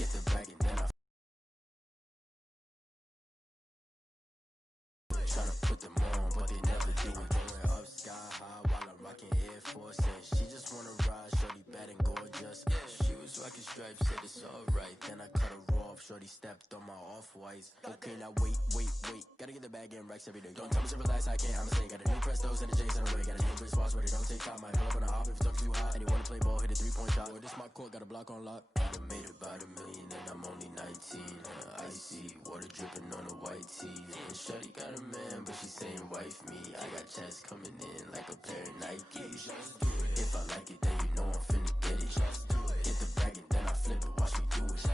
Get the bag and then I tryna put them on, but they never do. Going up sky high while I'm rocking Air Force. And she just wanna ride, shorty bad and gorgeous. She was rocking stripes, said it's alright. Then I cut her off, shorty stepped on my off-whites. Okay, now wait. Gotta get the bag and racks every day. Don't tell me to relax, I can't, I'ma say. Got a new Prestos and the J's in the way. Got a new Chris Foss, but it don't take time. I pull up on the hop if it talks too hot. And you wanna play ball, hit a 3-point shot. Or this my court, got a block on lock. I done made about $1 million and I'm only 19. Icy, water dripping on a white tee. And shorty got a man, but she saying wife me. I got checks coming in like a pair of Nikes. If I like it, then you know I'm finna get it. Get the bag and then I flip it, watch me do it.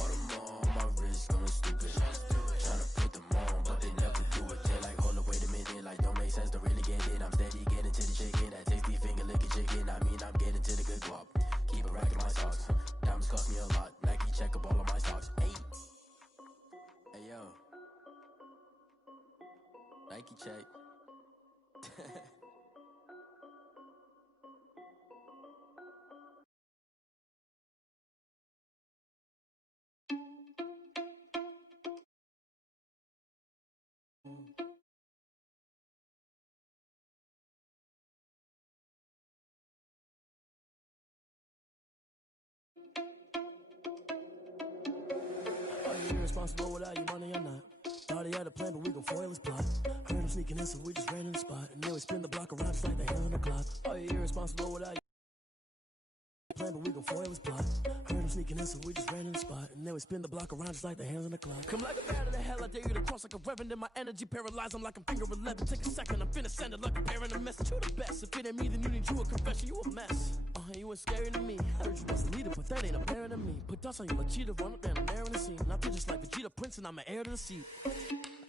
All them on my wrist going stupid. Tryna put them on, but they never do it. They like, hold up, wait a minute, like don't make sense, don't really get it. I'm steady getting to the chicken, that tasty finger licking chicken. I mean, I'm getting to the good guap. Keep a rack in my socks. Diamonds cost me a lot. Nike check up all of my stocks. Hey yo, Nike check. Are you irresponsible without your money or not? Thought he had a plan, but we gon' foil his plot. Heard him sneaking in, so we just ran in the spot. And then we spin the block around just like the hand on the clock. Are you irresponsible without your plan, but we gon' foil his plot. Heard him sneaking in, so we just ran in the spot. And then we spin the block around just like the hands on the clock. Come like a bat of the hell, I dare you to cross like a reverend. In my energy paralyzed, I'm like I'm finger 11. Take a second, I'm finna send it like a parent a message. You the best, if it ain't me, then you need you a confession. You a mess, you ain't scary to me. I heard you was a leader, but that ain't apparent to me. Put dust on you like cheetah, run up down the narrow in the scene. And I feel just like Vegeta Prince and I'm an heir to the seat.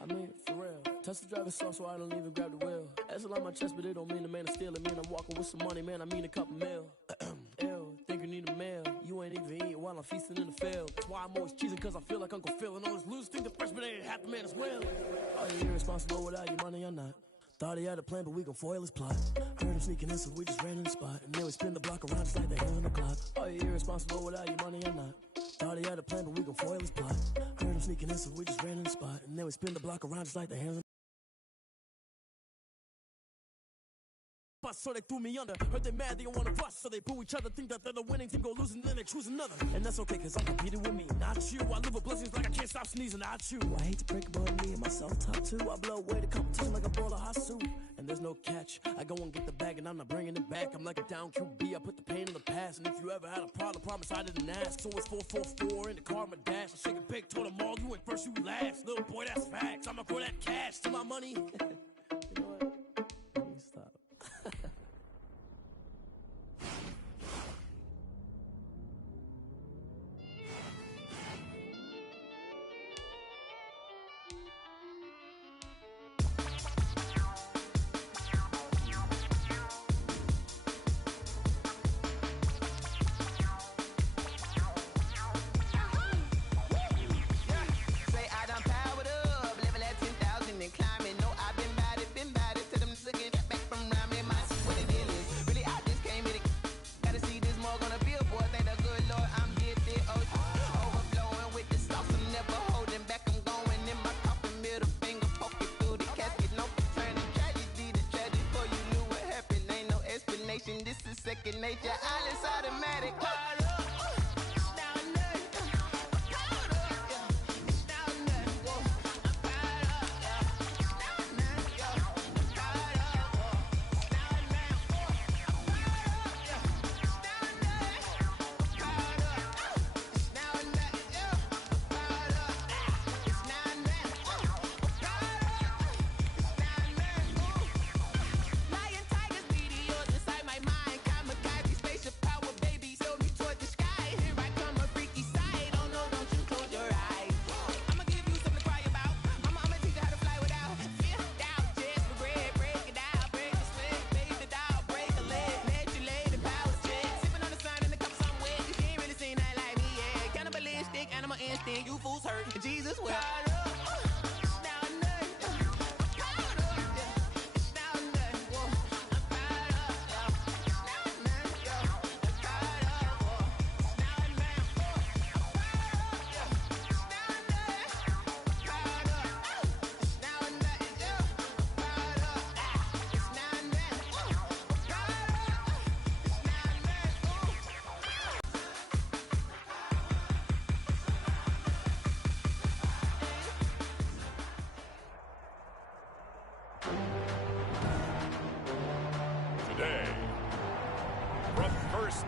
I mean, for real. Touch the driver's sauce so I don't even grab the wheel. That's on my chest, but it don't mean the man is stealing. Man, I'm walking with some money, man, I mean a couple mil. Ew, think you need a meal. You ain't even eating while I'm feasting in the field. That's why I'm always cheesing, cause I feel like Uncle Phil. And all those losers think the freshman ain't half the man as well. Are you irresponsible without your money or not? Thought he had a plan, but we gon' foil his plot. Heard him sneaking in, so we just ran in the spot. And then we spin the block around just like the hands on the clock. Are you irresponsible without your money or not? Thought he had a plan, but we gon' foil his plot. Heard him sneaking in, so we just ran in the spot. And then we spin the block around just like the hands on the clock. So they threw me under. Heard they mad, they don't wanna bust. So they boo each other, think that they're the winning team, go losing, then they choose another. And that's okay, cause I'm competing with me, not you. I live with blessings like I can't stop sneezing, not you. I hate to break about me and myself top two. I blow away the competition like a ball of hot soup. And there's no catch. I go and get the bag and I'm not bringing it back. I'm like a down QB, I put the pain in the past. And if you ever had a problem, promise I didn't ask. So it's 444 in the car, my dash. I shake a big, told them all, you ain't first, you last. Little boy, that's facts. I'ma grow that cash to my money. You know what? Let me stop. This is second nature, all is automatic. You fools hurt, Jesus will.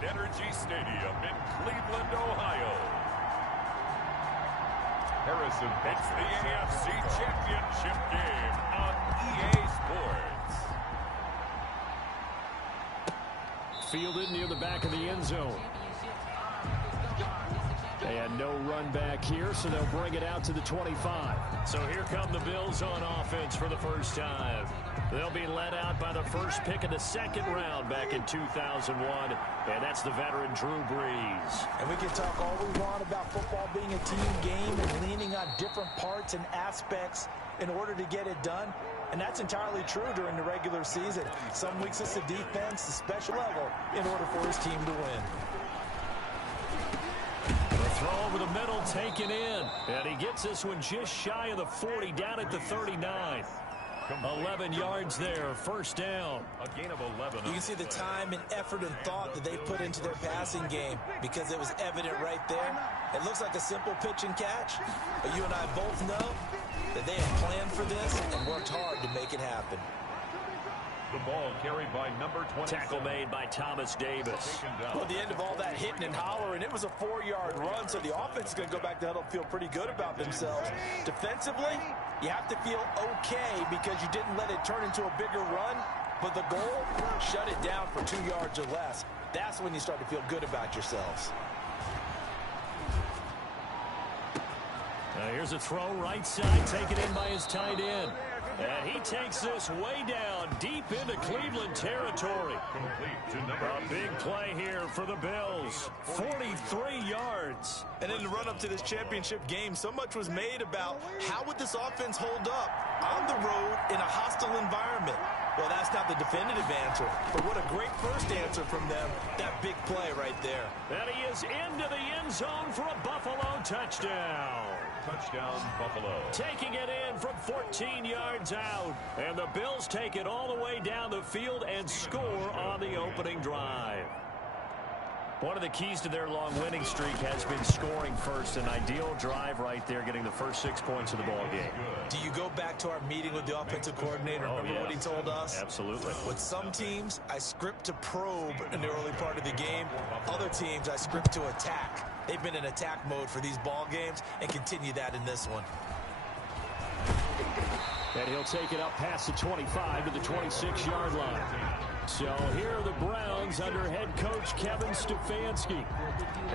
Energy Stadium in Cleveland, Ohio. Harrison, it's the AFC Championship game on EA Sports. Fielded near the back of the end zone. They had no run back here, so they'll bring it out to the 25. So here come the Bills on offense for the first time. They'll be led out by the first pick of the second round back in 2001, and that's the veteran Drew Brees. And we can talk all we want about football being a team game and leaning on different parts and aspects in order to get it done. And that's entirely true during the regular season. Some weeks it's the defense, the special level, in order for his team to win. The throw over the middle taken in. And he gets this one just shy of the 40, down at the 39. 11 yards there, first down. A gain of 11. You can see the time and effort and thought that they put into their passing game because it was evident right there. It looks like a simple pitch and catch, but you and I both know that they had planned for this and worked hard to make it happen. The ball carried by number 20. Tackle made by Thomas Davis. Well, at the end of all that hitting and hollering, it was a 4-yard run, so the offense is going to go back to huddle and feel pretty good about themselves. Defensively, you have to feel okay because you didn't let it turn into a bigger run, but the goal, shut it down for 2 yards or less. That's when you start to feel good about yourselves. Here's a throw right side, taken in by his tight end. And he takes this way down, deep into Cleveland territory. A big play here for the Bills. 43 yards. And in the run-up to this championship game, so much was made about how would this offense hold up on the road in a hostile environment. Well, that's not the definitive answer, but what a great first answer from them. That big play right there. And he is into the end zone for a Buffalo touchdown. Touchdown, Buffalo. Taking it in from 14 yards out. And the Bills take it all the way down the field and score on the opening drive. One of the keys to their long winning streak has been scoring first. An ideal drive right there, getting the first 6 points of the ball game. Do you go back to our meeting with the offensive coordinator? Remember what he told us? Absolutely. With some teams, I script to probe in the early part of the game. Other teams, I script to attack. They've been in attack mode for these ball games and continue that in this one. And he'll take it up past the 25 to the 26-yard line. So here are the Browns under head coach Kevin Stefanski.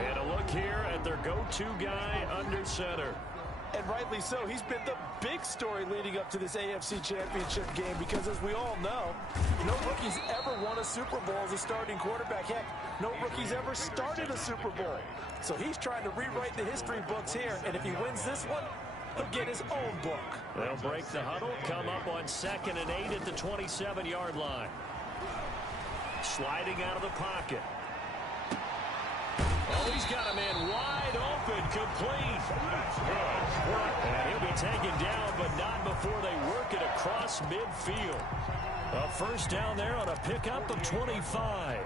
And a look here at their go-to guy under center. And rightly so. He's been the big story leading up to this AFC Championship game because, as we all know, no rookie's ever won a Super Bowl as a starting quarterback. Heck, no rookie's ever started a Super Bowl. So he's trying to rewrite the history books here, and if he wins this one, he'll get his own book. They'll break the huddle, come up on 2nd and 8 at the 27-yard line. Sliding out of the pocket. Oh, he's got a man wide open, complete. That's good. And he'll be taken down, but not before they work it across midfield. A first down there on a pickup of 25.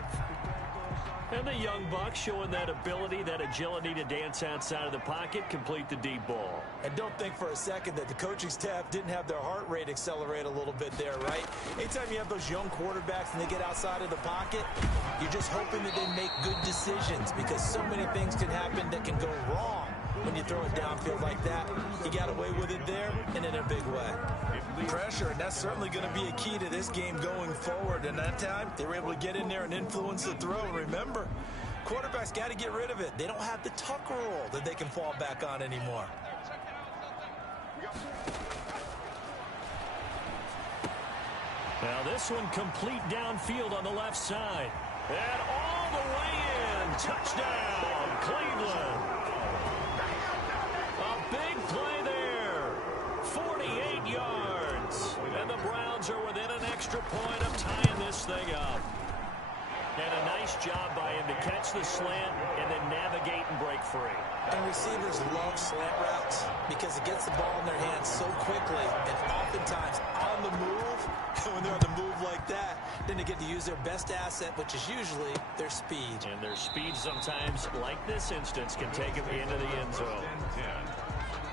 And the young Bucks showing that ability, that agility to dance outside of the pocket, complete the deep ball. And don't think for a second that the coaching staff didn't have their heart rate accelerate a little bit there, right? Anytime you have those young quarterbacks and they get outside of the pocket, you're just hoping that they make good decisions because so many things can happen that can go wrong when you throw it downfield like that. He got away with it there and in a big way. Pressure, and that's certainly going to be a key to this game going forward. And that time, they were able to get in there and influence the throw. And remember, quarterbacks got to get rid of it. They don't have the tuck rule that they can fall back on anymore. Now this one complete downfield on the left side. And all the way in. Touchdown, Cleveland. A big play there. 48 yards. And the Browns are within an extra point of tying this thing up. And a nice job by him to catch the slant and then navigate and break free. And receivers love slant routes because it gets the ball in their hands so quickly and oftentimes on the move. And when they're on the move like that, then they get to use their best asset, which is usually their speed. And their speed sometimes, like this instance, can take them into the end zone.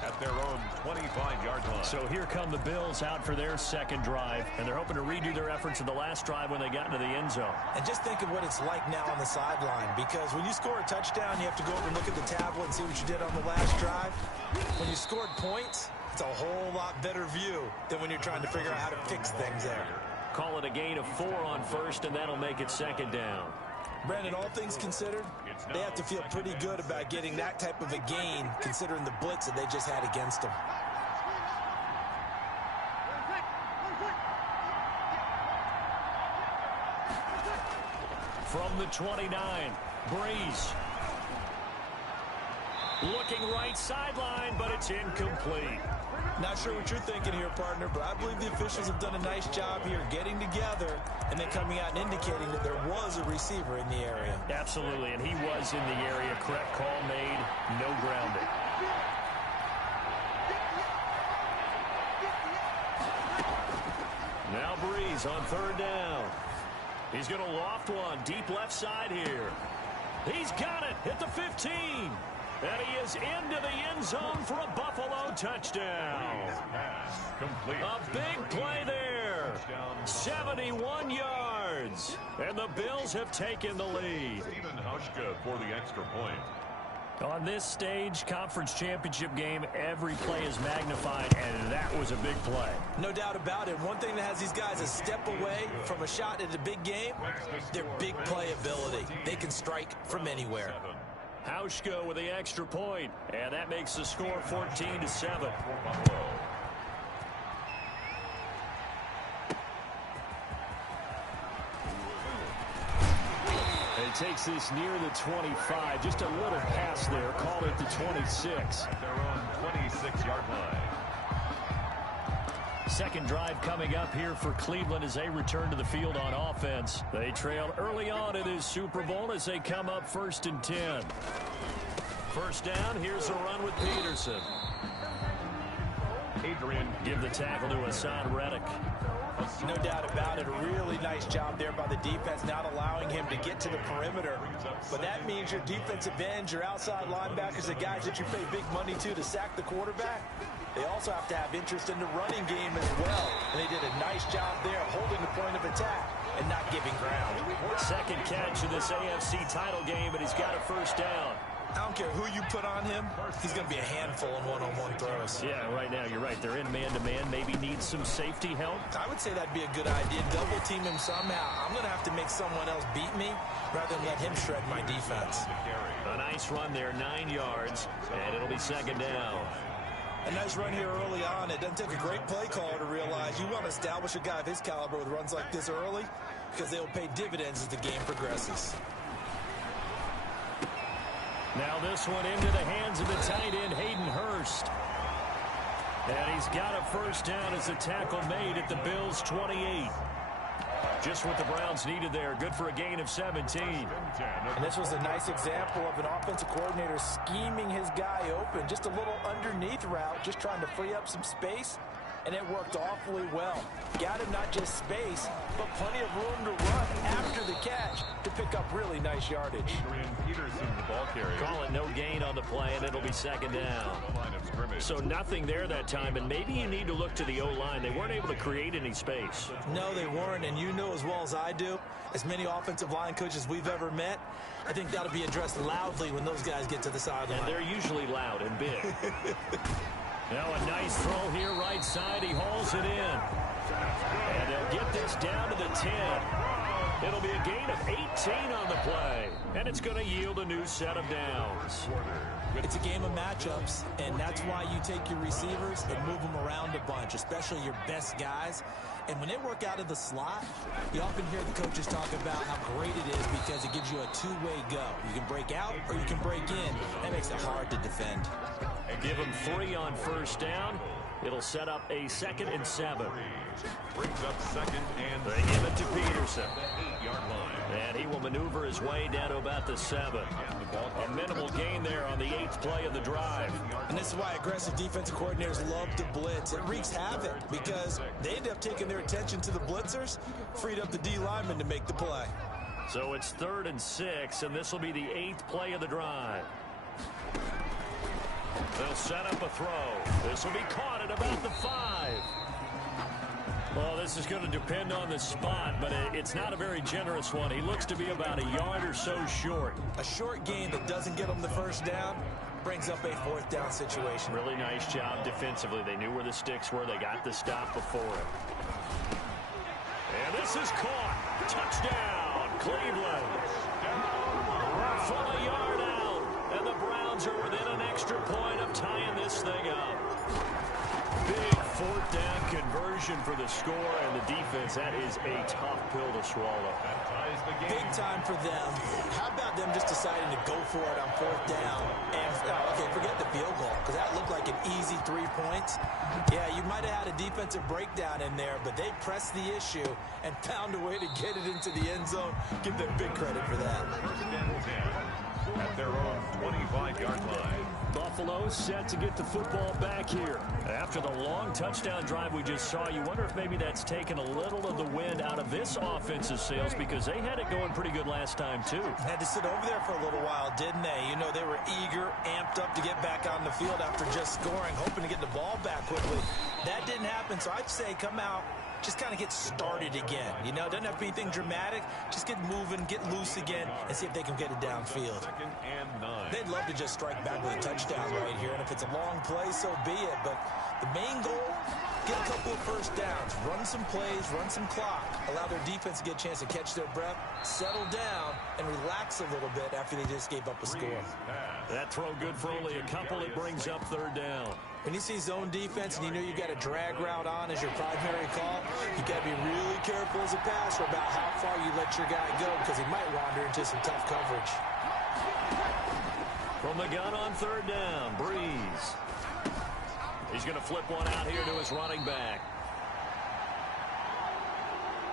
at their own 25-yard line. So here come the Bills out for their second drive, and they're hoping to redo their efforts in the last drive when they got into the end zone. And just think of what it's like now on the sideline, because when you score a touchdown, you have to go over and look at the tablet and see what you did on the last drive. When you scored points, it's a whole lot better view than when you're trying to figure out how to fix things there. Call it a gain of 4 on first, and that'll make it second down. Brandon, all things considered, they have to feel pretty good about getting that type of a gain, considering the blitz that they just had against them. From the 29, Breeze. Looking right sideline, but it's incomplete. Not sure what you're thinking here, partner, but I believe the officials have done a nice job here getting together and then coming out and indicating that there was a receiver in the area. Absolutely, and he was in the area. Correct call made, no grounding. Now Breeze on third down. He's going to loft one deep left side here. He's got it at the 15. And he is into the end zone for a Buffalo touchdown. A big play there. 71 yards. And the Bills have taken the lead. For the extra point. On this stage, conference championship game, every play is magnified, and that was a big play. No doubt about it. One thing that has these guys a step away from a shot at a big game, their big play ability. They can strike from anywhere. Hauschka with the extra point, and that makes the score 14-7. And takes this near the 25. Just a little pass there. Call it the 26. At their own 26-yard line. Second drive coming up here for Cleveland as they return to the field on offense. They trail early on in this Super Bowl as they come up 1st and 10. First down, here's a run with Peterson. Adrian. Give the tackle to Hassan Reddick. No doubt about it. A really nice job there by the defense, not allowing him to get to the perimeter. But that means your defensive ends, your outside linebackers, the guys that you pay big money to sack the quarterback, they also have to have interest in the running game as well. And they did a nice job there of holding the point of attack and not giving ground. Second catch in this AFC title game, and he's got a first down. I don't care who you put on him, he's going to be a handful in one-on-one throws. Yeah, right now, you're right. They're in man-to-man. Maybe need some safety help. I would say that'd be a good idea. Double team him somehow. I'm going to have to make someone else beat me rather than let him shred my defense. A nice run there, 9 yards, and it'll be second down. A nice run here early on. It doesn't take a great play caller to realize you want to establish a guy of his caliber with runs like this early because they'll pay dividends as the game progresses. Now this one into the hands of the tight end, Hayden Hurst. And he's got a first down as the tackle made at the Bills' 28. Just what the Browns needed there. Good for a gain of 17. And this was a nice example of an offensive coordinator scheming his guy open. Just a little underneath route, just trying to free up some space. And it worked awfully well. Got him not just space, but plenty of room to run after the catch to pick up really nice yardage. Peterson, the ball carrier. Call it no gain on the play, and it'll be second down. So nothing there that time, and maybe you need to look to the O-line. They weren't able to create any space. No, they weren't, and you know as well as I do, as many offensive line coaches we've ever met, I think that'll be addressed loudly when those guys get to the sideline. And they're usually loud and big. Now a nice throw here, right side. He hauls it in. And they'll get this down to the 10. It'll be a gain of 18 on the play. And it's going to yield a new set of downs. It's a game of matchups, and that's why you take your receivers and move them around a bunch, especially your best guys. And when they work out of the slot, you often hear the coaches talk about how great it is because it gives you a two-way go. You can break out or you can break in. That makes it hard to defend. Give them 3 on first down. It'll set up a 2nd and 7. Brings up 2nd and they give it to Peterson. 8-yard line. And he will maneuver his way down to about the 7. A minimal gain there on the 8th play of the drive. And this is why aggressive defensive coordinators love to blitz. It wreaks havoc because they end up taking their attention to the blitzers, freed up the D lineman to make the play. So it's 3rd and 6, and this will be the 8th play of the drive. They'll set up a throw. This will be caught at about the 5. Well, this is going to depend on the spot, but it's not a very generous one. He looks to be about a yard or so short. A short gain that doesn't get him the first down brings up a 4th down situation. Really nice job defensively. They knew where the sticks were. They got the stop before it. And this is caught. Touchdown, Cleveland. From a yard out. And the Browns are within an extra point of tying this thing up. Big 4th down conversion for the score, and the defense, that is a tough pill to swallow. Big time for them. How about them just deciding to go for it on 4th down? And, okay, forget the field goal, because that looked like an easy 3 points. Yeah, you might have had a defensive breakdown in there, but they pressed the issue and found a way to get it into the end zone. Give them big credit for that. At their own 25-yard line. Buffalo set to get the football back here. After the long touchdown drive we just saw, you wonder if maybe that's taken a little of the wind out of this offensive sails, because they had it going pretty good last time, too. Had to sit over there for a little while, didn't they? You know, they were eager, amped up to get back on the field after just scoring, hoping to get the ball back quickly. That didn't happen, so I'd say come out, just kind of get started again. You know, doesn't have to be anything dramatic. Just get moving, get loose again, and see if they can get it downfield. 2nd and 9. They'd love to just strike back with a touchdown right here, and if it's a long play, so be it. But the main goal, get a couple of first downs, run some plays, run some clock, allow their defense to get a chance to catch their breath, settle down, and relax a little bit after they just gave up a score. That throw good for only a couple. It brings up 3rd down. When you see zone defense and you know you've got a drag route on as your primary call, you got to be really careful as a passer about how far you let your guy go, because he might wander into some tough coverage. From the gun on 3rd down, Breeze. He's going to flip one out here to his running back.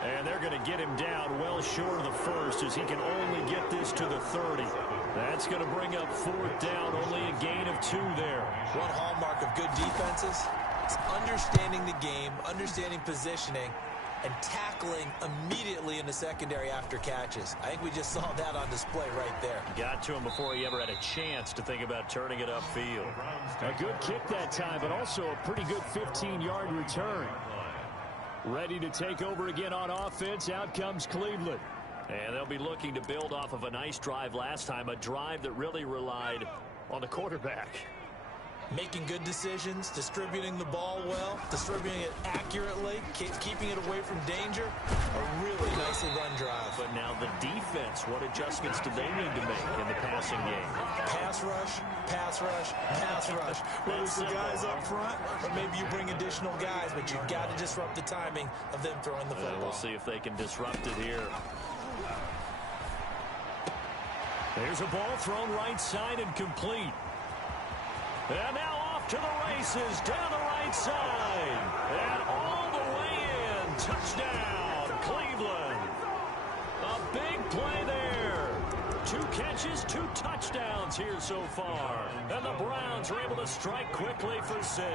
And they're going to get him down well short of the 1st, as he can only get this to the 30. That's going to bring up 4th down, only a gain of 2 there. One hallmark of good defenses is understanding the game, understanding positioning, and tackling immediately in the secondary after catches. I think we just saw that on display right there. Got to him before he ever had a chance to think about turning it upfield. A good kick that time, but also a pretty good 15-yard return. Ready to take over again on offense. Out comes Cleveland. And they'll be looking to build off of a nice drive last time, a drive that really relied on the quarterback. Making good decisions, distributing the ball well, distributing it accurately, keeping it away from danger. A really nicely run drive. But now the defense, what adjustments do they need to make in the passing game? Pass rush, pass rush, pass rush. Whether it's the guys up front, or maybe you bring additional guys, but you've got to disrupt the timing of them throwing the football. We'll see if they can disrupt it here. There's a ball thrown right side and complete. And now off to the races, down the right side. And all the way in. Touchdown, Cleveland. A big play there. 2 catches, 2 touchdowns here so far. And the Browns are able to strike quickly for 6.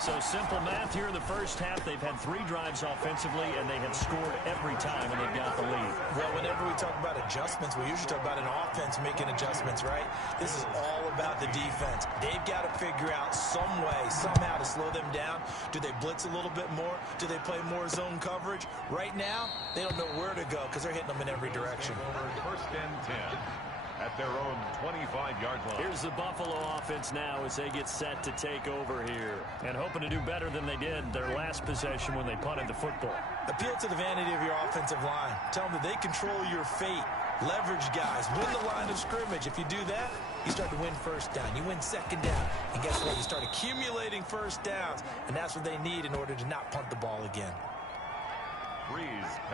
So simple math here in the first half. They've had 3 drives offensively, and they have scored every time when they've got the lead. Well, whenever we talk about adjustments, we usually talk about an offense making adjustments, right? This is all about the defense. They've got to figure out some way, somehow to slow them down. Do they blitz a little bit more? Do they play more zone coverage? Right now, they don't know where to go because they're hitting them in every direction. 1st and 10. At their own 25-yard line. Here's the Buffalo offense now as they get set to take over here. And hoping to do better than they did their last possession when they punted the football. Appeal to the vanity of your offensive line. Tell them that they control your fate. Leverage guys. Win the line of scrimmage. If you do that, you start to win 1st down. You win 2nd down. And guess what? You start accumulating 1st downs. And that's what they need in order to not punt the ball again.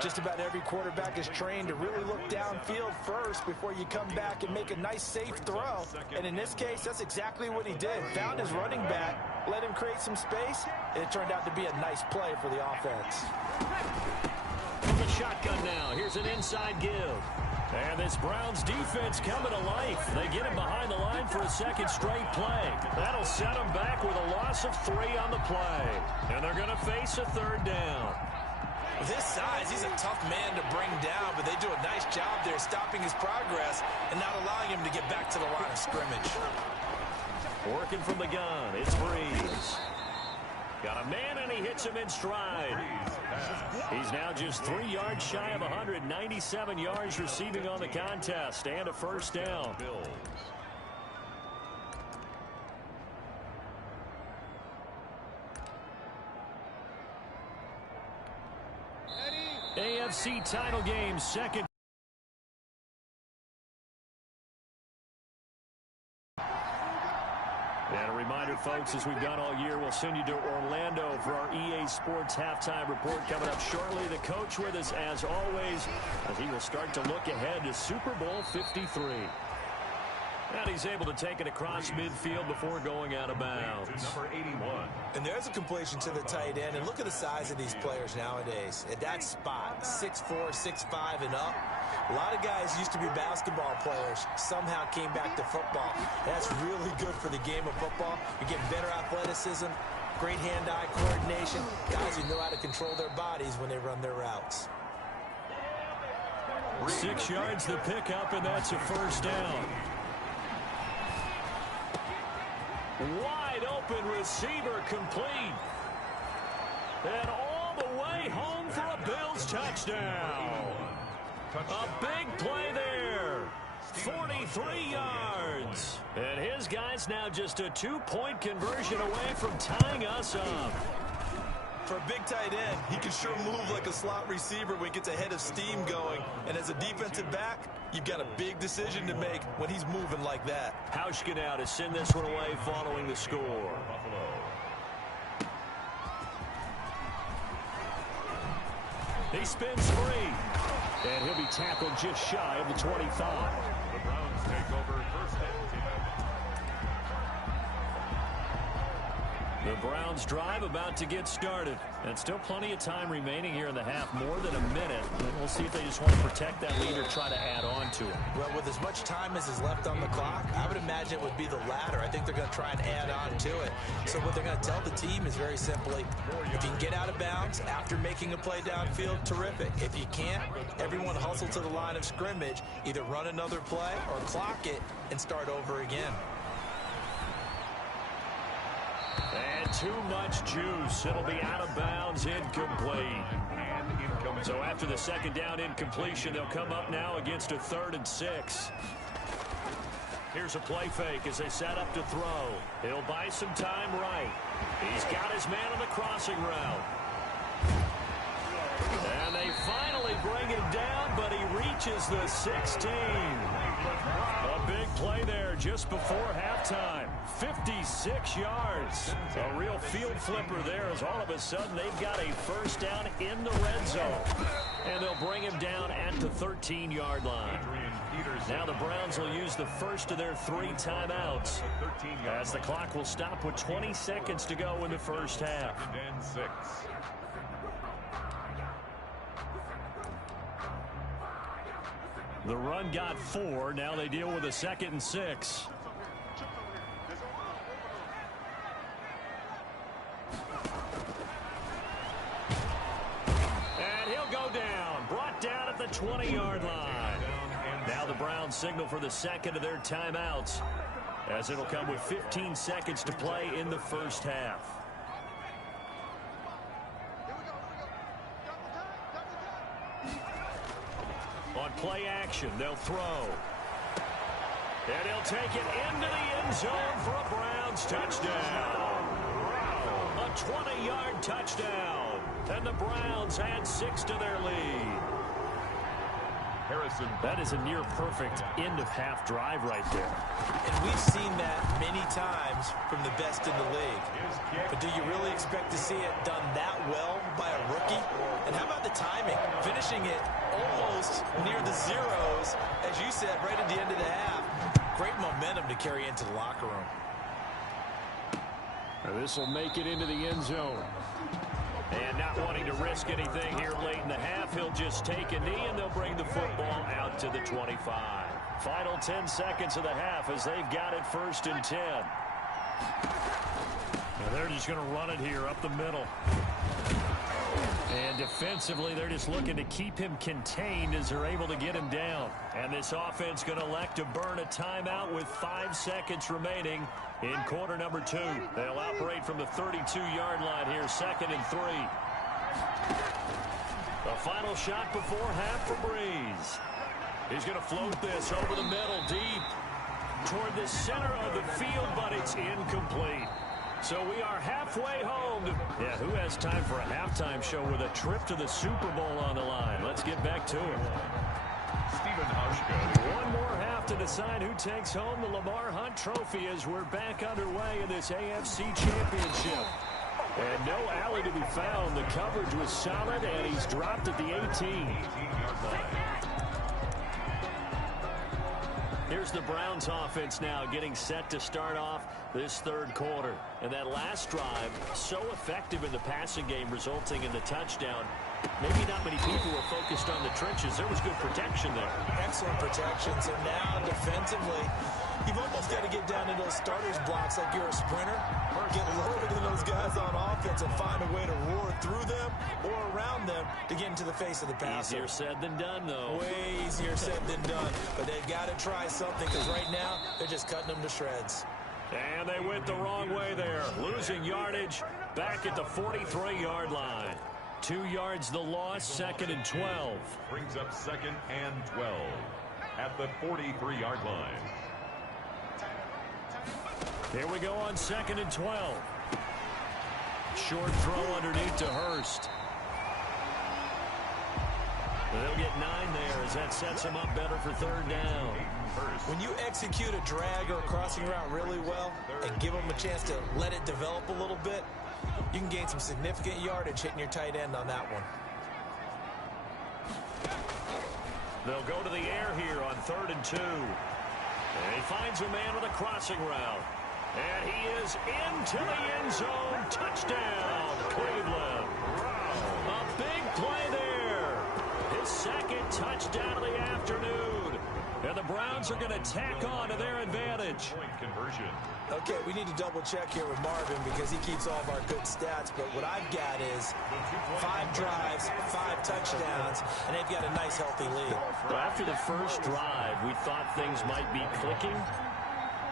Just about every quarterback is trained to really look downfield first before you come back and make a nice safe throw. And in this case, that's exactly what he did. Found his running back, let him create some space, and it turned out to be a nice play for the offense. From the shotgun now, here's an inside give. And this Browns defense coming to life. They get him behind the line for a 2nd straight play. That'll set him back with a loss of 3 on the play. And they're going to face a 3rd down. With his size, he's a tough man to bring down, but they do a nice job there stopping his progress and not allowing him to get back to the line of scrimmage. Working from the gun, it's Breeze. Got a man, and he hits him in stride. He's now just 3 yards shy of 197 yards receiving on the contest, and a first down. AFC title game, second. And a reminder, folks, as we've done all year, we'll send you to Orlando for our EA Sports halftime report coming up shortly. The coach with us, as always, as he will start to look ahead to Super Bowl 53. And he's able to take it across midfield before going out of bounds. Number 81. And there's a completion to the tight end. And look at the size of these players nowadays. At that spot, 6'4", 6'5", and up. A lot of guys used to be basketball players, somehow came back to football. That's really good for the game of football. You're getting better athleticism, great hand-eye coordination, guys who know how to control their bodies when they run their routes. 6 yards the pickup, and that's a first down. Wide open receiver complete. And all the way home for a Bills touchdown. A big play there. 43 yards. And his guy's now just a 2-point conversion away from tying us up. For a big tight end, he can sure move like a slot receiver when he gets a head of steam going. And as a defensive back, you've got a big decision to make when he's moving like that. Hauschka now to send this one away following the score. He spins free. And he'll be tackled just shy of the 25. The Browns take over first and 10. The Browns drive about to get started. And still plenty of time remaining here in the half, more than a minute. And we'll see if they just want to protect that lead or try to add on to it. Well, with as much time as is left on the clock, I would imagine it would be the latter. I think they're going to try and add on to it. So what they're going to tell the team is very simply, if you can get out of bounds after making a play downfield, terrific. If you can't, everyone hustle to the line of scrimmage, either run another play or clock it and start over again. And too much juice. It'll be out of bounds, incomplete. So after the second down incompletion, they'll come up now against a 3rd and 6. Here's a play fake as they set up to throw. He'll buy some time right. He's got his man on the crossing route. And they finally bring him down, but he reaches the 16. A big play there just before halftime. 56 yards. A real field flipper there as all of a sudden they've got a first down in the red zone. And they'll bring him down at the 13-yard line. Now the Browns will use the first of their 3 timeouts as the clock will stop with 20 seconds to go in the first half. 6. The run got 4. Now they deal with a 2nd and 6. And he'll go down. Brought down at the 20-yard line. Now the Browns signal for the second of their timeouts, as it'll come with 15 seconds to play in the first half. On play action, they'll throw. And he'll take it into the end zone for a Browns touchdown. A 20-yard touchdown. And the Browns add 6 to their lead. Harrison. That is a near-perfect end-of-half drive right there. And we've seen that many times from the best in the league. But do you really expect to see it done that well by a rookie? And how about the timing? Finishing it almost near the zeros, as you said, right at the end of the half. Great momentum to carry into the locker room. This will make it into the end zone. And not wanting to risk anything here late in the half, he'll just take a knee, and they'll bring the football out to the 25. Final 10 seconds of the half as they've got it 1st and 10. And they're just going to run it here up the middle. And defensively, they're just looking to keep him contained as they're able to get him down. And this offense going to elect to burn a timeout with 5 seconds remaining in quarter number 2. They'll operate from the 32-yard line here, 2nd and 3. The final shot before half for Breeze. He's going to float this over the middle, deep toward the center of the field, but it's incomplete. So we are halfway home. Yeah, who has time for a halftime show with a trip to the Super Bowl on the line? Let's get back to it. Stephen Hushka. One more half to decide who takes home the Lamar Hunt Trophy as we're back underway in this AFC Championship. And no alley to be found. The coverage was solid, and he's dropped at the 18. Here's the Browns offense now getting set to start off this third quarter. And that last drive, so effective in the passing game, resulting in the touchdown. Maybe not many people were focused on the trenches. There was good protection there. Excellent protection. So now defensively, you've almost got to get down into those starters blocks like you're a sprinter. Get loaded in those guys on offense and find a way to roar through them or around them to get into the face of the passer. Easier said than done, though. Way easier said than done. But they've got to try something because right now they're just cutting them to shreds. And they went the wrong way there. Losing yardage back at the 43-yard line. 2 yards the loss, 2nd and 12. Brings up 2nd and 12 at the 43-yard line. Here we go on 2nd and 12. Short throw underneath to Hurst. They'll get 9 there as that sets them up better for 3rd down. When you execute a drag or a crossing route really well and give them a chance to let it develop a little bit, you can gain some significant yardage hitting your tight end on that one. They'll go to the air here on 3rd and 2. And he finds a man with a crossing route. And he is into the end zone. Touchdown, Cleveland. A big play there. His 2nd touchdown of the afternoon. And the Browns are going to tack on to their advantage. Point conversion. Okay, we need to double check here with Marvin because he keeps all of our good stats. But what I've got is 5 drives, 5 touchdowns, and they've got a nice, healthy lead. Well, after the first drive, we thought things might be clicking.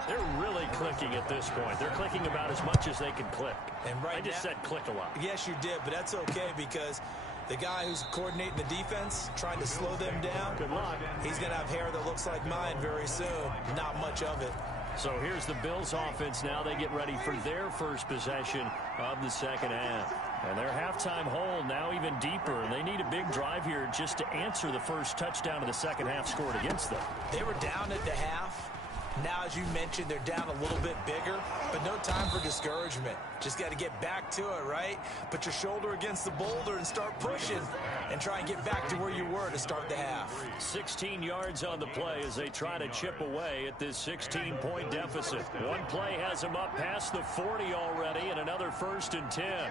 They're really clicking at this point. They're clicking about as much as they can click. And right I just said click a lot. Yes, you did, but that's okay because the guy who's coordinating the defense, trying to slow them down, good luck. He's going to have hair that looks like mine very soon. Not much of it. So here's the Bills offense now. They get ready for their first possession of the second half. And their halftime hole now even deeper. And they need a big drive here just to answer the first touchdown of the second half scored against them. They were down at the half. Now, as you mentioned, they're down a little bit bigger, but no time for discouragement. Just got to get back to it, right? Put your shoulder against the boulder and start pushing and try and get back to where you were to start the half. 16 yards on the play as they try to chip away at this 16-point deficit. One play has them up past the 40 already and another 1st and 10.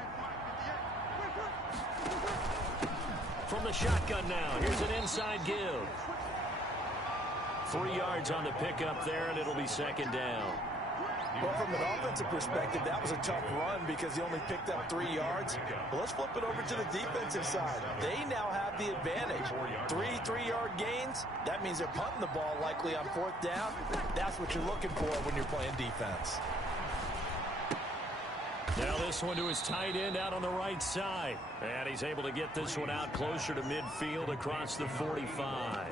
From the shotgun now, here's an inside give. 3 yards on the pickup there, and it'll be 2nd down. Well, from an offensive perspective, that was a tough run because he only picked up 3 yards. But let's flip it over to the defensive side. They now have the advantage. 3 3-yard gains. That means they're punting the ball likely on 4th down. That's what you're looking for when you're playing defense. Now this one to his tight end out on the right side. And he's able to get this one out closer to midfield across the 45.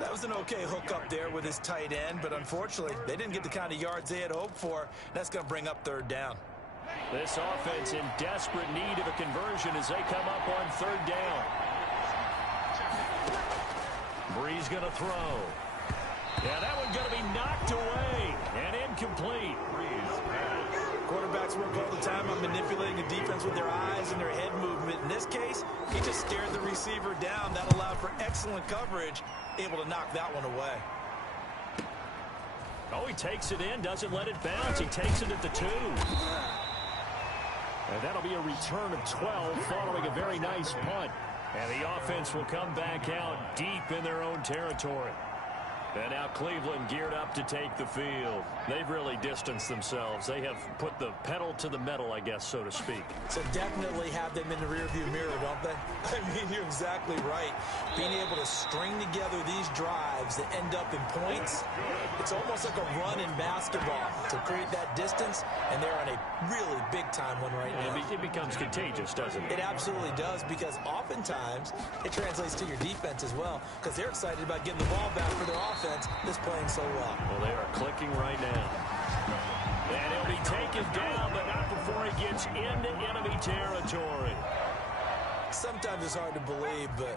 That was an okay hook up there with his tight end, but unfortunately, they didn't get the kind of yards they had hoped for. That's going to bring up 3rd down. This offense in desperate need of a conversion as they come up on 3rd down. Breeze going to throw. Yeah, that one's going to be knocked away and incomplete. Quarterbacks work all the time on manipulating the defense with their eyes and their head movement. In this case, he just stared the receiver down. That allowed for excellent coverage, able to knock that one away. Oh, he takes it in, doesn't let it bounce. He takes it at the 2. And that'll be a return of 12 following a very nice punt. And the offense will come back out deep in their own territory. And now Cleveland geared up to take the field. They've really distanced themselves. They have put the pedal to the metal, I guess, so to speak. So definitely have them in the rearview mirror, don't they? I mean, you're exactly right. Being able to string together these drives that end up in points, it's almost like a run in basketball to create that distance, and they're on a really big-time one right now. It becomes contagious, doesn't it? It absolutely does, because oftentimes it translates to your defense as well, because they're excited about getting the ball back for their offense that's playing so well. Well, they are clicking right now. And he'll be taken down, but not before he gets into enemy territory. Sometimes it's hard to believe, but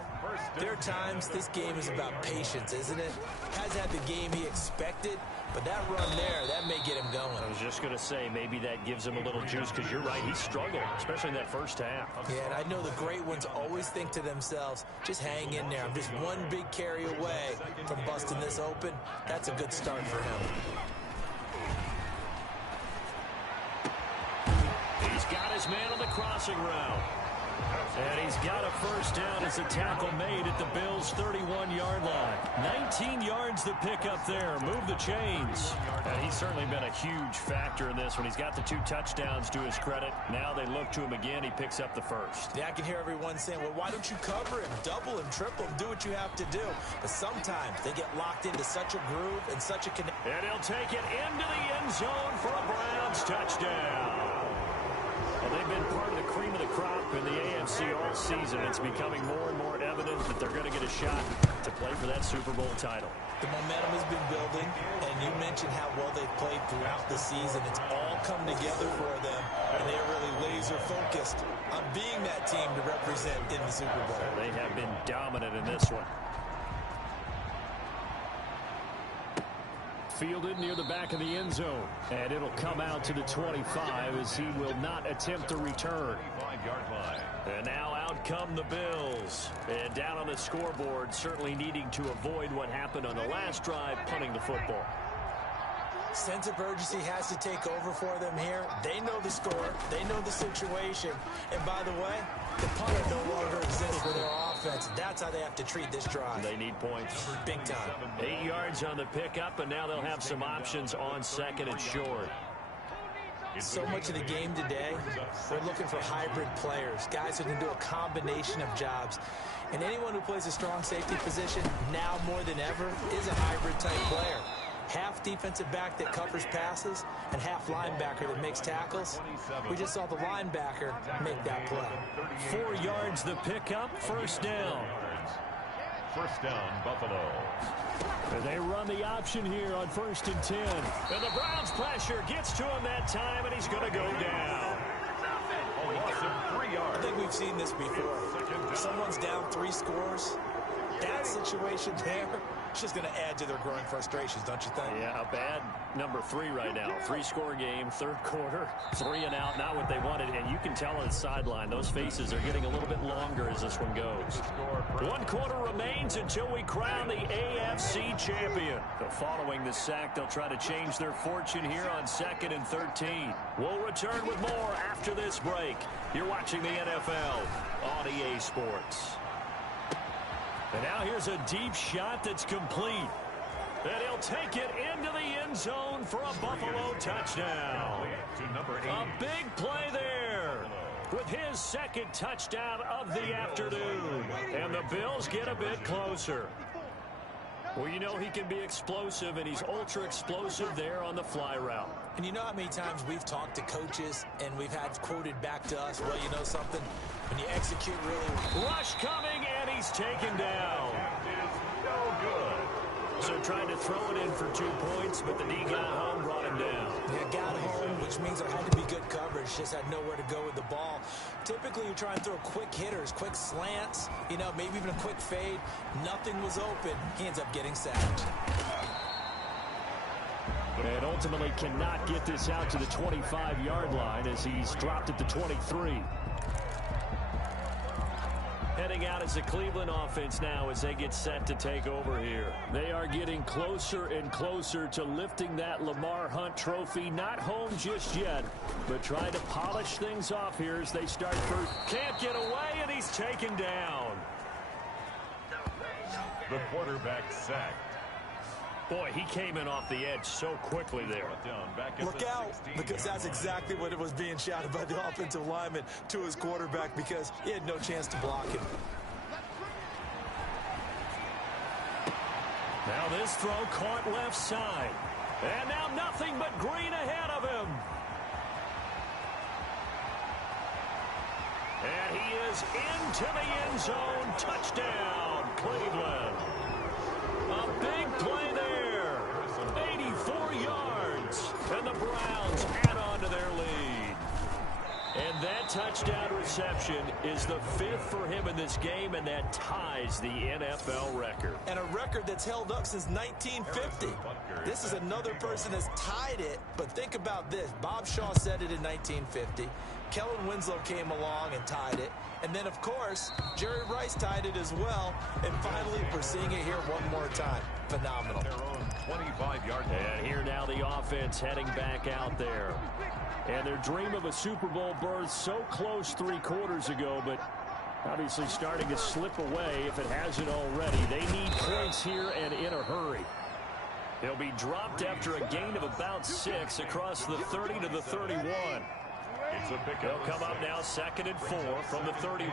there are times this game is about patience, isn't it? Hasn't had the game he expected, but that run there, that may get him going. I was just going to say, maybe that gives him a little juice, because you're right, he struggled, especially in that first half. Yeah, and I know the great ones always think to themselves, just hang in there. I'm just one big carry away from busting this open. That's a good start for him. He's got his man on the crossing route. And he's got a first down as a tackle made at the Bills' 31-yard line. 19 yards to pick up there. Move the chains. And he's certainly been a huge factor in this one. He's got the 2 touchdowns to his credit. Now they look to him again. He picks up the first. Yeah, I can hear everyone saying, well, why don't you cover him, double him, triple him, do what you have to do. But sometimes they get locked into such a groove and such a connection. And he'll take it into the end zone for a Browns touchdown. Well, they've been part of the cream of the crop in the AFC all season. It's becoming more and more evident that they're going to get a shot to play for that Super Bowl title. The momentum has been building, and you mentioned how well they've played throughout the season. It's all come together for them, and they're really laser-focused on being that team to represent in the Super Bowl. They have been dominant in this one. Fielded near the back of the end zone. And it'll come out to the 25 as he will not attempt to return. And now out come the Bills. And down on the scoreboard, certainly needing to avoid what happened on the last drive, punting the football. Sense of urgency has to take over for them here. They know the score. They know the situation. And by the way, the punter no longer exists for their offense. That's how they have to treat this drive. They need points. Big time. 8 yards on the pickup, and now they'll have some options on second and short. So much of the game today, we're looking for hybrid players, guys who can do a combination of jobs. And anyone who plays a strong safety position, now more than ever, is a hybrid-type player. Half defensive back that covers passes and half linebacker that makes tackles. We just saw the linebacker make that play. 4 yards the pickup, first down. First down, Buffalo. And they run the option here on 1st and 10. And the Browns pressure gets to him that time, and he's going to go down. A loss of 3 yards. I think we've seen this before. Someone's down 3 scores. That situation there, it's just going to add to their growing frustrations, don't you think? Yeah, a bad number 3 right now. 3-score game, 3rd quarter, 3 and out, not what they wanted. And you can tell on the sideline, those faces are getting a little bit longer as this one goes. 1 quarter remains until we crown the AFC champion. So following the sack, they'll try to change their fortune here on 2nd and 13. We'll return with more after this break. You're watching the NFL on EA Sports. And now here's a deep shot that's complete. And he'll take it into the end zone for a Buffalo touchdown. A big play there with his 2nd touchdown of the afternoon. And the Bills get a bit closer. Well, you know he can be explosive, and he's ultra-explosive there on the fly route. And you know how many times we've talked to coaches and we've had quoted back to us, well, you know something? When you execute really... Rush coming, and he's taken down. No good. So trying to throw it in for 2 points, but the knee got home, brought him down. Yeah, got home, which means there had to be good coverage. Just had nowhere to go with the ball. Typically, you try and throw quick hitters, quick slants, you know, maybe even a quick fade. Nothing was open. He ends up getting sacked. And ultimately cannot get this out to the 25-yard line as he's dropped at the 23. Heading out as the Cleveland offense now as they get set to take over here. They are getting closer and closer to lifting that Lamar Hunt trophy. Not home just yet, but trying to polish things off here as they start first. Can't get away, and he's taken down. The quarterback sacked. Boy, he came in off the edge so quickly there. Look out, because that's exactly what it was being shouted by the offensive lineman to his quarterback, because he had no chance to block him. Now this throw caught left side. And now nothing but green ahead of him. And he is into the end zone. Touchdown, Cleveland. A big play there. 84 yards. And the Browns add on to their lead. And that touchdown reception is the 5th for him in this game, and that ties the NFL record. And a record that's held up since 1950. This is another person that's tied it, but think about this. Bob Shaw said it in 1950. Kellen Winslow came along and tied it. And then, of course, Jerry Rice tied it as well. And finally, we're seeing it here one more time. Phenomenal. And here now the offense heading back out there. And their dream of a Super Bowl berth so close 3 quarters ago, but obviously starting to slip away if it hasn't already. They need points here and in a hurry. They'll be dropped after a gain of about 6 across the 30 to the 31. They'll come up now 2nd and 4 from the 31.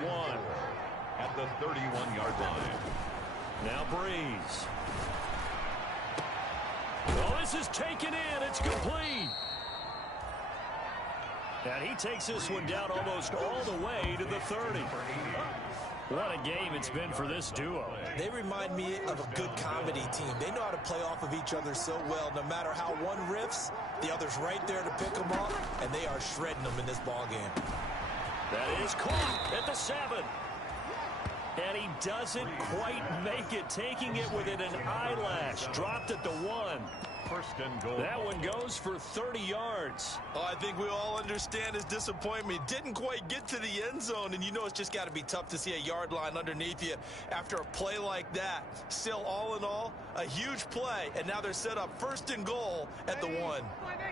At the 31-yard line. Now Breeze. Oh, this is taken in. It's complete. And he takes this one down almost all the way to the 30. What a game it's been for this duo. They remind me of a good comedy team. They know how to play off of each other so well. No matter how one riffs, the other's right there to pick them up, and they are shredding them in this ball game. That is caught at the 7. And he doesn't quite make it, taking it within an eyelash. Dropped at the 1. First and goal. That one goes for 30 yards. Oh, I think we all understand his disappointment. Didn't quite get to the end zone, and you know it's just got to be tough to see a yard line underneath you after a play like that. Still, all in all, a huge play, and now they're set up 1st and goal at the 1.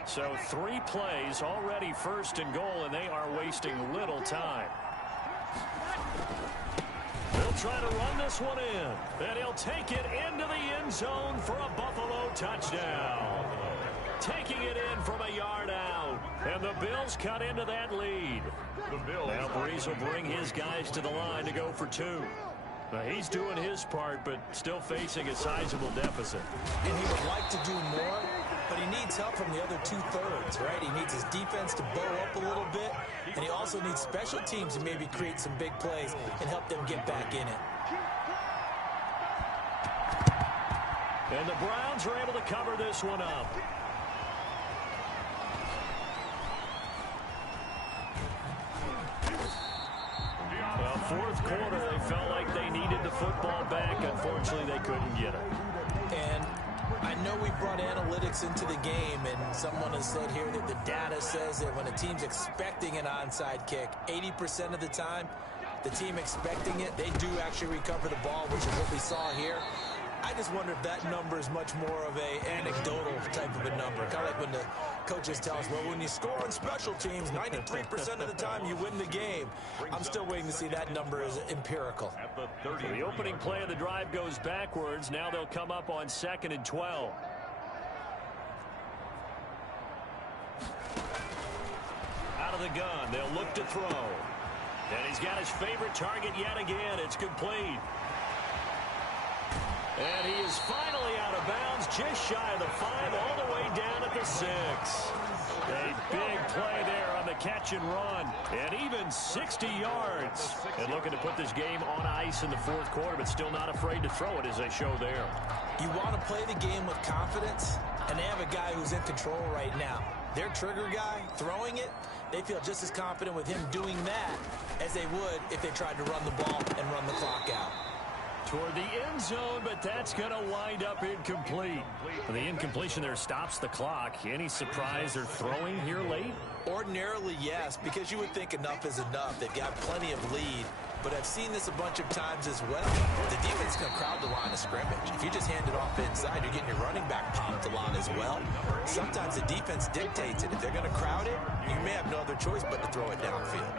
So 3 plays already 1st and goal, and they are wasting little time. They'll try to run this one in, and he'll take it into the end zone for a Buffalo touchdown. Taking it in from a yard out, and the Bills cut into that lead. Now Breeze will bring his guys to the line to go for 2. Now he's doing his part, but still facing a sizable deficit. And he would like to do more, but he needs help from the other 2/3, right? He needs his defense to bow up a little bit, and he also needs special teams to maybe create some big plays and help them get back in it. And the Browns are able to cover this one up. Well, 4th quarter, they felt like they needed the football back. Unfortunately, they couldn't get it. And I know we brought analytics into the game, and someone has said here that the data says that when a team's expecting an onside kick, 80% of the time, the team expecting it, they do actually recover the ball, which is what we saw here. I just wonder if that number is much more of a anecdotal type of a number. Kind of like when the coaches tell us, well, when you score on special teams, 93% of the time you win the game. I'm still waiting to see that number is empirical. The opening play of the drive goes backwards. Now they'll come up on 2nd and 12. Out of the gun, they'll look to throw. And he's got his favorite target yet again. It's complete. And he is finally out of bounds, just shy of the 5, all the way down at the 6. A big play there on the catch and run, and even 60 yards. And looking to put this game on ice in the 4th quarter, but still not afraid to throw it, as they show there. You want to play the game with confidence, and they have a guy who's in control right now. Their trigger guy, throwing it, they feel just as confident with him doing that as they would if they tried to run the ball and run the clock out. Toward the end zone, but that's going to wind up incomplete. The incompletion there stops the clock. Any surprise they're throwing here late? Ordinarily, yes, because you would think enough is enough. They've got plenty of lead, but I've seen this a bunch of times as well. The defense can crowd the line of scrimmage. If you just hand it off inside, you're getting your running back popped a lot as well. Sometimes the defense dictates it. If they're going to crowd it, you may have no other choice but to throw it downfield.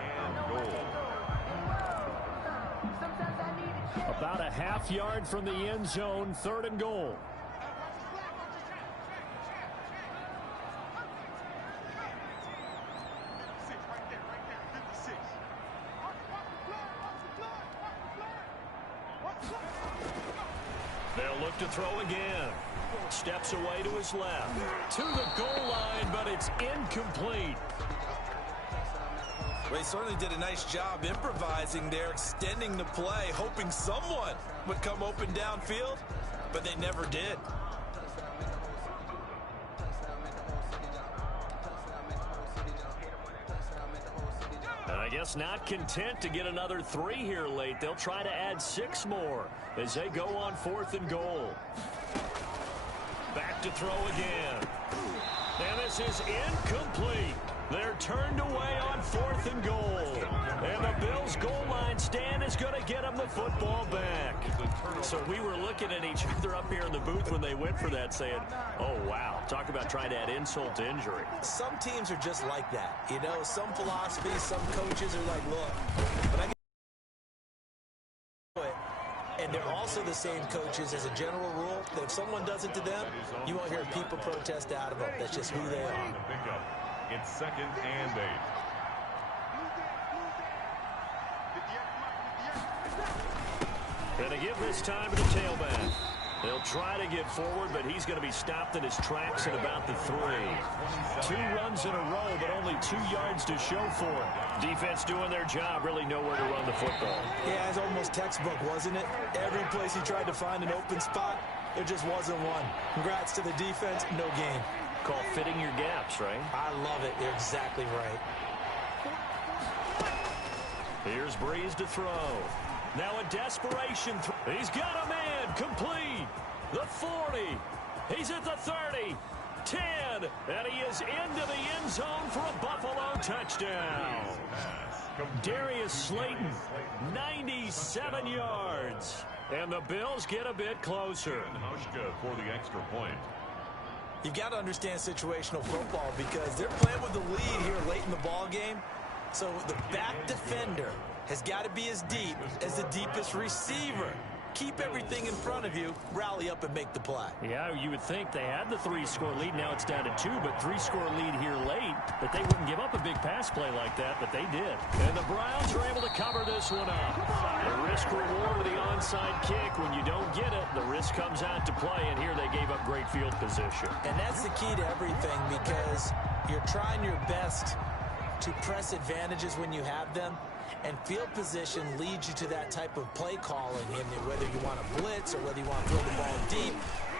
About a half yard from the end zone, 3rd and goal. They'll look to throw again. Steps away to his left. To the goal line, but it's incomplete. Well, he certainly did a nice job improvising there, extending the play, hoping someone would come open downfield, but they never did. I guess not content to get another 3 here late. They'll try to add 6 more as they go on 4th and goal. Back to throw again. And this is incomplete. They're turned away on 4th and goal. And the Bills' goal line stand is going to get them the football back. So we were looking at each other up here in the booth when they went for that saying, oh, wow, talk about trying to add insult to injury. Some teams are just like that. You know, some philosophies, some coaches are like, look, but I get it. And they're also the same coaches as a general rule that if someone does it to them, you won't hear people protest out of them. That's just who they are. It's 2nd and 8. Gonna give this time to the tailback. They'll try to get forward, but he's going to be stopped in his tracks at about the 3. 2 runs in a row, but only 2 yards to show for it. Defense doing their job, really nowhere to run the football. Yeah, it's almost textbook, wasn't it? Every place he tried to find an open spot, there just wasn't one. Congrats to the defense, no gain. Call fitting your gaps, right? I love it. You're exactly right. Here's Breeze to throw. Now a desperation throw. He's got a man complete. The 40. He's at the 30. 10. And he is into the end zone for a Buffalo touchdown. Darius Slayton, 97 yards. And the Bills get a bit closer. Hauschka for the extra point. You've got to understand situational football because they're playing with the lead here late in the ball game. So the back defender has got to be as deep as the deepest receiver. Keep everything in front of you, rally up and make the play. Yeah, you would think they had the 3-score lead. Now it's down to 2, but 3-score lead here late. But they wouldn't give up a big pass play like that, but they did. And the Browns are able to cover this one up. The risk reward of the onside kick. When you don't get it, the risk comes out to play, and here they gave up great field position. And that's the key to everything because you're trying your best to press advantages when you have them. And field position leads you to that type of play calling, and whether you want to blitz or whether you want to throw the ball deep,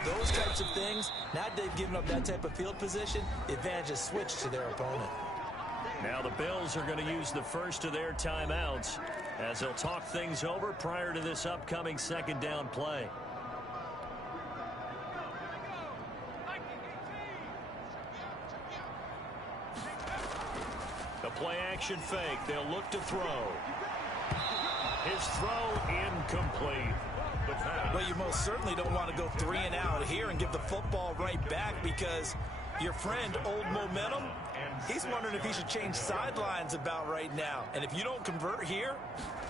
those types of things. Now they've given up that type of field position, the advantage is switched to their opponent. Now the Bills are going to use the first of their timeouts as they'll talk things over prior to this upcoming 2nd down play. The play-action fake. They'll look to throw. His throw incomplete. Well, you most certainly don't want to go 3 and out here and give the football right back because your friend, Old Momentum, he's wondering if he should change sidelines about right now. And if you don't convert here,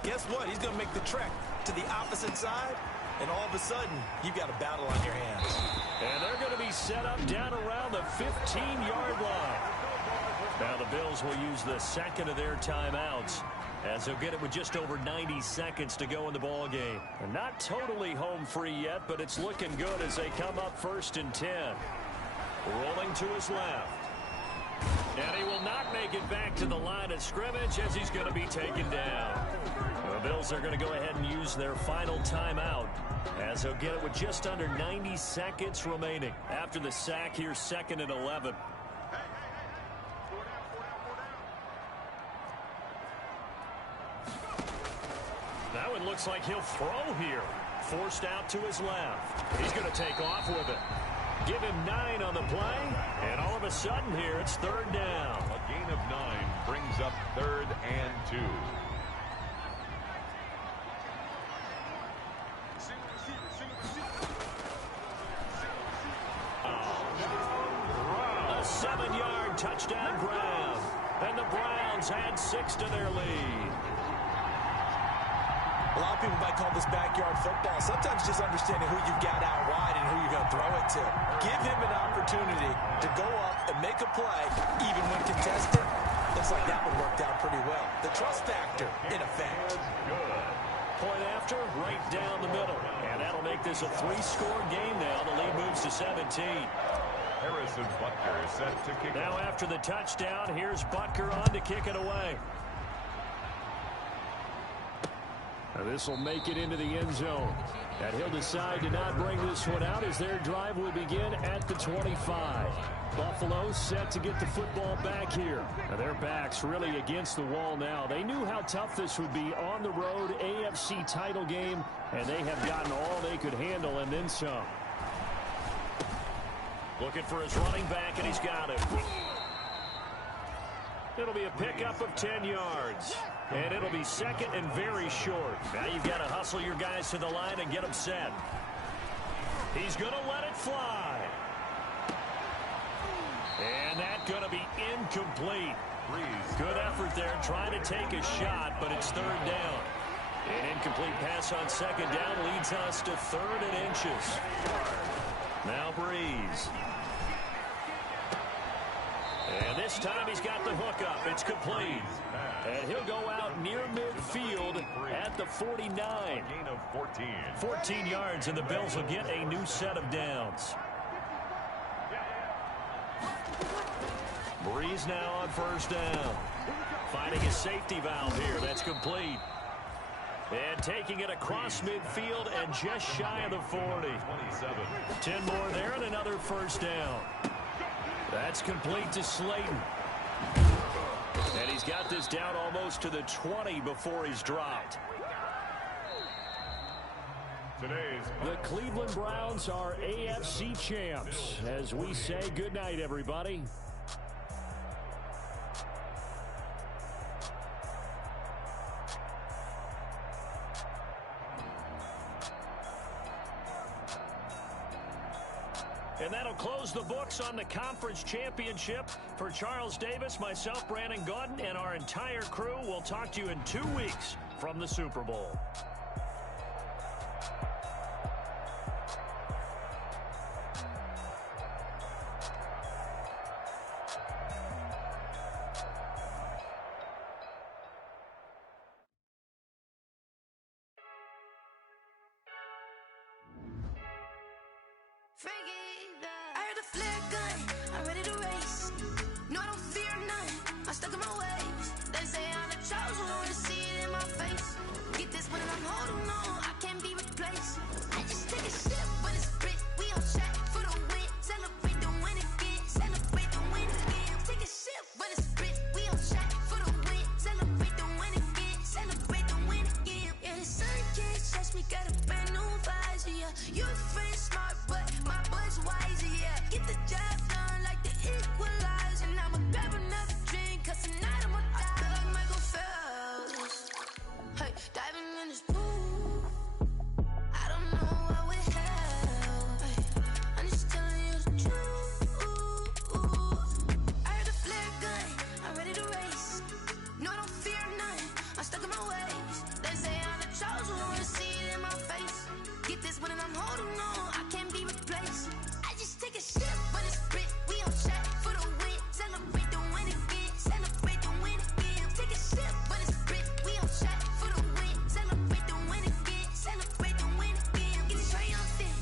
guess what? He's going to make the trek to the opposite side, and all of a sudden, you've got a battle on your hands. And they're going to be set up down around the 15-yard line. Now the Bills will use the 2nd of their timeouts as they'll get it with just over 90 seconds to go in the ball game. And not totally home free yet, but it's looking good as they come up 1st and 10. Rolling to his left. And he will not make it back to the line of scrimmage as he's going to be taken down. The Bills are going to go ahead and use their final timeout as they'll get it with just under 90 seconds remaining. After the sack here, 2nd and 11. Now it looks like he'll throw here. Forced out to his left. He's going to take off with it. Give him 9 on the play, and all of a sudden here it's 3rd down. A gain of 9 brings up 3rd and 2. A 7-yard touchdown grab, and the Browns add 6 to their lead. A lot of people might call this backyard football. Sometimes just understanding who you've got out wide and who you're going to throw it to. Give him an opportunity to go up and make a play, even when contested. Looks like that one worked out pretty well. The trust factor, in effect. Good. Point after, right down the middle. And that'll make this a 3-score game now. The lead moves to 17. Harrison Butker is set to kick. Now after the touchdown, here's Butker on to kick it away. This will make it into the end zone. And he'll decide to not bring this one out as their drive will begin at the 25. Buffalo set to get the football back here. Now their backs really against the wall now. They knew how tough this would be on the road, AFC title game, and they have gotten all they could handle and then some. Looking for his running back, and he's got it. It'll be a pickup of 10 yards. And it'll be second and very short. Now you've got to hustle your guys to the line and get them set. He's going to let it fly. And that's going to be incomplete. Good effort there trying to take a shot, but it's third down. An incomplete pass on second down leads us to 3rd and inches. Now Breeze. And this time he's got the hook up. It's complete. And he'll go out near midfield at the 49. Gain of 14. 14 yards, and the Bills will get a new set of downs. Breeze now on first down. Finding a safety valve here. That's complete. And taking it across midfield and just shy of the 40. 27. 10 more there and another first down. That's complete to Slayton. And he's got this down almost to the 20 before he's dropped. The Cleveland Browns are AFC champs as we say goodnight, everybody. And that'll close the books on the conference championship. For Charles Davis, myself, Brandon Gaudin, and our entire crew, we'll talk to you in 2 weeks from the Super Bowl. I heard a flare gun, I'm ready to race. No, I don't fear none, I'm stuck in my ways. They say I'm the chosen one, to see it in my face. Get this when I'm holding on, I can't be replaced. I just take a sip when it's split, we on track for the win. Celebrate the win again, celebrate the win again. Take a sip when it's split, we on track for the win. Celebrate the win again, celebrate the win again. Yeah, the sun can't touch me, got a brand new visor, yeah. You a friend smart, but my boy's wiser, yeah. Get the job done like the equalizer. Now I'ma grab another drink, cause tonight I'ma die. I feel like Michael Phelps. Hey, diving in this pool. I don't know what would help. Hey, I'm just telling you the truth. I heard a flare gun, I'm ready to race. No, I don't fear none, I'm stuck in my ways. They say I'm the chosen one, to see it in my face. Get this when I'm holding on, I can't be replaced. I just take a sip when it's split, we on track for the win. Celebrate the win again, celebrate the win again. Take a sip when it's split, we on track for the win. Celebrate the win again, celebrate the win again. Get it triumphant,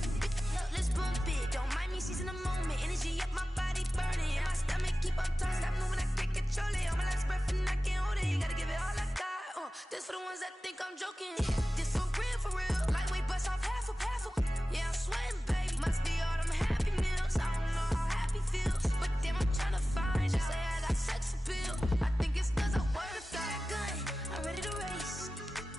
let's bump it. Don't mind me seizing the moment, energy up my body burning. And my stomach keep on turning, stop moving, I can't control it. On my last breath and I can't hold it, you gotta give it all I got. This for the ones that think I'm joking. This for real, lightweight bust off half a. Yeah, I'm sweating, baby. Must be all them happy meals. I don't know how happy feels, but damn, I'm trying to find you. Say I got sex appeal. I think it's cause I wear a fat gun. I'm ready to race.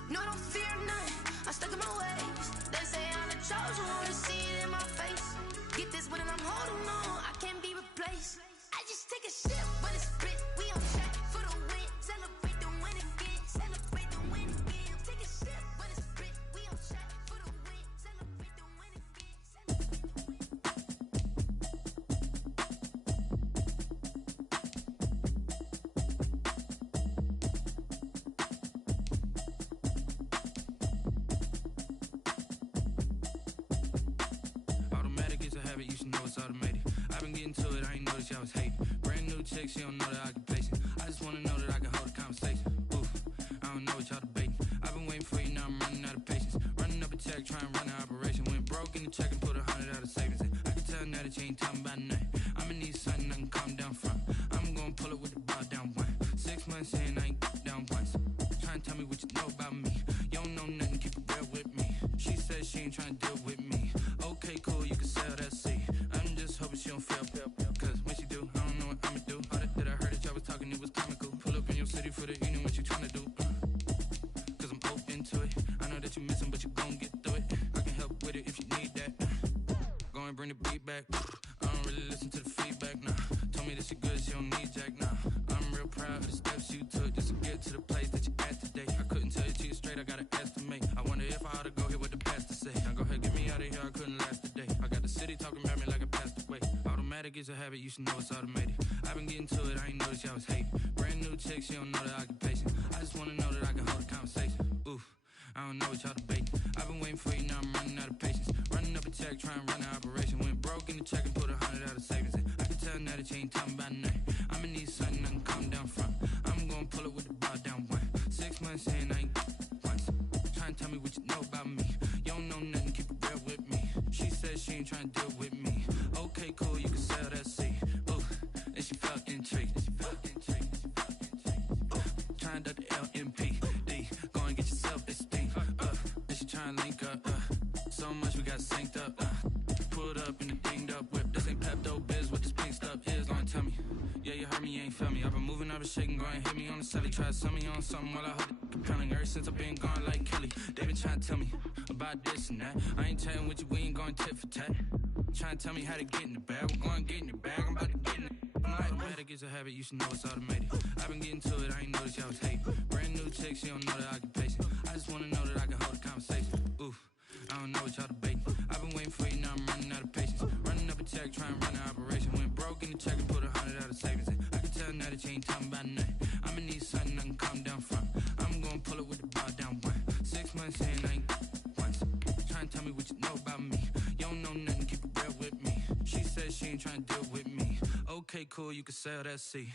No, I don't fear none. I'm stuck in my ways. They say I'm the chosen one, to see it in my face. Get this when I'm holding on, I can't be replaced. I just take a sip when it's split. We on track for the win. Celebrate the win again. Celebrate the win again. Take a sip when it's split. We on track for the win. Celebrate the win again. Automatic is a habit, you should know it's automated. I've been getting to it, I ain't noticed y'all was hating. Brand new chick, she don't know the occupation. I just wanna know that I can hold a conversation. Oof, I don't know what y'all debating. I've been waiting for you, now I'm running out in the check and put 100 out of savings in. I can tell now that you ain't talking about nothing. I'ma need something I can calm down from. I'm gonna pull it with the bar down one. 6 months in, I ain't down once. Trying to tell me what you know about me. You don't know nothing, keep it real with me. She said she ain't trying to deal with me. Okay, cool, you can sell that seat. I'm just hoping she don't fail. Cause when she do, I don't know what I'ma do. All that I heard that y'all was talking, it was comical. Pull up in your city for the evening, what you trying to do? Cause I'm open to it. I know that you missing, but you gon' get through it. I can help with it if you need that. Go and bring the beat back. I don't really listen to the feedback, nah. Told me that she good, she don't need jack, nah. I'm real proud of the steps you took just to get to the place that you at today. I couldn't tell you to you straight, I gotta estimate. I wonder if I ought to go here what the pastor say. Now go ahead, get me out of here, I couldn't last a day. I got the city talking about me like I passed away. Automatic is a habit, you should know it's automated. I've been getting to it, I ain't noticed y'all was hating. Brand new chick, she don't know the occupation. I just wanna know that I can hold a conversation. Oof, I don't know what y'all debating. I've been waiting for you, now I'm running out of patience. Running up a check, trying to run an operation. Went broke in the check and put 100 out of savings in. I can tell now that you ain't talking about nothing. I'ma need something I can calm down from. I'm gonna pull it with the bar down one. 6 months in, I ain't once. Trying to tell me what you know about me. You don't know nothing, keep it real with me. She said she ain't trying to deal with me. Okay, cool, you can sell that seat. Ooh, and she felt intrigued. Trying to the LMPD. Go and get yourself this thing. And she trying to link up. So much we got synced up. Pulled up in the dinged up whip. This ain't Pepto Biz, what this pink stuff is. Go and tell me. Yeah, you heard me, you ain't felt me. I've been moving, I've been shaking, go and hit me on the celly. Try to sell me on something while I hold it compelling. Ever since I've been gone like Kelly, they been trying to tell me about this and that. I ain't chatting with you, we ain't going tit for tat. Trying to tell me how to get in the bag. We're going to get in the bag, I'm about to get in it. Automatic is a habit, you should know it's automated. I've been getting to it, I ain't noticed y'all was hating. Brand new chick, she don't know the occupation. I just wanna know that I can hold a conversation. Oof, I don't know what y'all debating. I've been waiting for you, now I'm running out of patience. Running up a check, trying to run an operation. Went broke in the check and put 100 out of savings in. I can tell now that you ain't talking about nothing. I'ma need something I can calm down from. I'm gonna pull it with the bar down one. 6 months in, I ain't once. Trying to tell me what you know about me. You don't know nothing, keep it real with me. She said she ain't trying to deal with me. Okay, cool, you can sell that seat.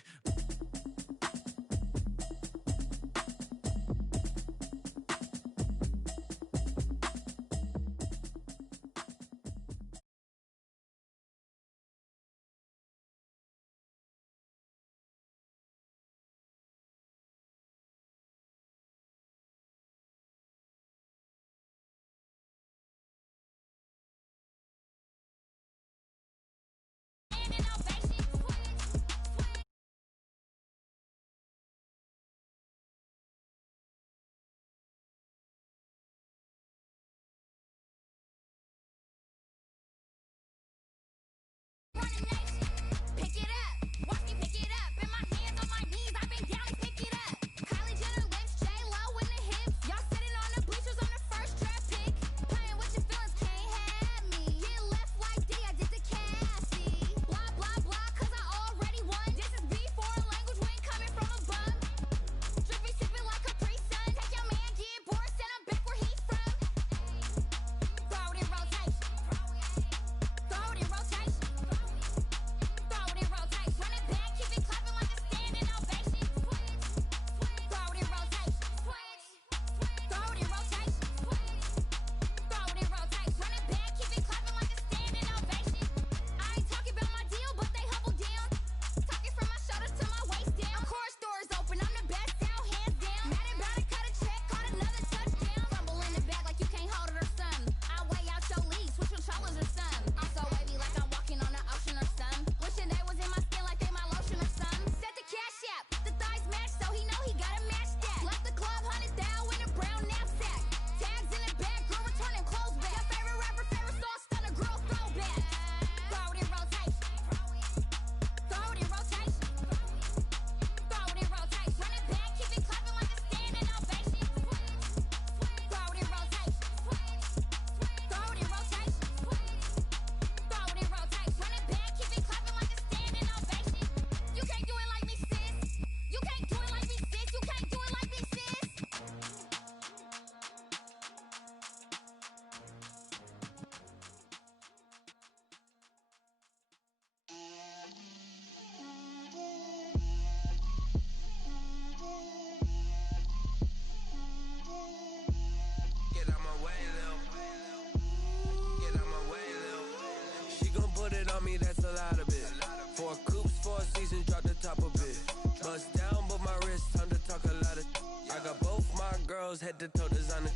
girls head to toe designer.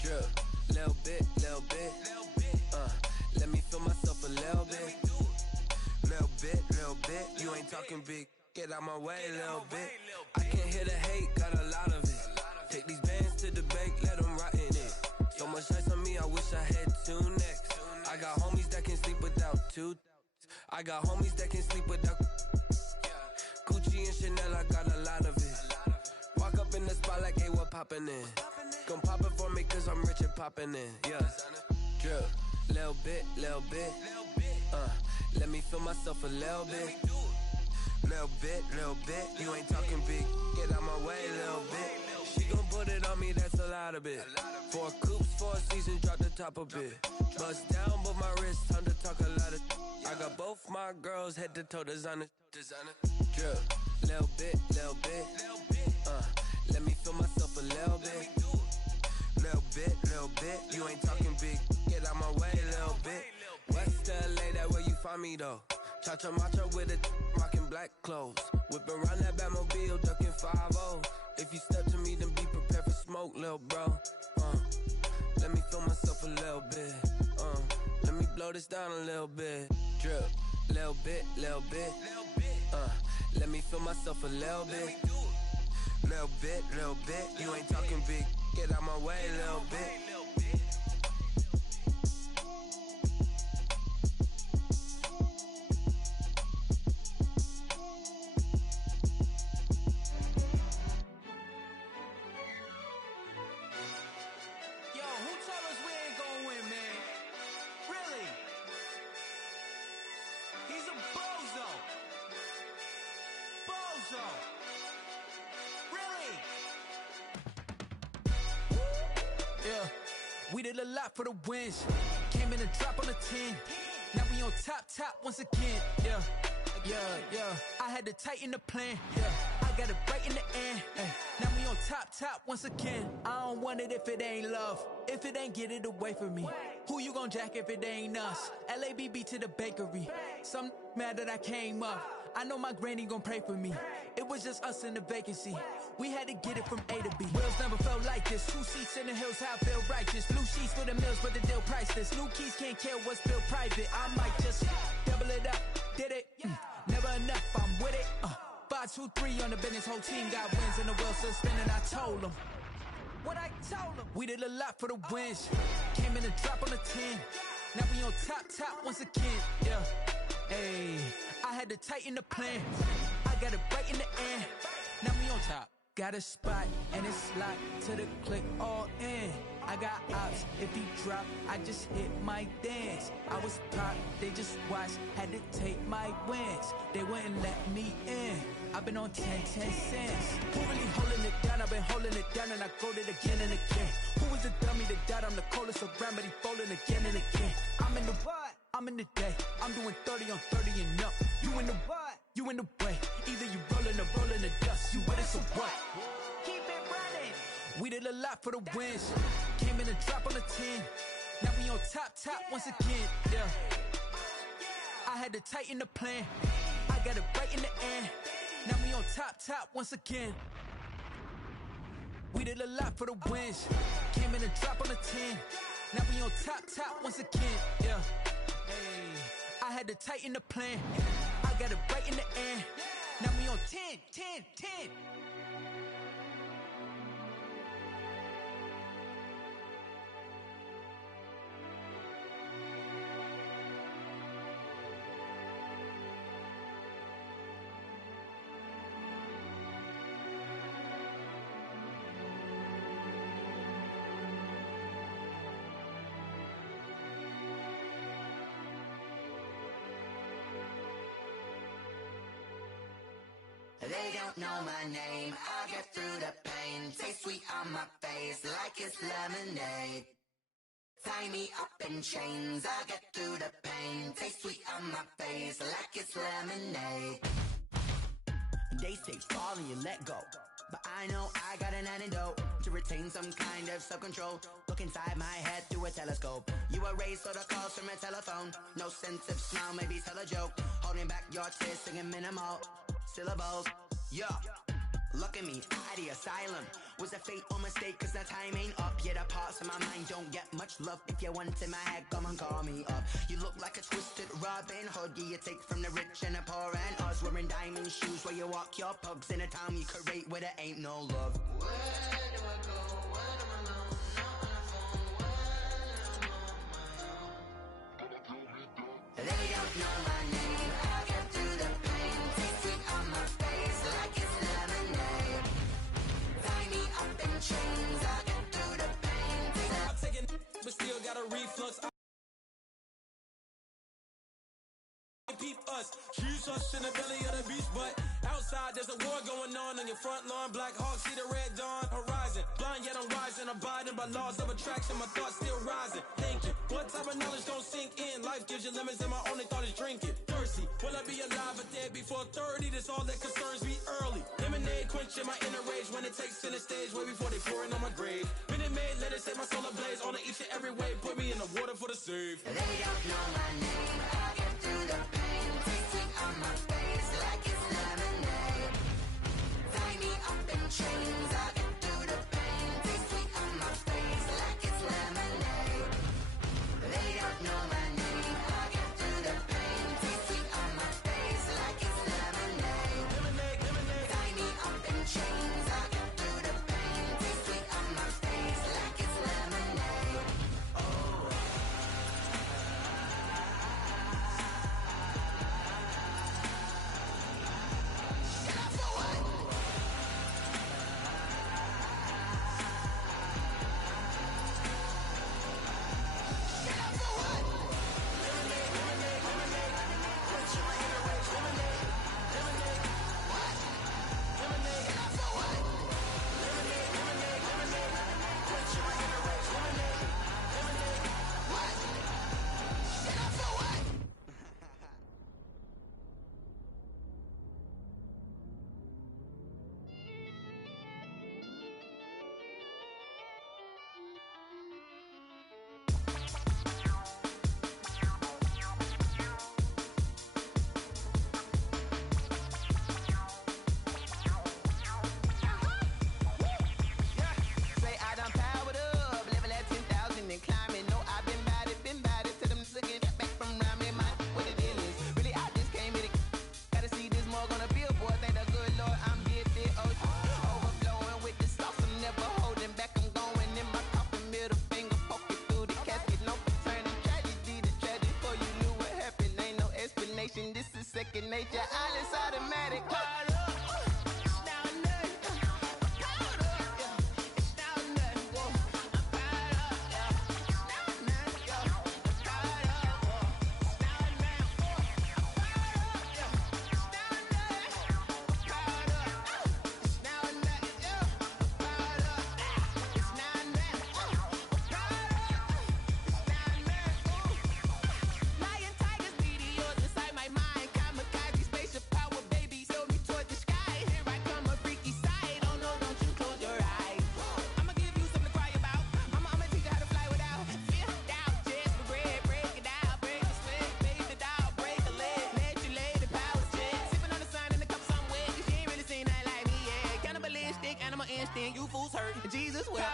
Drip, little bit. Let me feel myself a little bit. Little bit. You ain't talking big. Get out my way, little bit. I can't hear the hate, got a lot of it. Take these bands to the bank, let them rot in it. So much ice on me, I wish I had 2 necks. I got homies that can sleep without 2. I got homies that can sleep without Gucci and Chanel, I got a lot of it. Walk up in the spot like, hey, what poppin' in? Gon' pop it for me cause I'm rich and poppin' in, yeah. Drip, little bit. Let me feel myself a little bit. Little bit. You ain't talking big. Get out my way, little bit. She gon' put it on me, that's a lot of it. 4 coops, 4 seasons, drop the top a bit. Bust down, but my wrist, time to talk a lot of. I got both my girls head to toe designer. Drip, little bit. Let me feel myself a little bit. Little bit. You ain't talking big. Get out my way, little bit. West LA, that where you find me though. Cha-cha matcha with it, rockin' black clothes. Whippin' around that Batmobile, duckin' 5-0. If you step to me, then be prepared for smoke, lil' bro. Let me feel myself a little bit. Let me blow this down a little bit. Drip, little bit. Let me feel myself a little bit. Little bit. You ain't talking big. Get out my way, little bit. We did a lot for the wins. Came in a drop on a 10. Now we on top once again. Yeah. I had to tighten the plan. Yeah. I got it right in the end. Now we on top once again. I don't want it if it ain't love. If it ain't, get it away from me. Who you gon' jack if it ain't us? LABB to the bakery. Some mad that I came up. I know my granny gon' pray for me. It was just us in the vacancy. We had to get it from A to B. Wheels never felt like this. 2 seats in the hills, how I feel righteous. Blue sheets for the mills, but the deal priceless. New keys can't care what's built private. I might just double it up. Did it? Never enough, I'm with it. 5, 2, 3 on the business. Whole team got wins and the wheels still spinning. I told them what I told them. We did a lot for the wins. Came in a drop on a 10. Now we on top once again. Yeah. Hey, I had to tighten the plan. I got it right in the end. Now we on top. Got a spot and it's locked to the click all in. I got ops, if he drop, I just hit my dance. I was pop, they just watched, had to take my wins. They wouldn't let me in. I've been on 10 cents. Who really holding it down? I've been holding it down and I go it again and again. Who is the dummy that died? I'm the coldest around, but he folding again and again. I'm in the what? I'm in the day. I'm doing 30 on 30 and up. You in the what? You in the way. Either you rolling or rolling the dust. You with us or what? Keep it running. We did a lot for the wins. Came in a drop on a 10. Now we on top once again. Yeah. I had to tighten the plan. I got it right in the end. Now we on top once again. We did a lot for the wins. Came in a drop on a 10. Now we on top once again. Yeah. Hey, I had to tighten the plan. I got it right in the end. Now we on 10. They don't know my name, I get through the pain. Taste sweet on my face like it's lemonade. Tie me up in chains, I get through the pain. Taste sweet on my face like it's lemonade. They say fall and you let go, but I know I got an antidote to retain some kind of self-control. Look inside my head through a telescope. You erase all the calls from a telephone. No sense of smile, maybe tell a joke. Holding back your tears, singing minimal syllables. Yeah, Look at me, out the asylum. Was a fate or mistake, cause the time ain't up. Yet the parts of my mind don't get much love. If you want in my head, come and call me up. You look like a twisted Robin Hood. Yeah, you take from the rich and the poor and us. Wearing diamond shoes where you walk your pugs in a town you create where there ain't no love. Where do I go? When am I alone? Not on the phone. When I'm on my own. They don't know my name. I get through the pain. Taste sweet on my face like it's lemonade. Tie me up in chains. I get through the pain. I'm taking, but still got a reflux. Peep us, choose us in the belly of the beast, but outside there's a war going on your front lawn. Black Hawk, see the red dawn horizon. Blind yet I'm rising, abiding by laws of attraction. My thoughts still rising. Thinking, what type of knowledge gon' sink in? Life gives you lemons, and my only thought is drinking. Thirsty, will I be alive or dead before 30? That's all that concerns me early. Lemonade quenching my inner rage when it takes center stage, way before they pour it on my grave. Minute Maid, let it set my soul ablaze. On each and every way, put me in the water for the save. They don't know my name. I get through the pain. Taste sweet on my face like it's lemonade. Tie me up in chains. I get through the pain. Taste sweet on my face like it's lemonade. They don't know my name. I get through the pain. Taste sweet on my face like it's lemonade. Lemonade, lemonade. Tie me up in chains. I get through the pain. Taste sweet on my face like it's lemonade. Oh. This is second nature, all is automatic. You fools hurt. Jesus will.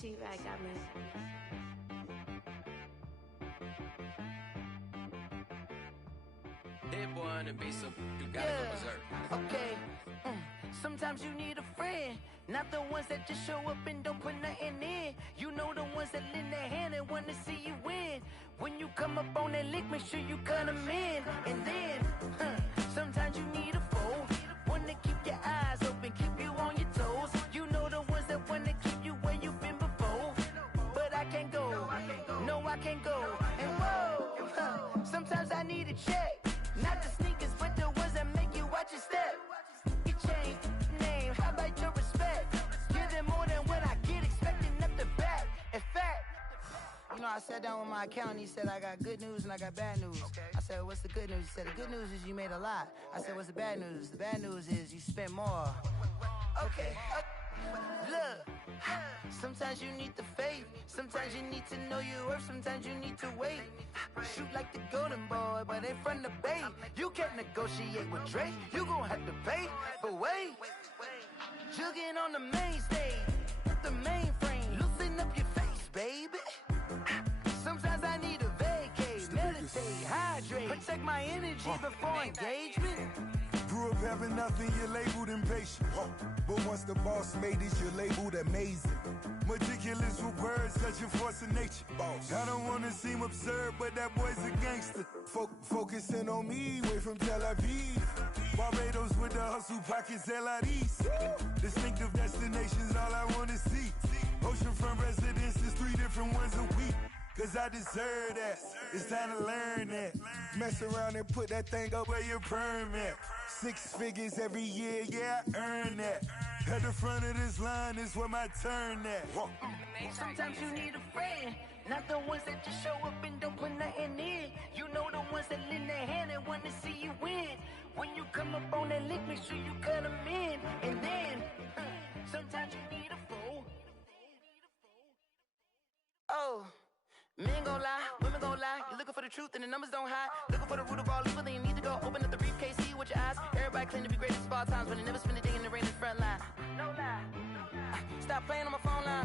T-Rack got me. That boy on the beat, so you gotta go berserk. Okay. Sometimes you need a friend, not the ones that just show up and don't put nothing in. You know the ones that lend their hand and want to see you win. When you come up on that lick, make sure you cut them in. And then, sometimes you need a foe, one to keep your eyes open, keep you on your toes. You know the ones that want to keep you where you've been before. But I can't go, no I can't go. And whoa, sometimes I need a check. Not the sneakers, but the ones that make you watch your step. You change name, how about your respect? Give them more than what I get, expecting up the back. In fact, you know, I sat down with my accountant, he said I got good news and I got bad news. I said, what's the good news? He said, the good news is you made a lot. I said, what's the bad news? The bad news is you spent more. Okay, look, sometimes you need the faith, sometimes you need to know your worth, sometimes you need to wait. Shoot like the golden boy, but in front of Bay. You can't negotiate with Drake, you gon' have to pay. But wait, jugging on the main stage, the mainframe, loosen up your face, baby. Sometimes I need a vacate, meditate, hydrate, protect my energy before engagement. Grew up having nothing, you're labeled impatient. But once the boss made it, you're labeled amazing. Meticulous with words, such a force of nature. I don't wanna seem absurd, but that boy's a gangster. Focusing on me, way from Tel Aviv. Barbados with the hustle pockets, LIDs. Distinctive destinations, all I wanna see. Oceanfront residences, 3 different ones a week. Cause I deserve that, it's time to learn that. Mess around and put that thing up where your permit. 6 figures every year, yeah, I earn that. At the front of this line is where my turn at. Sometimes you need a friend, not the ones that just show up and don't put nothing in. You know the ones that lend their hand and want to see you win. When you come up on that lick, make sure you cut them in. And then, sometimes you need a foe. Oh. Men gon' lie, women gon' lie. You're looking for the truth and the numbers don't hide. Looking for the root of all evil, then you need to go open up the briefcase, see with your eyes. Everybody claim to be great at small times, but they never spend a day in the rain in the front line. No lie. Stop playing on my phone line.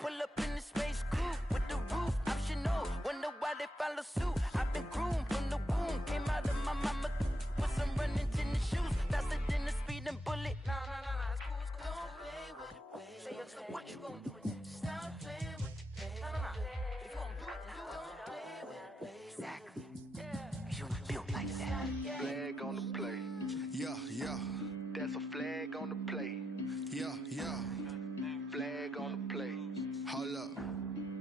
Pull up in the space coupe with the roof optional. Wonder why they follow suit. I've been groomed from the womb. Came out of my mama with some running tennis shoes. Faster than the speeding bullet. Nah, it's cool, it's cool. Don't play with it, baby. Say so what you gon' do with it? Stop playing with it. If you gon' do it, then don't play with it, baby. Exactly. You built like that. Flag on the play. Yeah. That's a flag on the play. Yeah. Flag on the play. Hold up.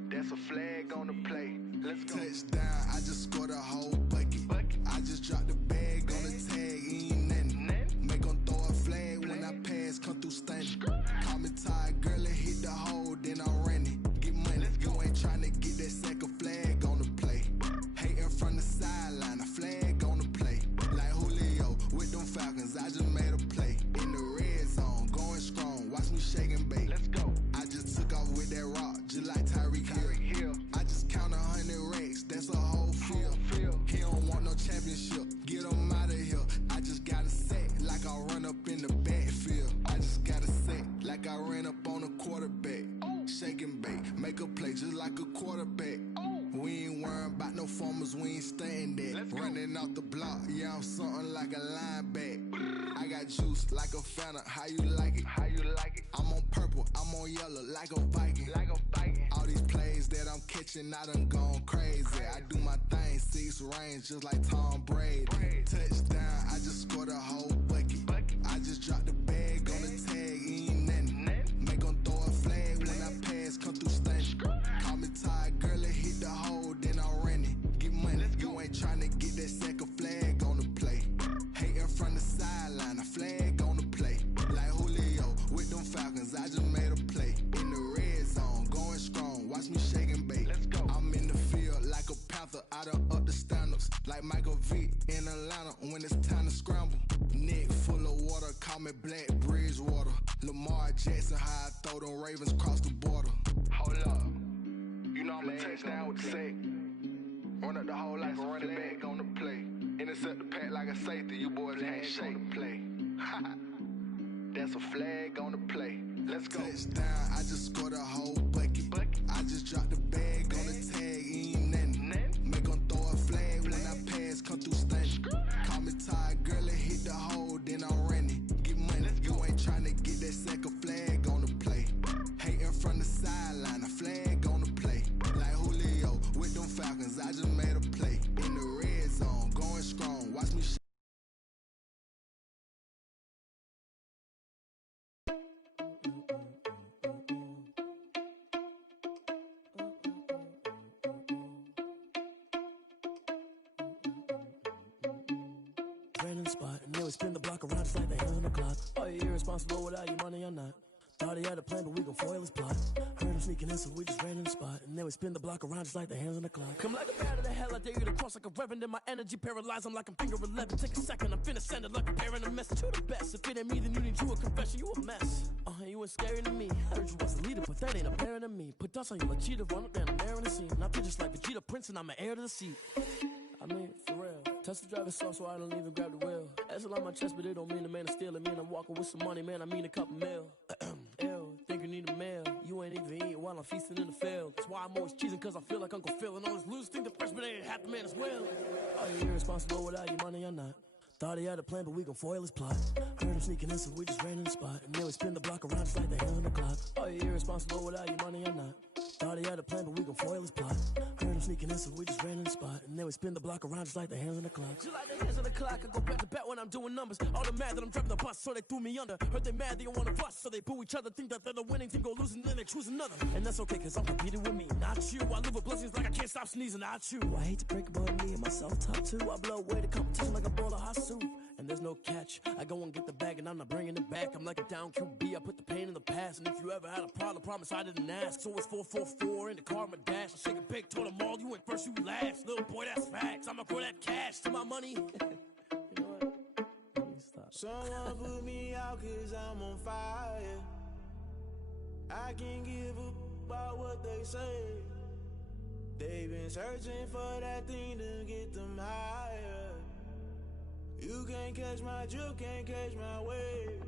That's a flag on the play. Let's go. Touchdown, I just scored a whole bucket. I just dropped the bag on the tag, ain't nothing. Make 'em throw a flag when I pass, come through stunning. Call me tired, girl, and hit the hole, then I'm running. Get money, you ain't tryna get that second flag on the play. Hating from the sideline, a flag on the play. Like Julio with them Falcons, I just made a play. In the red zone, going strong, watch me shake and bake. Let's go. I just took off with that rock, just like Tyreek Hill. I just count 100 racks, that's a whole field. He don't want no championship, get him out of here. I just got a set, like I run up in the backfield. I just got a set, like I ran up on a quarterback. Shake and bake, make a play just like a quarterback. We ain't worrying about no formers, we ain't staying there. Running off the block, yeah, I'm something like a linebacker. I got juice like a Fanta, how you like it? I'm on purple, I'm on yellow, like a Viking. All these plays that I'm catching, I done gone crazy. I do my thing, 6 range, just like Tom Brady. Touchdown, I just scored a whole bucket. I just dropped the bag on the tag, ain't nothing. Make 'em throw a flag when I pass, come through stunning. Call me tired, girl, and hit the hole, then I'm running. Get money, you ain't tryna get that second flag on the play. Hating from the sideline, a flag on the play. Like Julio with them Falcons, I just made a play. In the red zone, going strong, watch me shake and bake. I'm in the field like a Panther, I done up the standards. Like Michael Vick in Atlanta when it's time to scramble. Neck full of water, call me Black Bridgewater. Lamar Jackson, how I throw them Ravens across the border. Hold up. You know I'm a touchdown with the sack. Run up the hole like a running back on the play. Intercept the pack like a safety, you boys ain't shake the play. That's a flag on the play. Let's go. Touchdown, I just scored a whole bucket. I just dropped the bag on the tag, ain't nothing. Make them throw a flag when I pass, come through stunning. Call me tired, girl, and hit the hole, then I'm running. Get money, you ain't tryna get that second flag on the play. Hating from the sideline, a flag on the play. Like Julio with them Falcons, I just made a play. In the red zone, going strong, watch me Random spot, and they would spin the block around just like the hands on the clock. Are you irresponsible without your money or not? Thought he had a plan, but we gon' foil his plot. Heard him sneaking in, so we just ran in the spot. And they would spin the block around just like the hands on the clock. Come like a bat of the hell, I dare you to cross like a reverend. In my energy paralyzed, I'm like I'm finger 11. Take a second, I'm finna send it like a bearing a message to the best. If it ain't me, then you need you a confession, you a mess. You ain't scary to me. Heard you was a leader, but that ain't apparent to me. Put dust on you like cheetah, run up down the air in the scene. And I feel just like Vegeta Prince, and I'm an heir to the seat. I mean, for real. Touch the driver's sauce, so I don't even grab the wheel. That's on my chest, but it don't mean the man is stealing. Mean I'm walking with some money, man, I mean a couple mil. Ew, think you need a meal. You ain't even eating while I'm feasting in the field. That's why I'm always cheesing, cause I feel like Uncle Phil. And all this losers think the freshman ain't half the man as well. Are you irresponsible without your money or not? Thought he had a plan, but we gon' foil his plot. Heard him sneaking in, so we just ran in the spot. And they would spin the block around just like the hands on the clock. Are you irresponsible without your money or not? Thought he had a plan, but we gon' foil his plot. Heard him sneaking in, so we just ran in the spot. And they would spin the block around just like the hands on the clock. Just like the hands on the clock, I go back to back when I'm doing numbers. All the mad that I'm driving the bus, so they threw me under. Heard they mad, they don't wanna bust, so they boo each other. Think that they're the winning team, go losing, then they choose another. And that's okay, cause I'm competing with me, not you. I live with blessings like I can't stop sneezing, not you. I hate to break about me and myself top two. I blow away the competition like a bowl of hot soup. And there's no catch. I go and get the bag and I'm not bringing it back. I'm like a down QB, I put the pain in the past. And if you ever had a problem, promise I didn't ask. So it's 444 in the car, my dash. I shake a big, told them all, you went first, you last. Little boy, that's facts. I'ma grow that cash to my money. You know what? Let me stop. Someone put me out cause I'm on fire. I can't give a about what they say. They've been searching for that thing to get them higher. You can't catch my drift, can't catch my wave.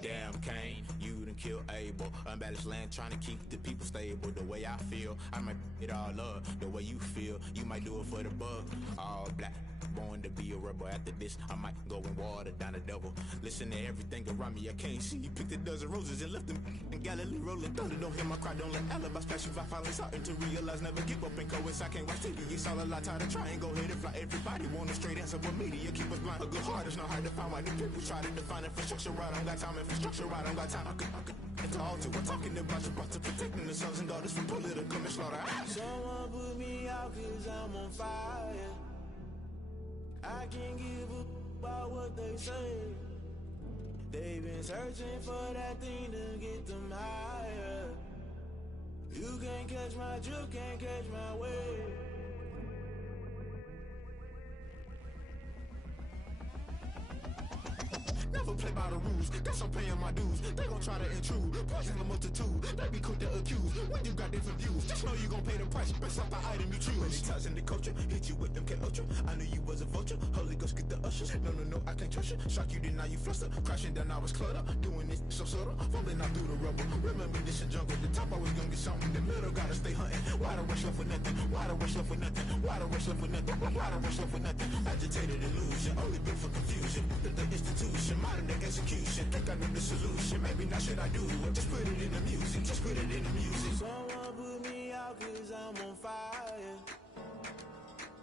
Damn Kane, you done killed Abel. Unbalanced land trying to keep the people stable. The way I feel, I might it all up. The way you feel, you might do it for the bug. All black, born to be a rebel. After this, I might go and water down the double. Listen to everything around me, I can't see. You picked a dozen roses and left them in Galilee rolling thunder. Don't hear my cry, don't let alibis pass you. I finally starting to realize, never give up and coincide. I can't watch TV, it's all a lot. Tired of trying, go ahead and fly. Everybody want a straight answer, but media keep us blind. A good heart is not hard to find. Why the people try to define infrastructure right? I don't got time, infrastructure right? I don't got time. I could it's all to we're talking about your brother protecting the sons and daughters from political manslaughter. Someone put me out cause I'm on fire. I can't give a about what they say. They've been searching for that thing to get them higher. You can't catch my drift, can't catch my wave. Never play by the rules, guess I'm paying my dues. They gon' try to intrude, poison the multitude. They be quick to accuse, when you got different views. Just know you gon' pay the price, based off the item you choose. Many ties in the culture, hit you with them K-Ultra. I knew you was a vulture, Holy Ghost get the ushers. No, I can't trust you. Shock you, then now you fluster. Crashing down, I was cluttered. Doing this so subtle, falling out through the rubble. Remember this a jungle, the top always gonna get something. The middle gotta stay hunting. Why the rush left with nothing? Why the rush left with nothing? Why the rush left with nothing? Why the rush left with nothing? Agitated illusion, only built for confusion. The institution, modern day execution. Think I know the solution. Maybe not should I do it? Just put it in the music. Just put it in the music. Someone put me out cause I'm on fire.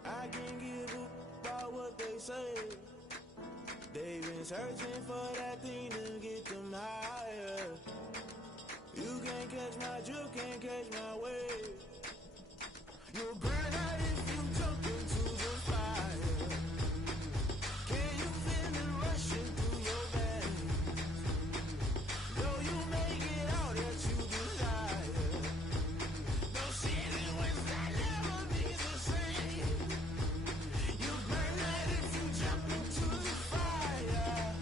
I can't give a about what they say. They've been searching for that thing to get them higher. You can't catch my drift, can't catch my wave. You'll burn out if you jump into the fire. Can you feel it rushing through your veins? Though you make it out that you desire. No city was that never be the same. You burn out if you jump into the fire.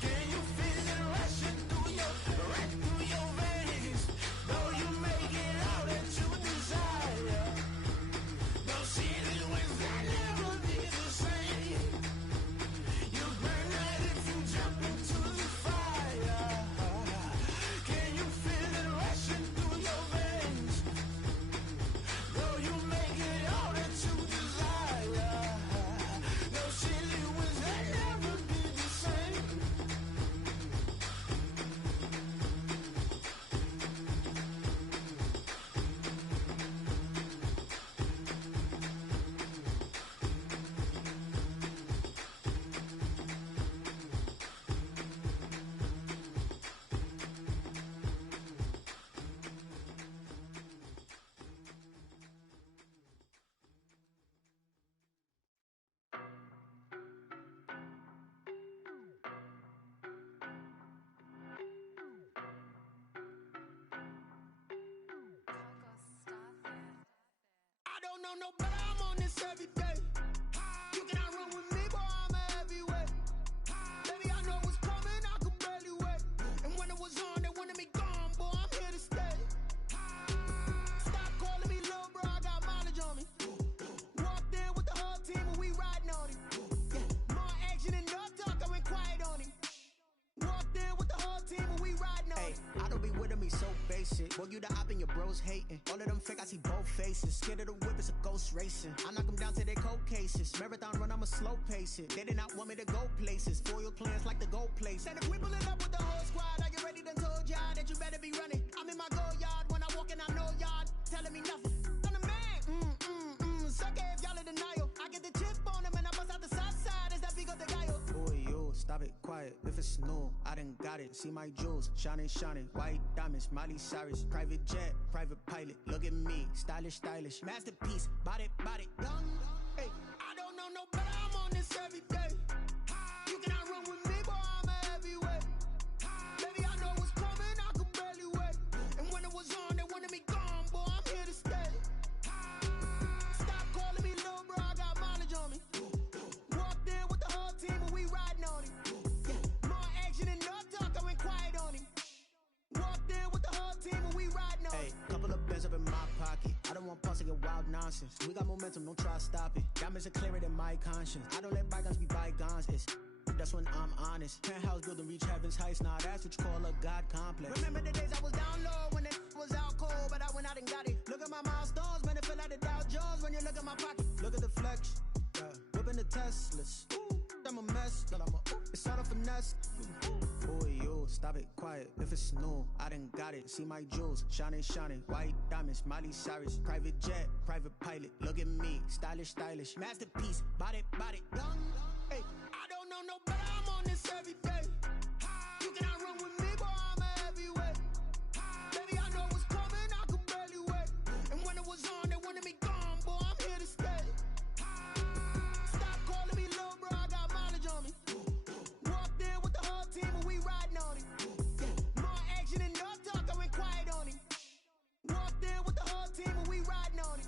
Can you feel it rushing through your veins? Though you make it out that you desire. know no better, I'm on this every day. You cannot run with me, boy, I'm a heavyweight. Baby, I know what's coming, I could barely wait. And when it was on, they wanted me gone, boy, I'm here to stay. Stop calling me little bro, I got mileage on me. Walked in with the whole team and we riding on him. Yeah, more action and no talk, I went quiet on him. Walked in with the whole team and we riding on him. I don't be with him, he's so basic. Boy, you the op and your bros hating. All of them fake, I see both faces. Scared of the whip, it's a ghost racing. I knock them down to their cold cases. Marathon run, I'ma slow pace it. They did not want me to go places. Foil plans like the gold place. And if we pulling up with the whole squad, are you ready? Done told y'all that you better be running. I'm in my go yard when I walk in, I know y'all telling me nothing. I'm the man, suck it if y'all in denial. I get the chip on him and I bust out the south side. Is that Vigo the Gallo? Boy, yo, stop it, quiet. If it's new, I done got it. See my jewels, shining, shining. White diamonds, Miley Cyrus. Private jet, private pilot. Look at me, stylish, stylish. Masterpiece, body, young. Hey, I don't know no better, I'm on this every day. You cannot run with me, boy, I'm a heavyweight. Baby, I know what's coming, I could barely wait. And when it was on, they wanted me gone, boy, I'm here to stay. Stop calling me little bro, I got mileage on me. Walked in with the whole team and we riding on him. Yeah, more action and no talk, I went quiet on him. Walked in with the whole team and we riding on him. Hey, couple of bands up in my pocket. I don't want pause to get wild nonsense. We got momentum, don't try to stop it. Diamonds are clearer than my conscience. I don't let bygones be bygones. That's when I'm honest. Penthouse building, reach heaven's heights. Nah, that's what you call a God complex. Remember the days I was down low when it was out cold, but I went out and got it. Look at my milestones, man, it feel like the Dow Jones when you look at my pocket. Look at the flex, whipping the Teslas. I'm a mess, but it's all a finesse. Boy, yo, stop it, quiet. If it's new, I done got it. See my jewels, shining, shining. White diamonds, Miley Cyrus. Private jet, private pilot. Look at me, stylish, stylish. Masterpiece, body, young. Hey, I don't know no better, I'm on this every day. You cannot run with me, boy, I'm a heavyweight. Baby, I know what's coming, I could barely wait. And when it was on, they wanted me gone, boy, I'm here to stay. Stop calling me little bro, I got mileage on me. Walked in with the whole team and we riding on him. Yeah, more action and no talk, I went quiet on him. Walked in with the whole team and we riding on him.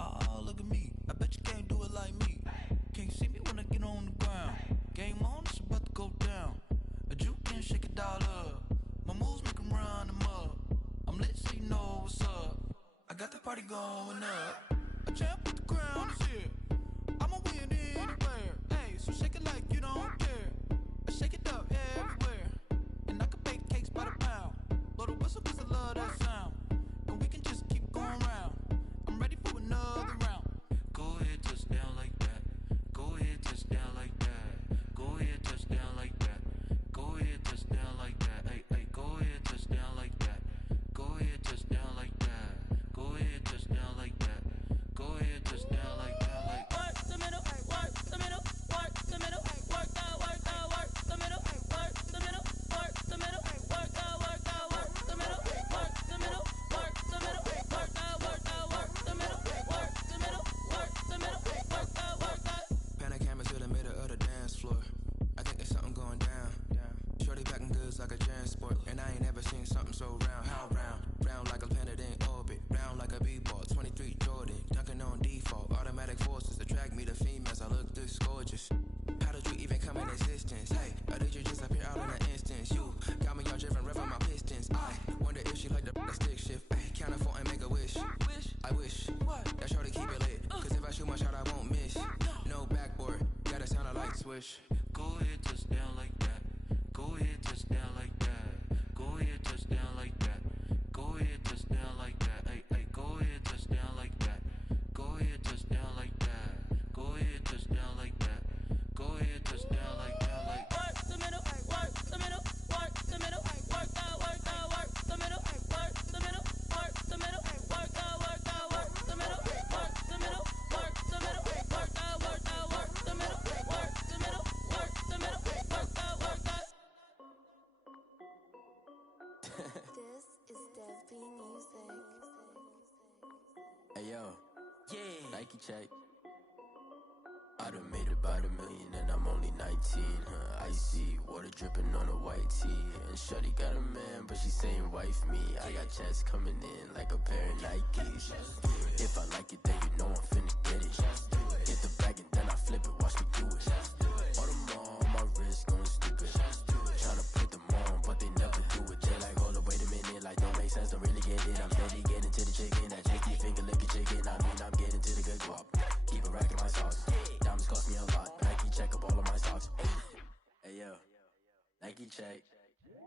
Oh, look at me. I bet you can't do it like me. Can't see me when I get on the ground. Game on, it's about to go down. A juke can shake it all up. My moves make 'em run them up. I'm lit so you know what's up. I got the party going up. A champ with the crown is here. I'ma win anywhere. Hey, so shake it like you don't care. I shake it up everywhere. And I can bake cakes by the pound. Blow the whistle 'cause I love that sound. And we can just keep going round. I'm ready for another round. Go ahead, touch down like that. Go ahead, touch down like that. Go ahead, touch down like that. Go ahead, touch down like that. Hey, hey, go ahead, touch down like that. Go ahead, touch down like that. Go ahead, touch down like that. Go ahead, touch down like that. Like work the middle, work the middle, work the middle, work that, work the middle, work the middle, work the middle, work that, work the middle, work the middle, work the middle, work that, work the middle, work the middle, work the middle, work that. Panic cameras to the middle of the dance floor. I think there's something going down. Shorty packing goods like a transport, and I ain't never seen something so round. How round? Round like a planet in orbit. Round like a b-ball. 23 Jordan, dunking on default. Automatic forces attract me to females. I look this gorgeous. How did you even come in existence? Hey, or did you just appear out in an instance? You got me all driven, revving my pistons. I wonder if she like the stick shift. Ay, count a 4 and make a wish. I wish that shorty keep it lit. 'Cause if I shoot my shot, I won't miss. No backboard, gotta sound a light switch. Go ahead, touch down like that. Go ahead, touch down like that. Go ahead, touch down like that. Go ahead, touch down like that. Hey, hey, go ahead, touch down like that. Go ahead, touch down like that. Go ahead, touch down like that. Go ahead, touch down like that. Like work the middle, work the middle, work the middle, work that, work the middle, work the middle, work the middle, work that, work the middle, work the middle, work the middle, work that, work the middle, work the middle, work the middle, work that, work that. This is Dev being Nike check. I done made about $1 million and I'm only 19. Icy water dripping on a white tee. And shorty got a man, but she saying wife me. I got checks coming in like a pair of Nikes. If I like it, then you know I'm finna get it. Get the bag and then I flip it, watch me do it. All them all on my wrist going stupid. Tryna put them on, but they never do it. They like, hold up, wait a minute, like don't make sense, don't really get it. I'm steady getting to the chicken, that tasty finger licking chicken. I mean, I'm getting to the good guap. Keep a rack in my socks. Diamonds cost me a lot. Nike check up all of my socks. Hey yo, Nike check.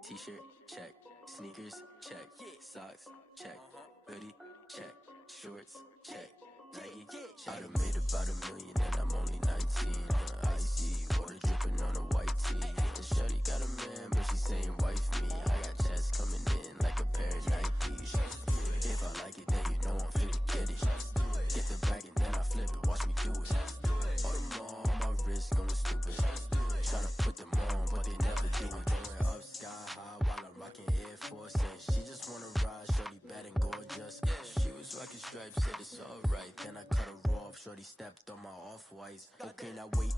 T-shirt check. Sneakers check. Socks check. Hoodie check. Shorts check. Nike check. I done made about $1 million and I'm only 19. Icy water dripping on a white tee. And shorty got a man, but she saying wife me. I got checks coming in like a pair of Nikes. If I like it, then you know I'm finna get it. Get the bag and then I flip it, watch me do it. All them all on my wrist going stupid. Tryna put them on, but they never do it. Going up sky high while I'm rocking Air Force. And she just wanna ride, shorty bad and gorgeous. She was rocking stripes, said it's alright. Then I cut her off, shorty stepped on my off-whites. Okay, now wait.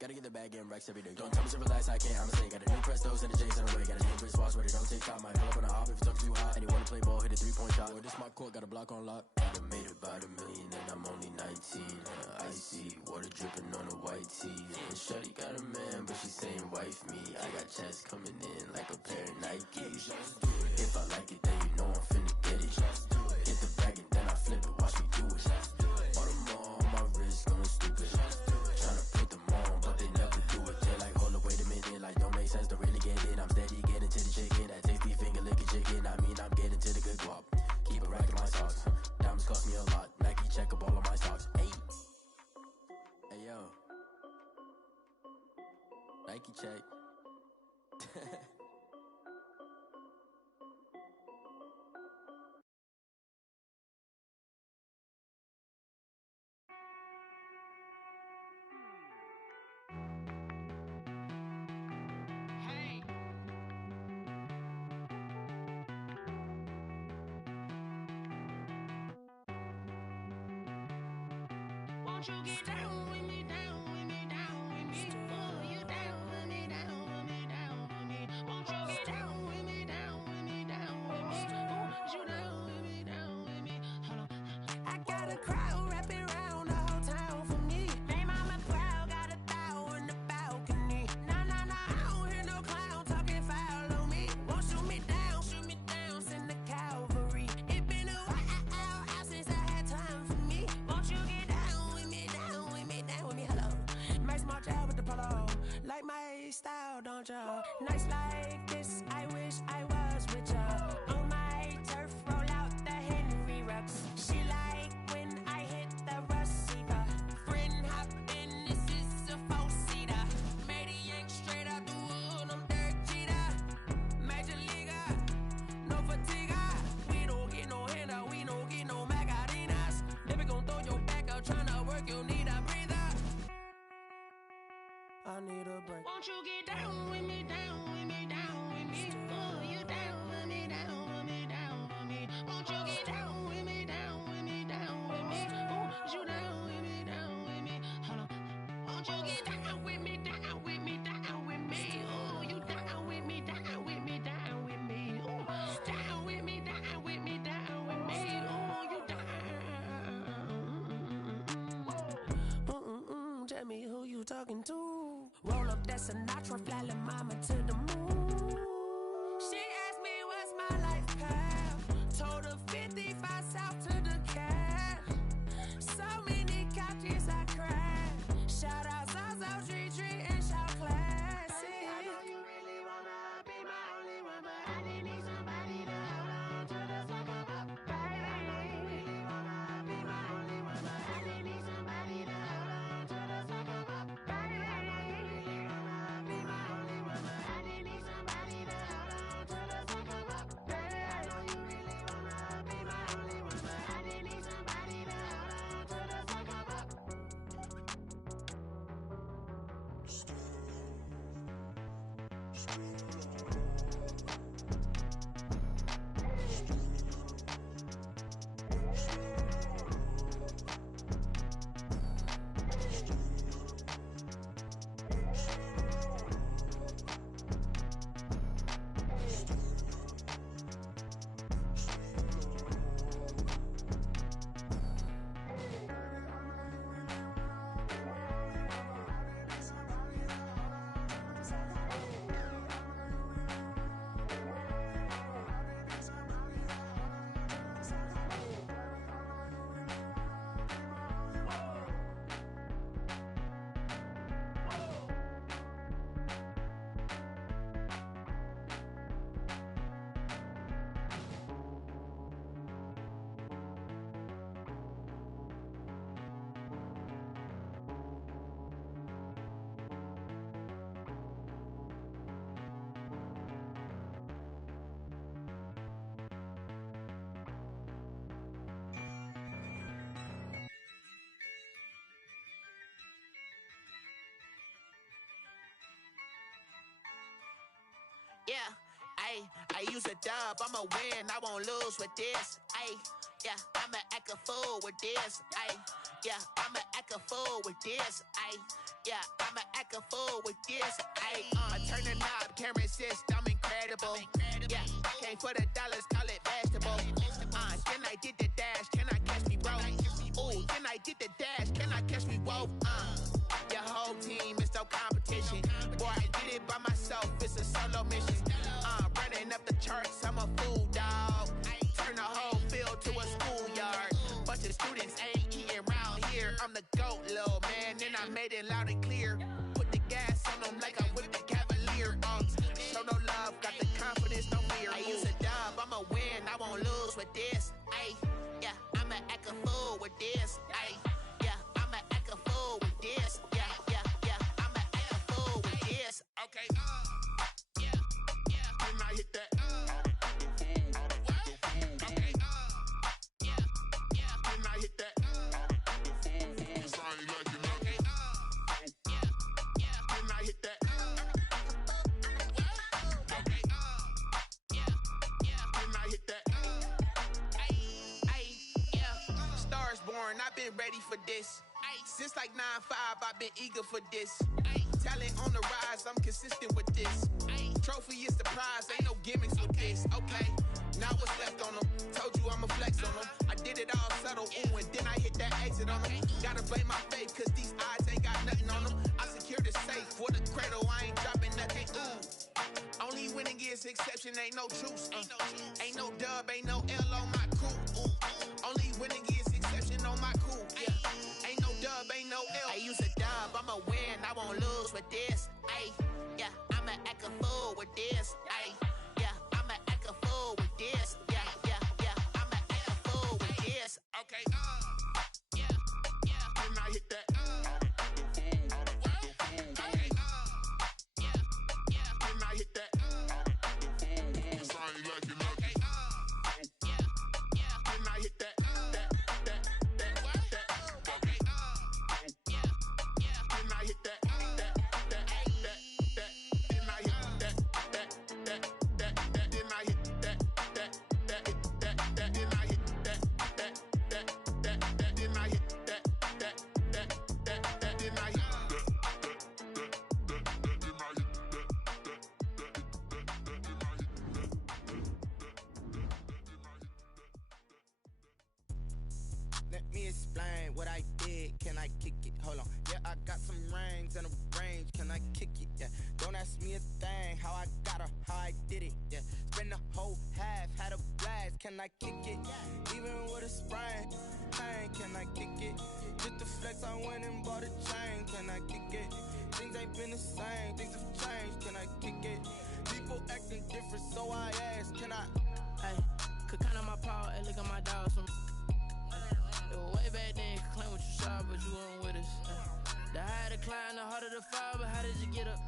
Gotta get the bag and racks every day. Don't tell me to relax, I can't, I'm a snake. Got a new Prestos and a Jason away. Got a new wristwatch where they don't take time. Might pull up on a hop if it's up too hot. And you wanna play ball, hit a 3-point shot. Well, this my court, got a block on lock. I done made about $1 million and I'm only 19. Icy water dripping on a white tee. And shorty got a man, but she saying wife me. I got checks coming in like a pair of Nikes. If I like it, then you know I'm finna get it. Get the bag and then I flip it, watch me do it. All them all on my wrist going stupid. Tryna put them on, but they never do it. They like, hold up, wait a minute, like don't make sense, don't really get it. I'm steady getting to the chicken, that tasty finger licking chicken. I mean, I'm getting to the good guap. Keep a rack in my socks. Diamonds cost me a lot. Nike check up all of my socks. Hey yo, Nike check. Won't you get down with me, down with me, down with me? Oh, you down with me, down with me, down with me. Won't you get down with me, down with me, down with me? Oh, you down with me, down with me? Hold on. I got a crowd wrapping around the whole town for me. They mama proud, got a thou in the balcony. Nah, I don't hear no clown talking foul on me. Won't shoot me down, send the cavalry. It been a while since I had time for me. Won't you get down with me, down with me, down with me? Hello. Nice march out with the polo. Like my style, don't ya? Nice like this, I wish I was with ya. On my turf, roll out the Henry Rux. She like when I hit the receiver. Friend hop in, this is a four-seater. Made a yank straight out the wood, I'm Derek Jeter. Major leaguer, no fatigue. We don't get no handout, we don't get no Macarinas. Never gon' throw your back out, tryna work, you need a breather. I need a break. Won't you get down with me, down with me, down with me? Oh, you down with me, down with me, down with me? Won't you get down with me, down with me, down with me? Oh, you down with me, down with me? Hold on. Won't you get down with me, down with me, down with me? Oh, you down with me, down with me, down with me? Oh, down with me, down with me, down with me? Oh, you down. Tell me who you talking to. Roll up that Sinatra, fly la mama to the moon. She asked me what's my life path. Told her 55 south to the cat. So many couches I cried. Shout out Zazo, Tree, and shout classic. I know you really wanna be my only one, but I didn't need somebody to hold on to the fuck up. Baby, I know you really wanna be my only one, but I didn't need somebody to hold on to the fuck up. Baby, I know you really wanna be my only one, but I didn't need somebody to hold on to the fuck up. Baby, I know you really wanna be my only one, but I Yeah, ayy, I use a dub, I'ma win, I won't lose with this. Ayy, yeah, I'ma act a fool with this. Ayy, yeah, I'ma act a fool with this. Ayy, yeah, I'ma act a fool with this. Ayy, turn the knob, camera assist, I'm incredible. Yeah, came for the dollars, call it vegetable. Then I did the dash, can I catch me, bro? Ooh, then I did the dash, can I catch me, whoa? Your whole team is no competition. Boy, I did it by myself, it's a solo mission. Running up the charts, I'm a fool, dog. Turn the whole field to a schoolyard. Bunch of students ain't eating round here. I'm the GOAT, little man, and I made it loud and clear. Put the gas on them like I'm with the Cavalier. Show no love, got the confidence, no fear. I use a dub, I'ma win, I won't lose with this. Ayy, yeah, I'ma act a fool with this. Ayy, yeah, I'ma act a fool with this. Yeah, yeah, yeah, I'ma act a fool with this. Okay, yeah, yeah, can I hit that? Okay, yeah, yeah, can I hit that? Cause I ain't like it. Okay, yeah, yeah, can I hit that? Okay, yeah, yeah, can I hit that? Stars born, I've been ready for this. Since like 9-5, I've been eager for this. Talent on the rise, I'm consistent with this. Trophy is the prize, ain't no gimmicks with this. Okay, now what's left on them? Told you I'ma flex on them. I did it all subtle, ooh, and then I hit that exit on them. Gotta blame my faith, cause these odds ain't got nothing on them. I secured the safe for the cradle, I ain't dropping nothing, ooh. Only winning is exception, ain't no truce. Ain't no dub, ain't no L on my crew. Ooh. Only winning is exception on my crew. Yeah. Ain't no dub, ain't no L. I use a dub, I'ma win, I won't lose with this. Ayy, yeah, I'ma act a fool with this. Ayy, yeah, I'ma act a fool with this. Yeah, yeah, yeah, I'ma act a fool with this. Okay, yeah, yeah, can I hit that? Okay, yeah, yeah, can I hit that? Cause I ain't like it. Okay, yeah, yeah, can I hit that? Okay, yeah, yeah, can I hit that? Let me explain what I did. Can I kick it? Hold on. Yeah, I got some rings and a range. Can I kick it? Yeah. Don't ask me a thing. How I got her, how I did it. Yeah. Spend the whole half, had a blast. Can I kick it? Even with a sprain. Pain, can I kick it? Just to flex, I went and bought a chain. Can I kick it? Things ain't been the same. Things have changed. Can I kick it? People acting different, so I asked. Can I? Hey, could count on my power and look at my dogs. Way back then, claim what you saw, but you weren't with us. The higher the climb, the harder the fall, but how did you get up?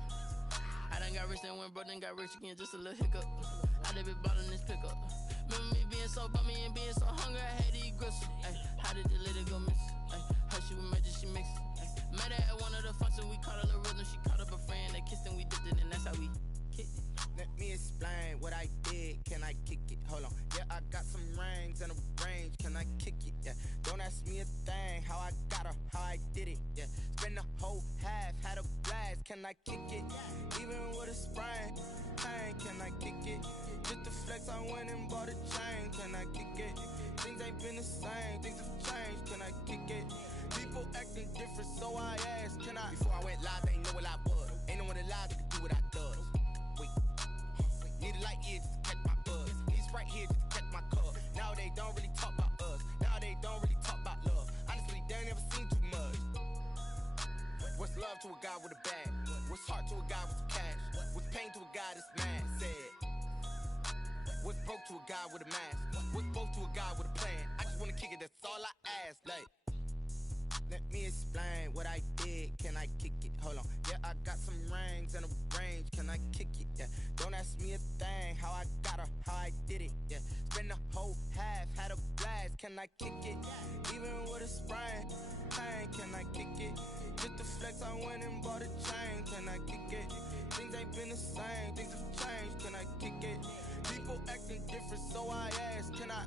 I done got rich and went broke, then got rich again, just a little hiccup. I done been ballin' this pickup. Remember me being so bummy and being so hungry, I had to eat gristle. Ay, how did the lady go miss? Ay, her she was magic, she mixed. Met her at one of the functions, we caught a little rhythm. She caught up a friend, they kissed and we dipped it, and that's how we kicked it. Let me explain what I did. Can I kick it? Hold on. Yeah, I got some rings and a range. Can I kick it? Yeah. Don't ask me a thing. How I got her, how I did it. Yeah. Spend the whole half, had a blast. Can I kick it? Even with a sprain. Pain, can I kick it? Just to flex, I went and bought a chain. Can I kick it? Things ain't been the same. Things have changed. Can I kick it? People acting different, so I asked. Can I? Before I went live, they ain't know what I was. Ain't no one alive that could do what I does. Wait. Need a light here just to catch my buzz. Need Sprite here just to catch my cup. Now they don't really talk about us. Now they don't really talk about love. Honestly, they ain't never seen too much. What's love to a guy with a bag? What's heart to a guy with some cash? What's pain to a guy that's mad? Said. What's broke to a guy with a mask? What's broke to a guy with a plan? I just wanna kick it, that's all I ask. Like, let me explain what I did. Can I kick it? Hold on. Yeah, I got some rings and a range. Can I kick it? Yeah. Don't ask me a thing. How I got her, how I did it. Yeah. Spend the whole half, had a blast. Can I kick it? Even with a sprain. Pain, can I kick it? Just to flex, I went and bought a chain. Can I kick it? Things ain't been the same, things have changed. Can I kick it? People acting different, so I asked, can I?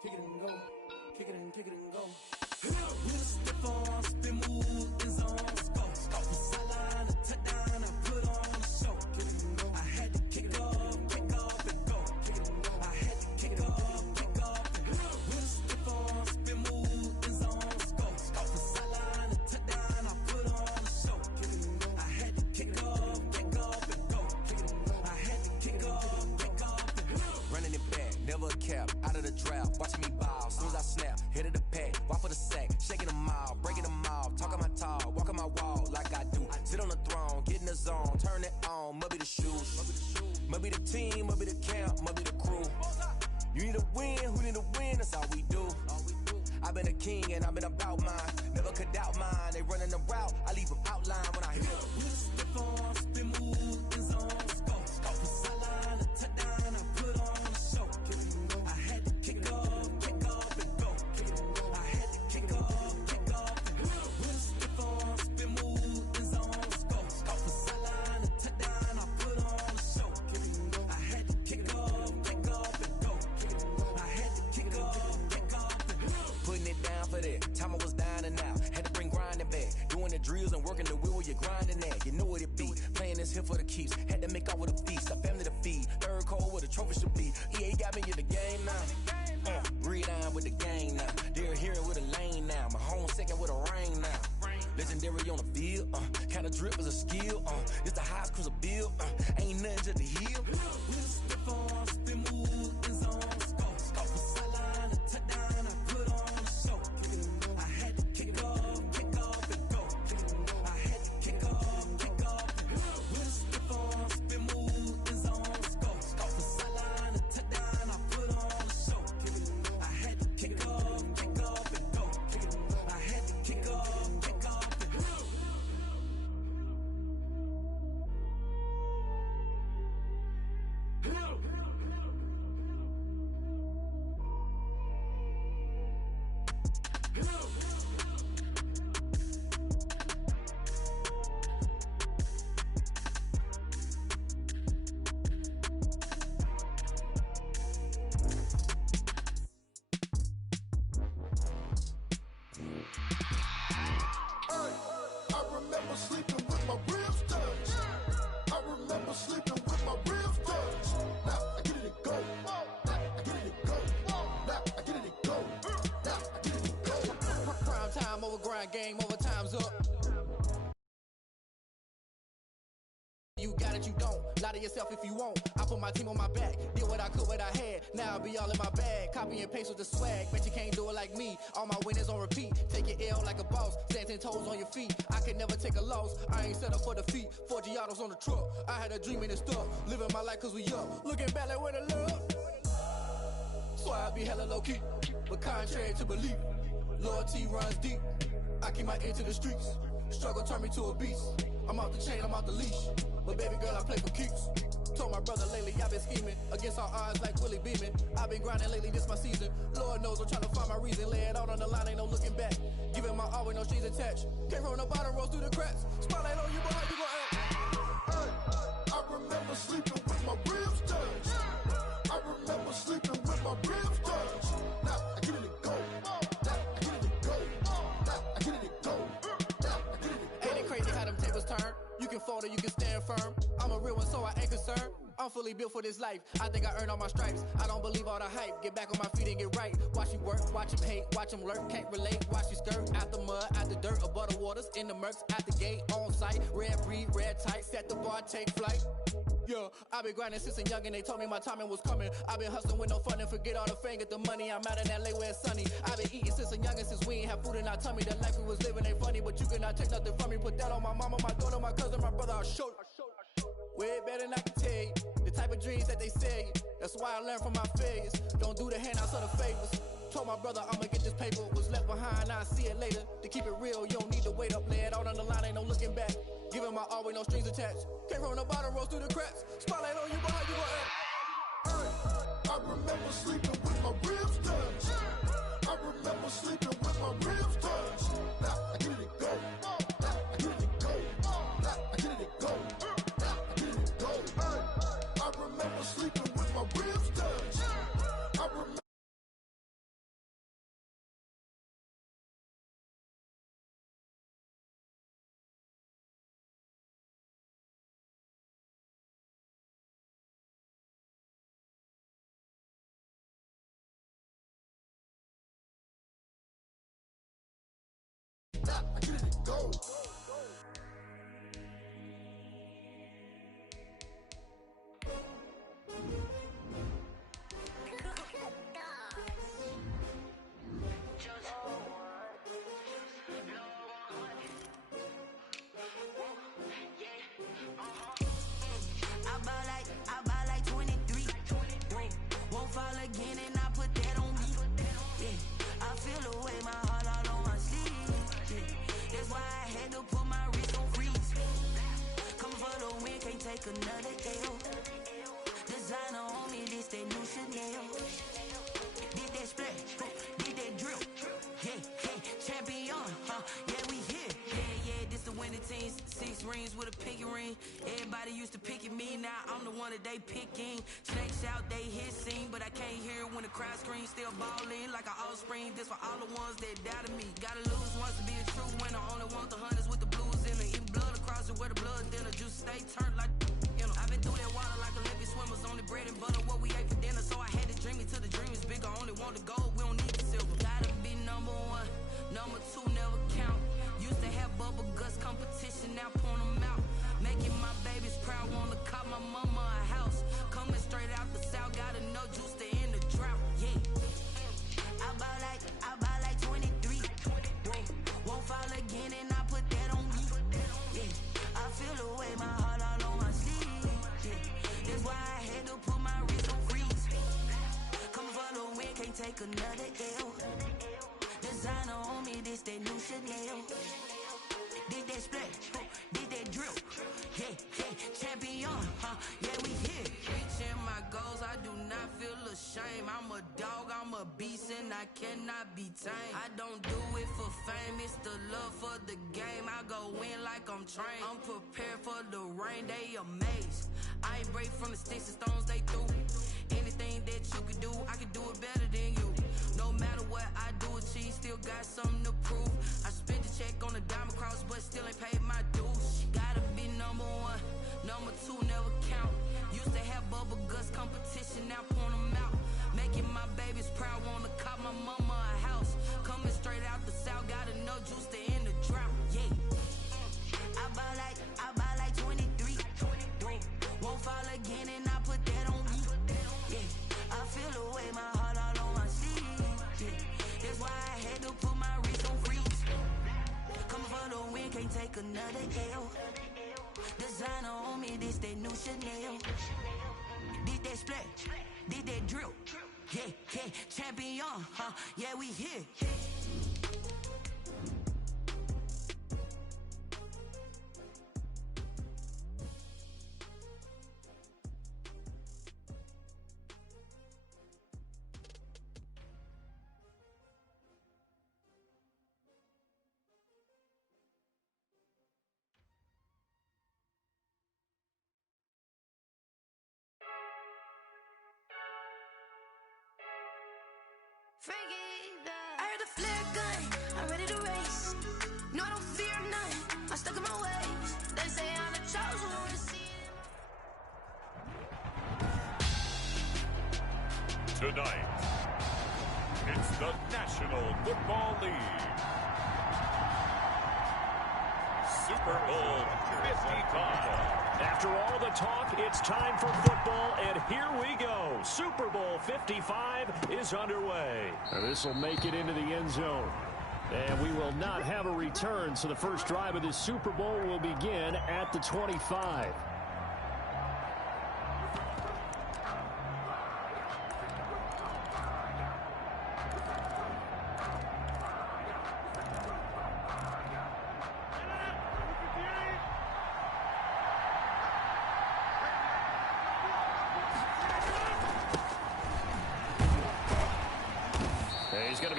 Kick it and go, kick it and go. With a stiff arm, spin move, in zone, scope. From sideline to touchdown, I put on a show. Kick it and go. I had to kick off and go. Kick it and go. I had to kick off and go. With a stiff arm, spin move, in zone, scope. From sideline to touchdown, I put on a show. Kick it and go. I had to kick off and go. Kick it and go. I had to kick off and go. Running it back, never a cap, out of the drought, watching me ball, soon as I snap, hit of the pack, walk for the sack, shaking them all, breaking them off, talking my talk, walking my wall like I do, sit on the throne, get in the zone, turn it on, must be the shoes, must be the team, must be the camp, must be the crew, you need a win, who need a win, that's all we do, I've been a king and I've been about mine, never could doubt mine, they running the route, I leave them outline when I hit them. With a stiff arm, spin move, in zone, scope. From sideline to touchdown, I put on a show. Kick it and go. I had to kick off and go. Kick it and go. I had to kick off and go. With a stiff arm, spin move, in zone, scope. From sideline to touchdown, I put on a show. Kick it and go. I had to kick off and go. Kick it and go. I had to kick off and go. Putting it down for that. Time I was down and out. Had to bring grinding back. Doing the drills and working the wheel where you're grinding at. You know what it be. Playing this here for the keeps. Had to make out with a feast. A family to feed. Third cold where the trophy should be. EA got me in the game now. Breathe down with the gang now. They're here with a lane now. My home second with a rain now. Legendary on the field. Kinda drip is a skill. It's the highest cruiser bill. Ain't nothing to the hill. With a stiff arm, spin move, in zone, scope. From sideline to touchdown, I put on a show. Kick it and go. I had to kick off and go. Kick it and go. I had to kick off and go. With a stiff arm, spin move, in zone, scope. From sideline to touchdown, I put on a show. Kick it and go. I had to kick off and go. Kick it and go. I had to kick off and go. I remember sleeping with my ribs touched. I remember sleeping with my ribs touched. Now I get it and go. Now I get it and go. Now I get it and go. Now I get it and go. Prime time over grind game, overtime's up. You got it, you don't. Lie to yourself if you won't. I put my team on my back. Did what I could, what I had. Now I'll be all in my bag. Copy and paste with the swag. Bet you can't do it like me. All my winners on repeat. Take your L like a boss. Stand 10 toes on your feet. I can never take a loss. I ain't set up for defeat. 4 Giottos on the truck. I had a dream and it's stuff. Living my life cause we up. Looking back like where the love. So I be hella low key. But contrary to belief, loyalty runs deep. I keep my ear to the streets. Struggle turned me to a beast. I'm off the chain, I'm off the leash. But baby girl, I play for keeps. Told my brother lately, I've been scheming. Against all odds like Willie Beeman. I've been grinding lately, this my season. Lord knows I'm trying to find my reason. Lay it out on the line, ain't no looking back. Giving my all with no strings attached. Came from the bottom, rose through the cracks. Spotlight on you, but how you gon' act? Hey, I remember sleeping with my ribs touched. I remember sleeping with my ribs touched. Now I get it and go. Now I get it and go. Now I get it and go. Now I get it and go. Ain't it crazy how them tables turn? You can fold or you can stand firm. I'm a real one, so I ain't concerned. I'm fully built for this life. I think I earned all my stripes. I don't believe all the hype. Get back on my feet and get right. Watch you work, watch him hate, watch him lurk. Can't relate, watch you skirt. Out the mud, out the dirt, above the waters, in the murks, at the gate, on site. Red breed, red tight, set the bar, take flight. Yeah, I been grinding since a young and they told me my timing was coming. I been hustling with no fun and forget all the fame, get the money. I'm out in LA where it's sunny. I been eating since a young and since we ain't have food in our tummy. The life we was living ain't funny, but you cannot take nothing from me. Put that on my mama, my daughter, my cousin, my brother, I'll show you. Way better than I can tell you. The type type of dreams that they sell you. That's why I learned from my failures. Don't do the handouts or the favors. Told my brother I'ma get this paper. Was left behind, I'll see it later. To keep it real, you don't need to wait up. Lay it out on the line, ain't no looking back. Giving my all with no strings attached. Came from the bottom, rose through the cracks. Spotlight on you, but how you gon' act? I remember sleeping with my ribs touched. I remember sleeping with my ribs touched. Now I get it go. I get it go. I get it go. I get it go. I remember sleeping with my ribs touched. I remember. I get it go. I buy like 23. Won't fall again and I put that on me. Yeah, I feel the way my heart all on my sleeve. Yeah, that's why I had to put my wrist on freeze. Coming for the win, can't take another L. Designer on me, this that new Chanel. Did that splash, did that drill. Yeah, champion, yeah, we here. Yeah, this the winning team. 6 rings with a pinky ring. Everybody used to pick at me, now I'm the one that they picking. Snakes out, they hit scene, but I can't hear it when the crowd screams. Still ballin' like an offspring. This for all the ones that doubted me. Gotta lose once to be a true winner. Only want the hunters with the blues in it. Eating blood across it where the blood thinner. Juice stay turned like I've been through that water like Olympic swimmers. Only bread and butter what we ate for dinner. So I had to dream it till the dream is bigger. Only want the gold, we don't need the silver. Gotta be number 1, number 2 never count. Used to have bubble guts competition, now point them out. Making my babies proud, wanna cop my mama a house. Coming straight out the south, gotta know juice to end the drought. Yeah, I buy like 23. Won't fall again and I put that on me. Yeah, I feel the way my heart all on my sleeve. Yeah, that's why I had to put my wrist on freeze. Coming for the win, can't take another L. Designer on me, this that new Chanel. Did that splash, did that drill. Yeah, champion, yeah, we here. Reaching my goals, I do not feel ashamed. I'm a dog, I'm a beast, and I cannot be tamed. I don't do it for fame, it's the love for the game. I go in like I'm trained. I'm prepared for the rain, they amazed. I ain't break from the sticks and stones they threw. Anything that you could do, I could do it better than you. No matter what I do, achieve, still got something to prove. I spent the check on the diamond cross, but still ain't paid my dues. Gotta be number 1, number 2 never count. Used to have bubble guts competition, now point them out. Making my babies proud, wanna cop my mama a house. Coming straight out the south, gotta know juice to end the drought. Yeah, I buy like 23. Won't fall again and I put that on me. Yeah, I feel the way my heart all on my sleeve. Yeah, that's why I had to put my wrist on freeze. Coming for the win, can't take another L. Designer on me, this that new Chanel. Did that splash, did that drill. Yeah, champion, yeah, we here. I heard the flare gun, I'm ready to race. No, I don't fear none, I'm stuck in my ways. They say I'm the chosen one to see it. Tonight, it's the National Football League. Super Bowl 55. After all the talk, it's time for football, and here we go. Super Bowl 55 is underway. This will make it into the end zone. And we will not have a return, so the first drive of this Super Bowl will begin at the 25.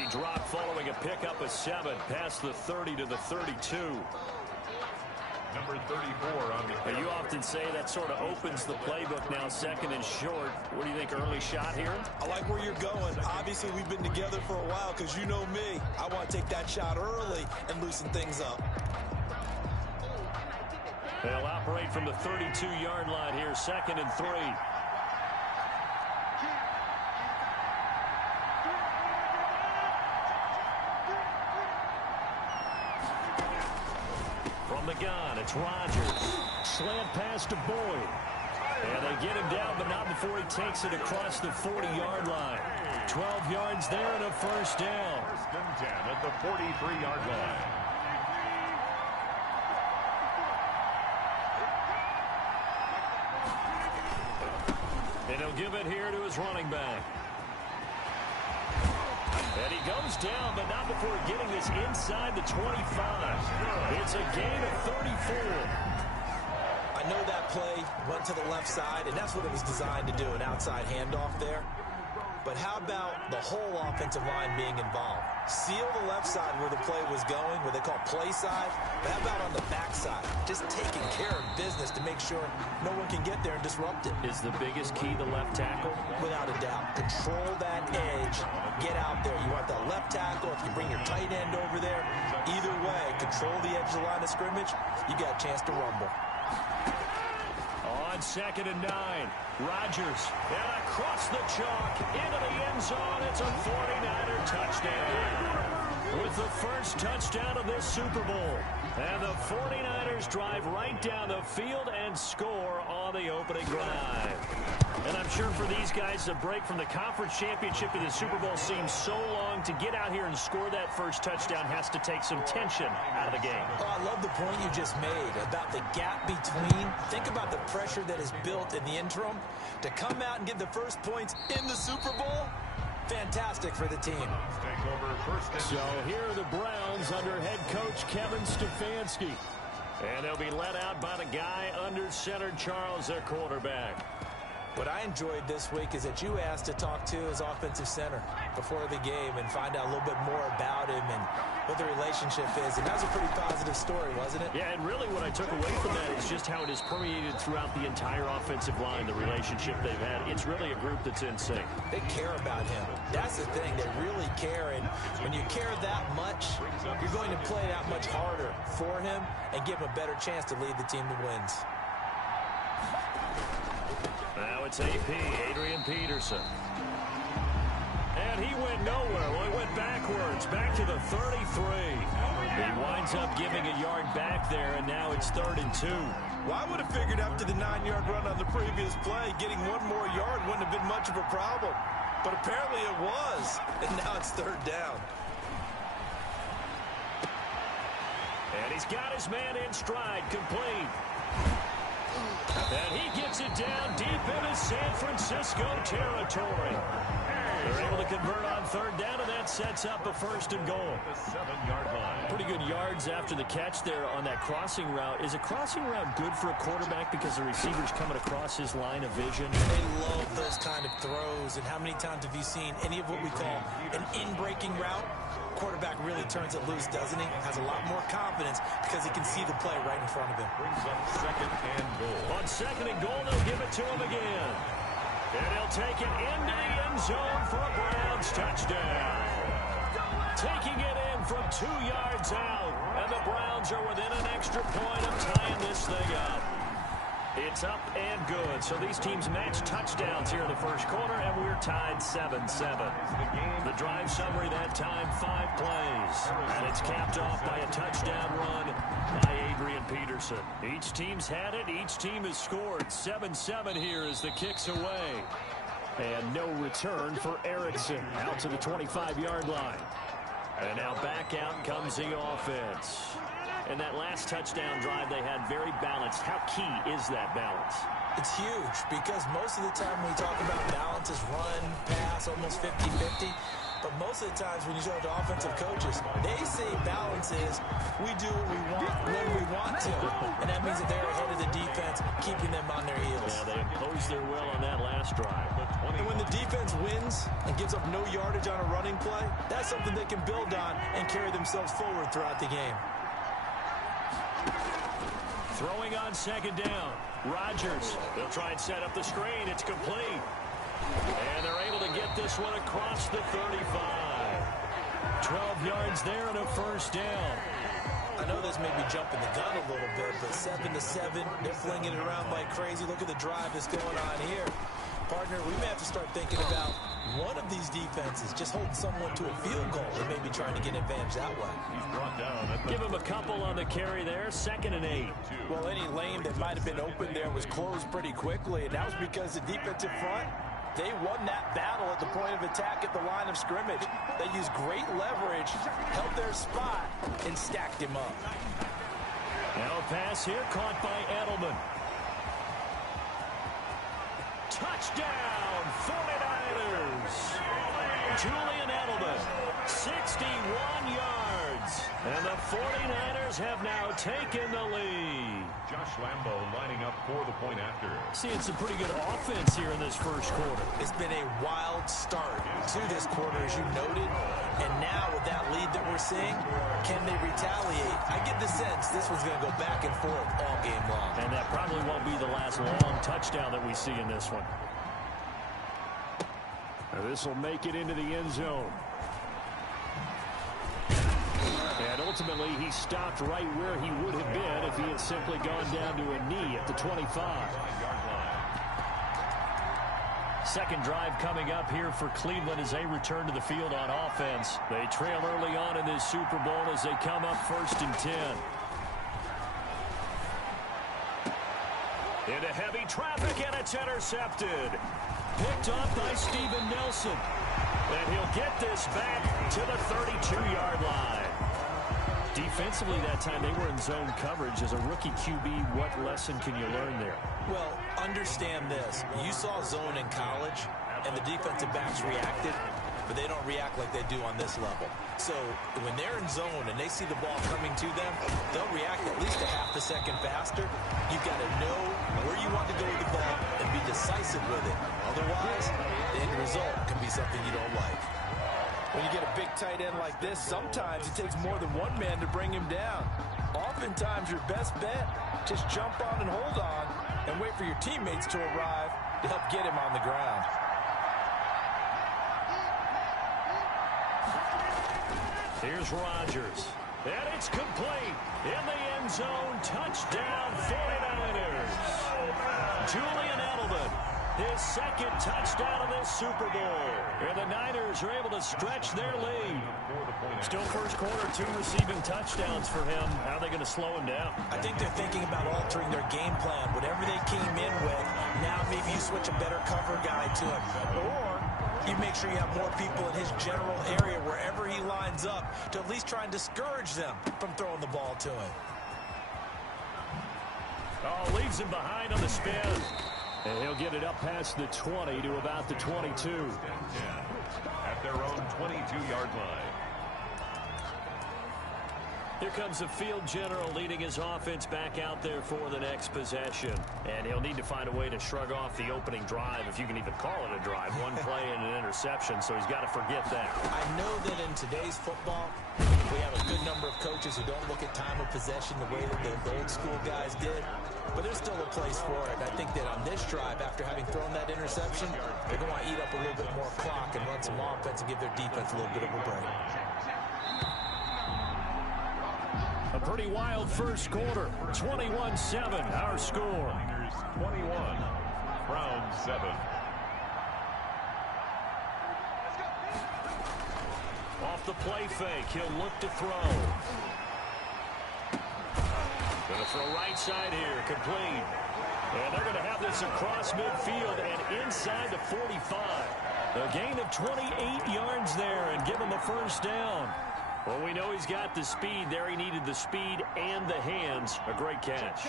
drop following a pickup of 7 past the 30 to the 32. Number 34 on the You often say that sort of opens the playbook now, 2nd and short. What do you think, early shot here? I like where you're going. Obviously, we've been together for a while because you know me. I want to take that shot early and loosen things up. They'll operate from the 32-yard line here, 2nd and 3. From the gun, it's Rodgers. Slant pass to Boyd. And they get him down, but not before he takes it across the 40-yard line. 12 yards there and a first down. 1st and 10 at the 43-yard line. And he'll give it here to his running back. And he goes down, but not before getting this inside the 25. It's a gain of 34. I know that play went to the left side, and that's what it was designed to do, an outside handoff there. But how about the whole offensive line being involved? Seal the left side where the play was going, what they call play side. But how about on the back side? Just taking care of business to make sure no one can get there and disrupt it. Is the biggest key the left tackle? Without a doubt. Control that edge. Get out there. You want that left tackle. If you bring your tight end over there, either way, control the edge of the line of scrimmage, you got a chance to rumble. On 2nd and 9, Rodgers, and across the chalk, into the end zone. It's a 49er touchdown. With the first touchdown of this Super Bowl. And the 49ers drive right down the field and score on the opening drive. And I'm sure for these guys, a break from the conference championship to the Super Bowl seems so long. To get out here and score that first touchdown has to take some tension out of the game. Oh, I love the point you just made about the gap between. Think about the pressure that is built in the interim. To come out and get the first points in the Super Bowl, fantastic for the team. So here are the Browns under head coach Kevin Stefanski. And they'll be led out by the guy under center, Charles, their quarterback. What I enjoyed this week is that you asked to talk to his offensive center before the game and find out a little bit more about him and what the relationship is. And that was a pretty positive story, wasn't it? Yeah, and really what I took away from that is just how it is permeated throughout the entire offensive line, the relationship they've had. It's really a group that's in sync. They care about him. That's the thing. They really care. And when you care that much, you're going to play that much harder for him and give him a better chance to lead the team to wins. Now it's AP, Adrian Peterson. And he went nowhere. Well, he went backwards, back to the 33. He winds up giving a yard back there, and now it's 3rd and 2. Well, I would have figured after the 9-yard run on the previous play, getting one more yard wouldn't have been much of a problem. But apparently it was, and now it's 3rd down. And he's got his man in stride, complete. And he gets it down deep into San Francisco territory. They're able to convert on 3rd down, and that sets up a 1st and goal. The 7-yard line. Pretty good yards after the catch there on that crossing route. Is a crossing route good for a quarterback because the receiver's coming across his line of vision? They love those kind of throws. And how many times have you seen any of what we call an in-breaking route? Quarterback really turns it loose, doesn't he? Has a lot more confidence because he can see the play right in front of him. Brings up 2nd and goal. On 2nd and goal, they'll give it to him again. And he'll take it into the end zone for a Browns touchdown. Taking it in from 2 yards out. And the Browns are within an extra point of tying this thing up. It's up and good. So these teams match touchdowns here in the first quarter, and we're tied 7-7. The drive summary that time, 5 plays. And it's capped off by a touchdown run by Adrian Peterson. Each team's had it. Each team has scored. 7-7 here as the kick's away. And no return for Erickson. Out to the 25-yard line. And now back out comes the offense. And that last touchdown drive they had very balanced. How key is that balance? It's huge because most of the time when we talk about balance is run, pass, almost 50-50. But most of the times when you talk to offensive coaches, they say balance is we do what we want when we want to. And that means that they're ahead of the defense defense, keeping them on their heels. Yeah, they imposed their will on that last drive. And when the defense wins and gives up no yardage on a running play, that's something they can build on and carry themselves forward throughout the game. Throwing on second down. Rodgers. They'll try and set up the screen. It's complete. And they're able to get this one across the 35. 12 yards there and a first down. I know this may be jumping the gun a little bit, but 7-7, they're flinging it around like crazy. Look at the drive that's going on here. Partner, we may have to start thinking about one of these defenses just holding someone to a field goal and maybe trying to get an advantage that way. He's brought down. Give him a couple on the carry there. 2nd and 8. Well, any lane that might have been open there was closed pretty quickly, and that was because the defensive front, they won that battle at the point of attack at the line of scrimmage. They used great leverage, held their spot, and stacked him up. Now a pass here caught by Edelman. Touchdown, 49ers. Julian Edelman, 61 yards. And the 49ers have now taken the lead. Josh Lambo lining up for the point after. Seeing some pretty good offense here in this first quarter. It's been a wild start to this quarter, as you noted. And now with that lead that we're seeing, can they retaliate? I get the sense this one's going to go back and forth all game long. And that probably won't be the last long touchdown that we see in this one. Now this will make it into the end zone. And ultimately, he stopped right where he would have been if he had simply gone down to a knee at the 25. Second drive coming up here for Cleveland as they return to the field on offense. They trail early on in this Super Bowl as they come up 1st and 10. Into heavy traffic, and it's intercepted. Picked up by Steven Nelson. And he'll get this back to the 32-yard line. Defensively that time, they were in zone coverage. As a rookie QB, what lesson can you learn there? Well, understand this. You saw zone in college, and the defensive backs reacted, but they don't react like they do on this level. So when they're in zone and they see the ball coming to them, they'll react at least a half a second faster. You've got to know where you want to go with the ball and be decisive with it. Otherwise, the end result can be something you don't like. When you get a big tight end like this, sometimes it takes more than one man to bring him down. Oftentimes, your best bet, just jump on and hold on and wait for your teammates to arrive to help get him on the ground. Here's Rodgers. And it's complete. In the end zone, touchdown 49ers. Julian Edelman, his 2nd touchdown of this Super Bowl. And the Niners are able to stretch their lead. Still first quarter, 2 receiving touchdowns for him. How are they going to slow him down? I think they're thinking about altering their game plan. Whatever they came in with, now maybe you switch a better cover guy to him. Or you make sure you have more people in his general area wherever he lines up to at least try and discourage them from throwing the ball to him. Oh, leaves him behind on the spin. And he'll get it up past the 20 to about the 22. At their own 22-yard line. Here comes the field general leading his offense back out there for the next possession. And he'll need to find a way to shrug off the opening drive, if you can even call it a drive. One play and an interception, so he's got to forget that. I know that in today's football, we have a good number of coaches who don't look at time of possession the way that the old school guys did. But there's still a place for it. And I think that on this drive, after having thrown that interception, they're going to eat up a little bit more clock and run some offense and give their defense a little bit of a break. A pretty wild first quarter. 21-7, our score. 21, Browns 7. Off the play fake, he'll look to throw. Going to throw right side here, complete. And they're going to have this across midfield and inside the 45. A gain of 28 yards there and give him a first down. Well, we know he's got the speed there. He needed the speed and the hands. A great catch.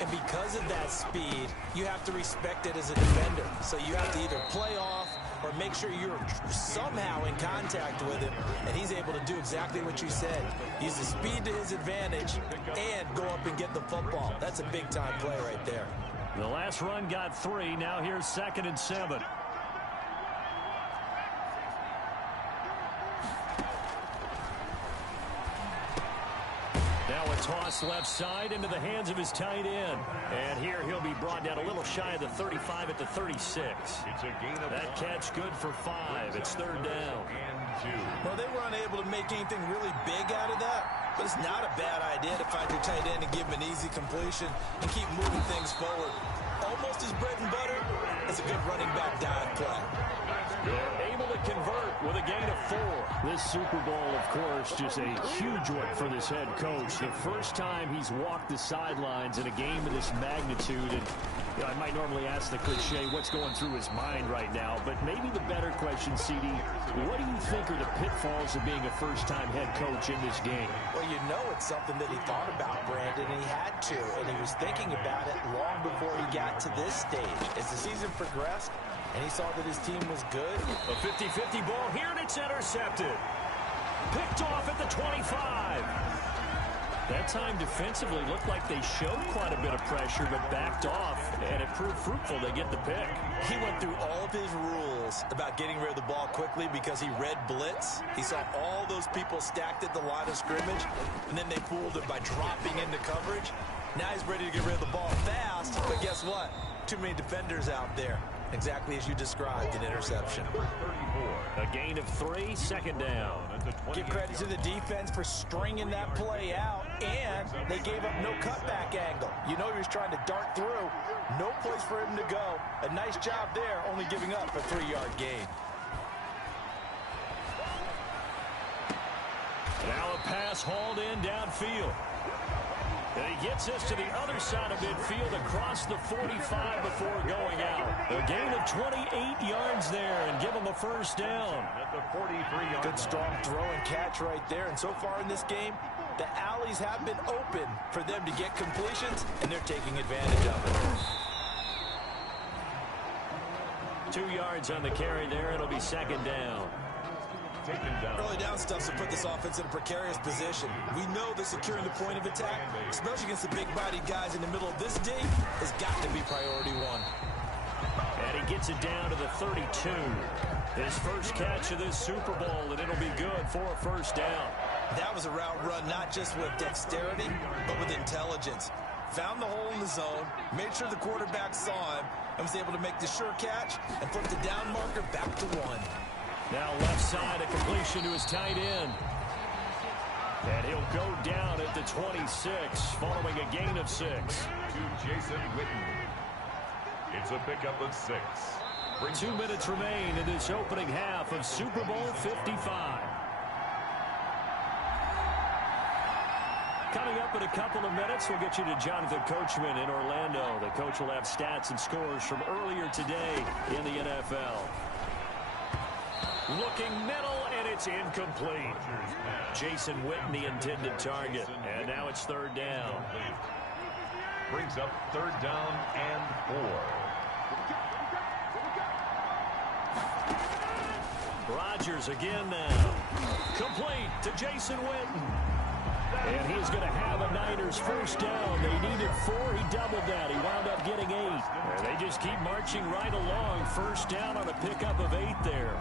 And because of that speed, you have to respect it as a defender. So you have to either play off or make sure you're somehow in contact with him, and he's able to do exactly what you said. Use the speed to his advantage and go up and get the football. That's a big-time play right there. The last run got 3. Now here's 2nd and 7. Now a toss left side into the hands of his tight end. And here he'll be brought down a little shy of the 35 at the 36. That catch good for 5. It's 3rd down. Well, they were unable to make anything really big out of that, but it's not a bad idea to find your tight end and give him an easy completion and keep moving things forward. Almost his bread and butter. It's a good running back dive play. They're able to convert with a gain of 4. This Super Bowl, of course, just a huge one for this head coach. The first time he's walked the sidelines in a game of this magnitude. And you know, I might normally ask the cliche, what's going through his mind right now? But maybe the better question, CD, what do you think are the pitfalls of being a first-time head coach in this game? Well, you know it's something that he thought about, Brandon, and he had to. And he was thinking about it long before he got to this stage. As the season progressed, and he saw that his team was good. A 50-50 ball here, and it's intercepted. Picked off at the 25. That time defensively looked like they showed quite a bit of pressure, but backed off, and it proved fruitful. They get the pick. He went through all of his rules about getting rid of the ball quickly because he read blitz. He saw all those people stacked at the line of scrimmage, and then they fooled him by dropping into coverage. Now he's ready to get rid of the ball fast, but guess what? Too many defenders out there. Exactly as you described, an interception. A gain of 3, 2nd down. Give credit to the defense for stringing that play out, and they gave up no cutback angle. You know he was trying to dart through. No place for him to go. A nice job there, only giving up a 3-yard gain. Now a pass hauled in downfield. And he gets us to the other side of midfield across the 45 before going out. A gain of 28 yards there and give him a 1st down. At the 43-yard Good strong throw and catch right there. And so far in this game, the alleys have been open for them to get completions, and they're taking advantage of it. 2 yards on the carry there. It'll be 2nd down. Early down stuff to put this offense in a precarious position. We know that securing the point of attack, especially against the big-bodied guys in the middle of this D, has got to be priority 1. And he gets it down to the 32. His first catch of this Super Bowl, and it'll be good for a 1st down. That was a route run not just with dexterity, but with intelligence. Found the hole in the zone, made sure the quarterback saw him, and was able to make the sure catch and flip the down marker back to 1. Now left side, a completion to his tight end. And he'll go down at the 26, following a gain of 6. To Jason Witten. It's a pickup of 6. 2 minutes remain in this opening half of Super Bowl 55. Coming up in a couple of minutes, we'll get you to Jonathan Coachman in Orlando. The coach will have stats and scores from earlier today in the NFL. Looking middle, and it's incomplete. Jason Witten, the intended target. And now it's 3rd down. Brings up 3rd down and 4. Rodgers again now. Complete to Jason Witten. And he's going to have a Niners 1st down. They needed 4. He doubled that. He wound up getting 8. And they just keep marching right along. 1st down on a pickup of 8 there.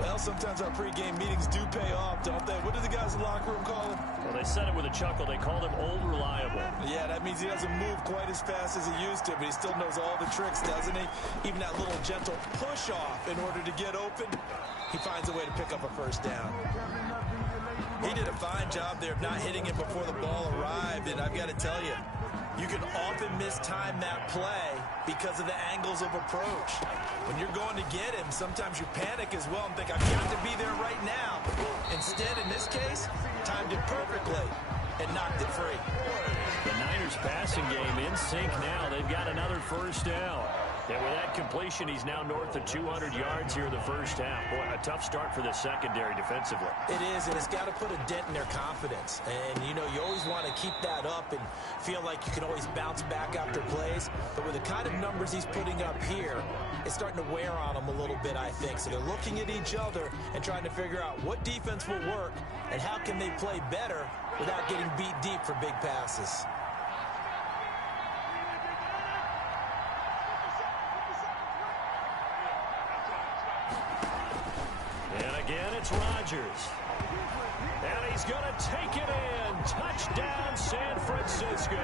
Well, sometimes our pregame meetings do pay off, don't they? What do the guys in the locker room call him? Well, they said it with a chuckle. They called him Old Reliable. Yeah, that means he doesn't move quite as fast as he used to, but he still knows all the tricks, doesn't he? Even that little gentle push-off in order to get open, he finds a way to pick up a 1st down. He did a fine job there of not hitting it before the ball arrived, and I've got to tell you, you can often mistime that play because of the angles of approach. When you're going to get him, sometimes you panic as well and think, I've got to be there right now. Instead, in this case, timed it perfectly and knocked it free. The Niners passing game in sync now. They've got another 1st down. And with that completion, he's now north of 200 yards here in the first half. Boy, a tough start for the secondary defensively. It is, and it's got to put a dent in their confidence. And, you know, you always want to keep that up and feel like you can always bounce back after plays. But with the kind of numbers he's putting up here, it's starting to wear on them a little bit, I think. So they're looking at each other and trying to figure out what defense will work and how can they play better without getting beat deep for big passes. And again, it's Rodgers. And he's going to take it in. Touchdown, San Francisco.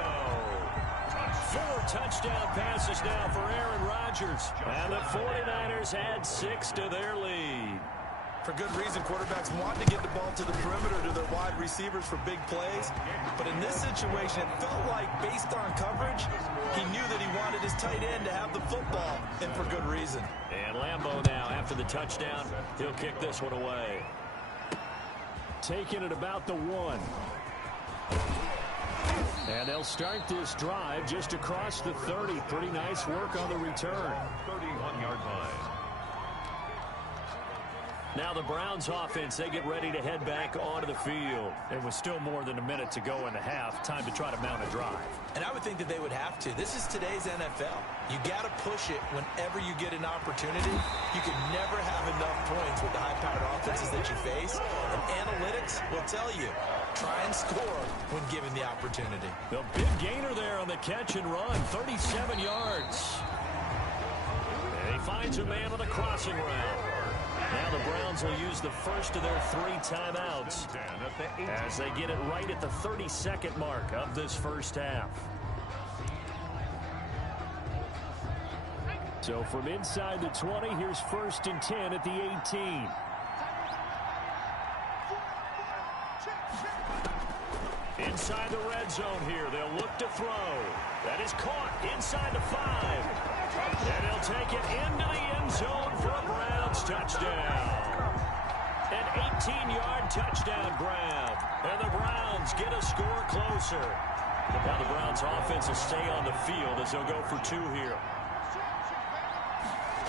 4 touchdown passes now for Aaron Rodgers. And the 49ers add 6 to their lead. For good reason, quarterbacks want to get the ball to the perimeter to their wide receivers for big plays. But in this situation, it felt like, based on coverage, he knew that he wanted his tight end to have the football, and for good reason. And Lambeau now, after the touchdown, he'll kick this one away. Taking it about the 1. And they'll start this drive just across the 30. Pretty nice work on the return. 31-yard line. Now the Browns offense, they get ready to head back onto the field. It was still more than a minute to go in the half. Time to try to mount a drive. And I would think that they would have to. This is today's NFL. You got to push it whenever you get an opportunity. You can never have enough points with the high-powered offenses that you face. And analytics will tell you, try and score when given the opportunity. The big gainer there on the catch and run, 37 yards. And he finds a man on the crossing route. Now the Browns will use the first of their 3 timeouts as they get it right at the 32nd mark of this first half. So from inside the 20, here's 1st and 10 at the 18. Inside the red zone here, they'll look to throw. That is caught inside the 5. And he'll take it into the end zone for a Browns touchdown. An 18-yard touchdown grab. And the Browns get a score closer. Now the Browns offense will stay on the field as they'll go for 2 here.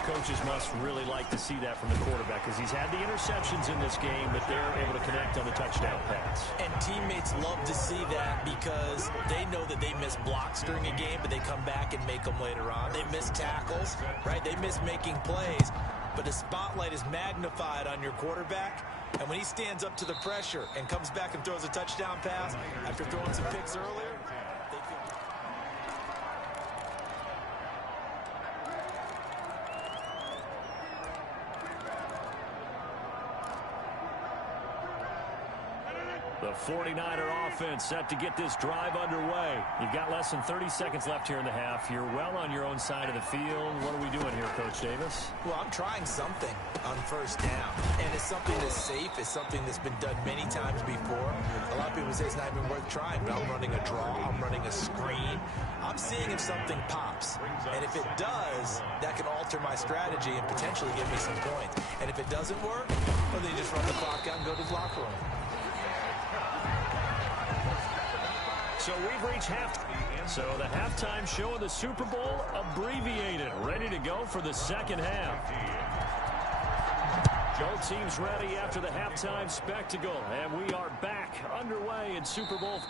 Coaches must really like to see that from the quarterback because he's had the interceptions in this game, but they're able to connect on the touchdown pass. And teammates love to see that because they know that they miss blocks during a game, but they come back and make them later on. They miss tackles, right? They miss making plays, but the spotlight is magnified on your quarterback. And when he stands up to the pressure and comes back and throws a touchdown pass after throwing some picks earlier, they feel... The 49er offense set to get this drive underway. You've got less than 30 seconds left here in the half. You're well on your own side of the field. What are we doing here, Coach Davis? Well, I'm trying something on first down. And it's something that's safe. It's something that's been done many times before. A lot of people say it's not even worth trying, but I'm running a draw. I'm running a screen. I'm seeing if something pops. And if it does, that can alter my strategy and potentially give me some points. And if it doesn't work, well, then you just run the clock out and go to the locker room. So we've reached half. So the halftime show of the Super Bowl abbreviated, ready to go for the second half. Both teams ready after the halftime spectacle, and we are back underway in Super Bowl.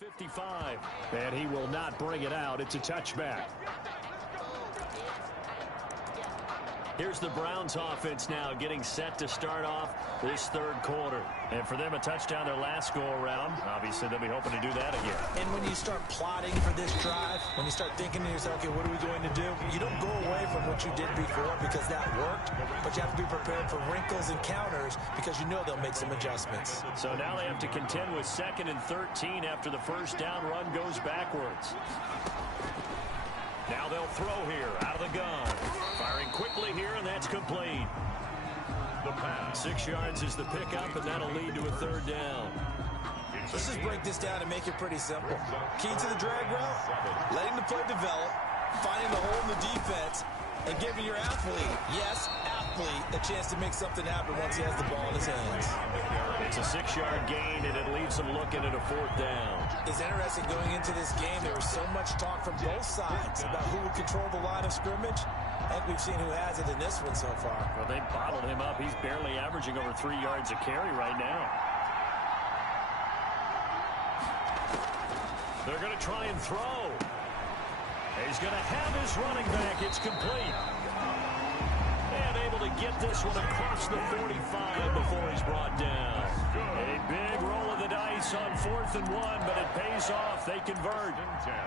55, and he will not bring it out. It's a touchback. Here's the Browns offense now getting set to start off this third quarter. And for them, a touchdown their last go-around. Obviously, they'll be hoping to do that again. And when you start plotting for this drive, when you start thinking to yourself, okay, what are we going to do? You don't go away from what you did before because that worked, but you have to be prepared for wrinkles and counters because you know they'll make some adjustments. So now they have to contend with 2nd and 13 after the first down run goes backwards. Now they'll throw here out of the gun. Firing quickly here, and that's complete. The pass. 6 yards is the pickup, and that'll lead to a third down. Let's just break this down and make it pretty simple. Key to the drag route, letting the play develop, finding the hole in the defense, and giving your athlete, yes, athlete, a chance to make something happen once he has the ball in his hands. It's a 6-yard gain, and it leaves him looking at a 4th down. It's interesting going into this game. There was so much talk from both sides about who would control the line of scrimmage. I think we've seen who has it in this one so far. Well, they bottled him up. He's barely averaging over 3 yards a carry right now. They're going to try and throw. He's going to have his running back. It's complete. And able to get this one across the 45 before he's brought down. A big roll of the dice on 4th and 1, but it pays off. They convert.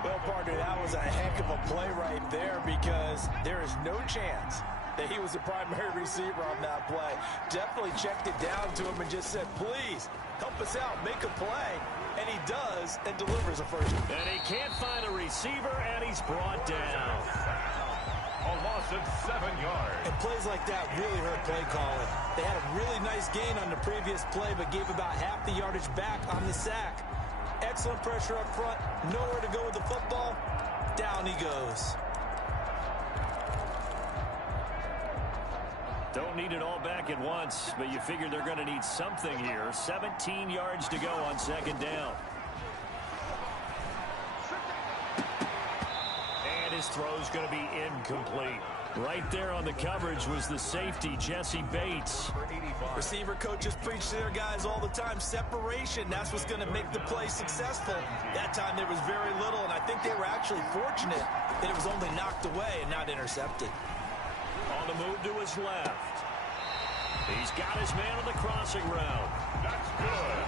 Well, partner, that was a heck of a play right there because there is no chance that he was the primary receiver on that play. Definitely checked it down to him and just said, please, help us out, make a play. And he does and delivers a first. And he can't find a receiver, and he's brought down. A loss of 7 yards. And plays like that really hurt play calling. They had a really nice gain on the previous play, but gave about half the yardage back on the sack. Excellent pressure up front. Nowhere to go with the football. Down he goes. Don't need it all back at once, but you figure they're going to need something here. 17 yards to go on 2nd down. And his throw's going to be incomplete. Right there on the coverage was the safety, Jesse Bates. Receiver coaches preach to their guys all the time. Separation, that's what's going to make the play successful. That time there was very little, and I think they were actually fortunate that it was only knocked away and not intercepted. On the move to his left. He's got his man on the crossing route. That's good.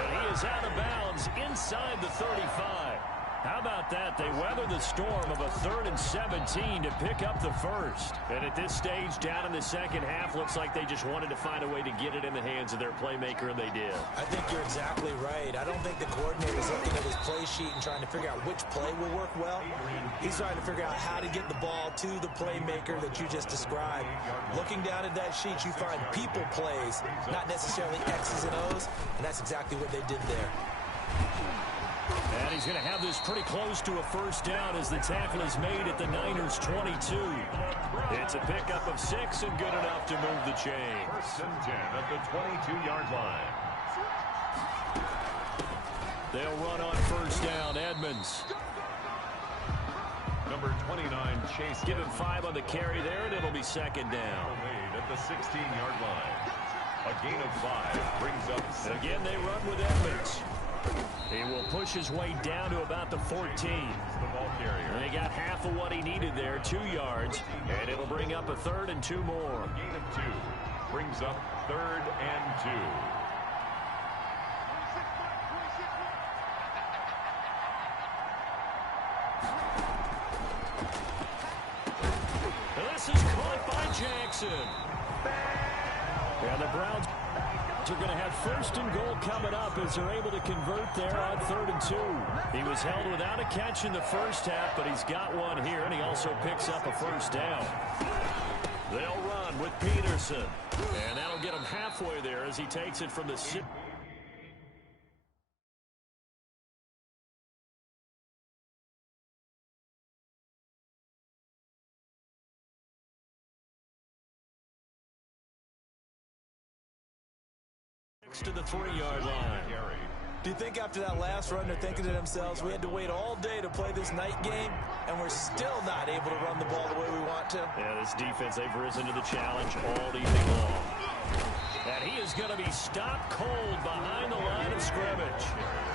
And he is out of bounds inside the 35. How about that? They weather the storm of a 3rd and 17 to pick up the first. And at this stage, down in the second half, looks like they just wanted to find a way to get it in the hands of their playmaker, and they did. I think you're exactly right. I don't think the coordinator's looking at his play sheet and trying to figure out which play will work well. He's trying to figure out how to get the ball to the playmaker that you just described. Looking down at that sheet, you find people plays, not necessarily X's and O's, and that's exactly what they did there. And he's going to have this pretty close to a first down as the tackle is made at the Niners' 22. It's a pickup of 6 and good enough to move the chain. 1st and 10 at the 22-yard line. They'll run on first down. Edmonds. Number 29, Chase. Give him 5 on the carry there, and it'll be 2nd down. Made at the 16-yard line. A gain of 5 brings up 6. Again, they run with Edmonds. He will push his way down to about the 14. The ball carrier. And he got half of what he needed there, 2 yards, and it'll bring up a 3rd and 2 more. A gain of 2 brings up 3rd and 2. And this is caught by Jackson. And the Browns are going to have 1st and goal coming up as they're able to convert there on 3rd and 2. He was held without a catch in the first half, but he's got one here, and he also picks up a first down. They'll run with Peterson, and that'll get him halfway there as he takes it from the 6. To the 3-yard line. Do you think after that last run they're thinking to themselves, we had to wait all day to play this night game, and we're still not able to run the ball the way we want to? Yeah, this defense, they've risen to the challenge all evening long. And he is going to be stopped cold behind the line of scrimmage.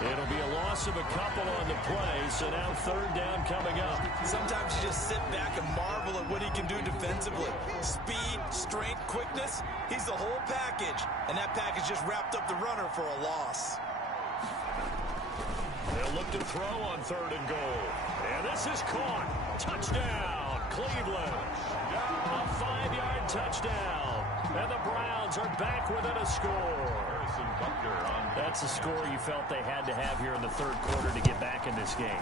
It'll be a loss of a couple on the play, so now third down coming up. Sometimes you just sit back and marvel at what he can do defensively. Speed, strength, quickness, he's the whole package. And that package just wrapped up the runner for a loss. They'll look to throw on third and goal. And this is caught. Touchdown, Cleveland. A 5-yard touchdown. And the Browns are back within a score. That's a score you felt they had to have here in the third quarter to get back in this game.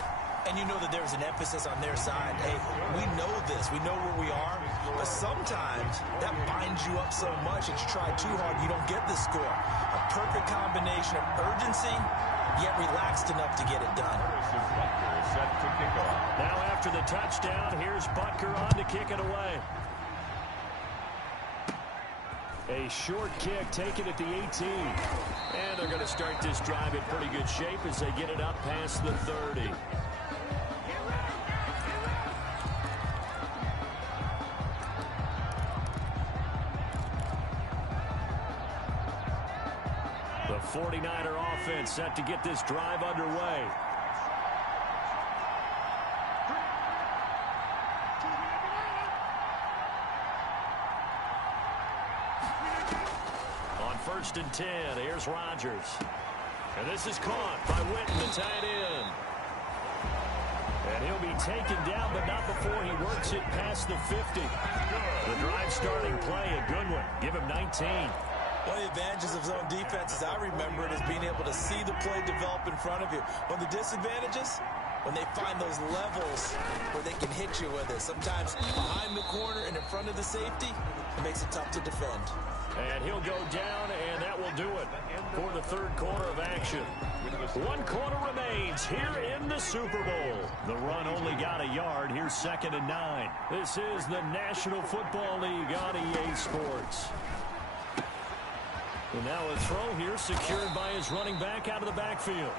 And you know that there's an emphasis on their side. Hey, we know this. We know where we are. But sometimes that binds you up so much that you try too hard, you don't get the score. A perfect combination of urgency, yet relaxed enough to get it done. Now after the touchdown, here's Butker on to kick it away. A short kick taken at the 18. And they're going to start this drive in pretty good shape as they get it up past the 30. The 49er offense set to get this drive underway. First and 10. Here's Rodgers. And this is caught by Witten, the tight end. And he'll be taken down, but not before he works it past the 50. The drive starting play, a good one. Give him 19. One of the advantages of zone defense, as I remember it, is being able to see the play develop in front of you. One of the disadvantages, when they find those levels where they can hit you with it. Sometimes behind the corner and in front of the safety, it makes it tough to defend. And he'll go down, and that will do it for the third quarter of action. 1 quarter remains here in the Super Bowl. The run only got a yard. Here's 2nd and 9. This is the National Football League on EA Sports. And now a throw here secured by his running back out of the backfield.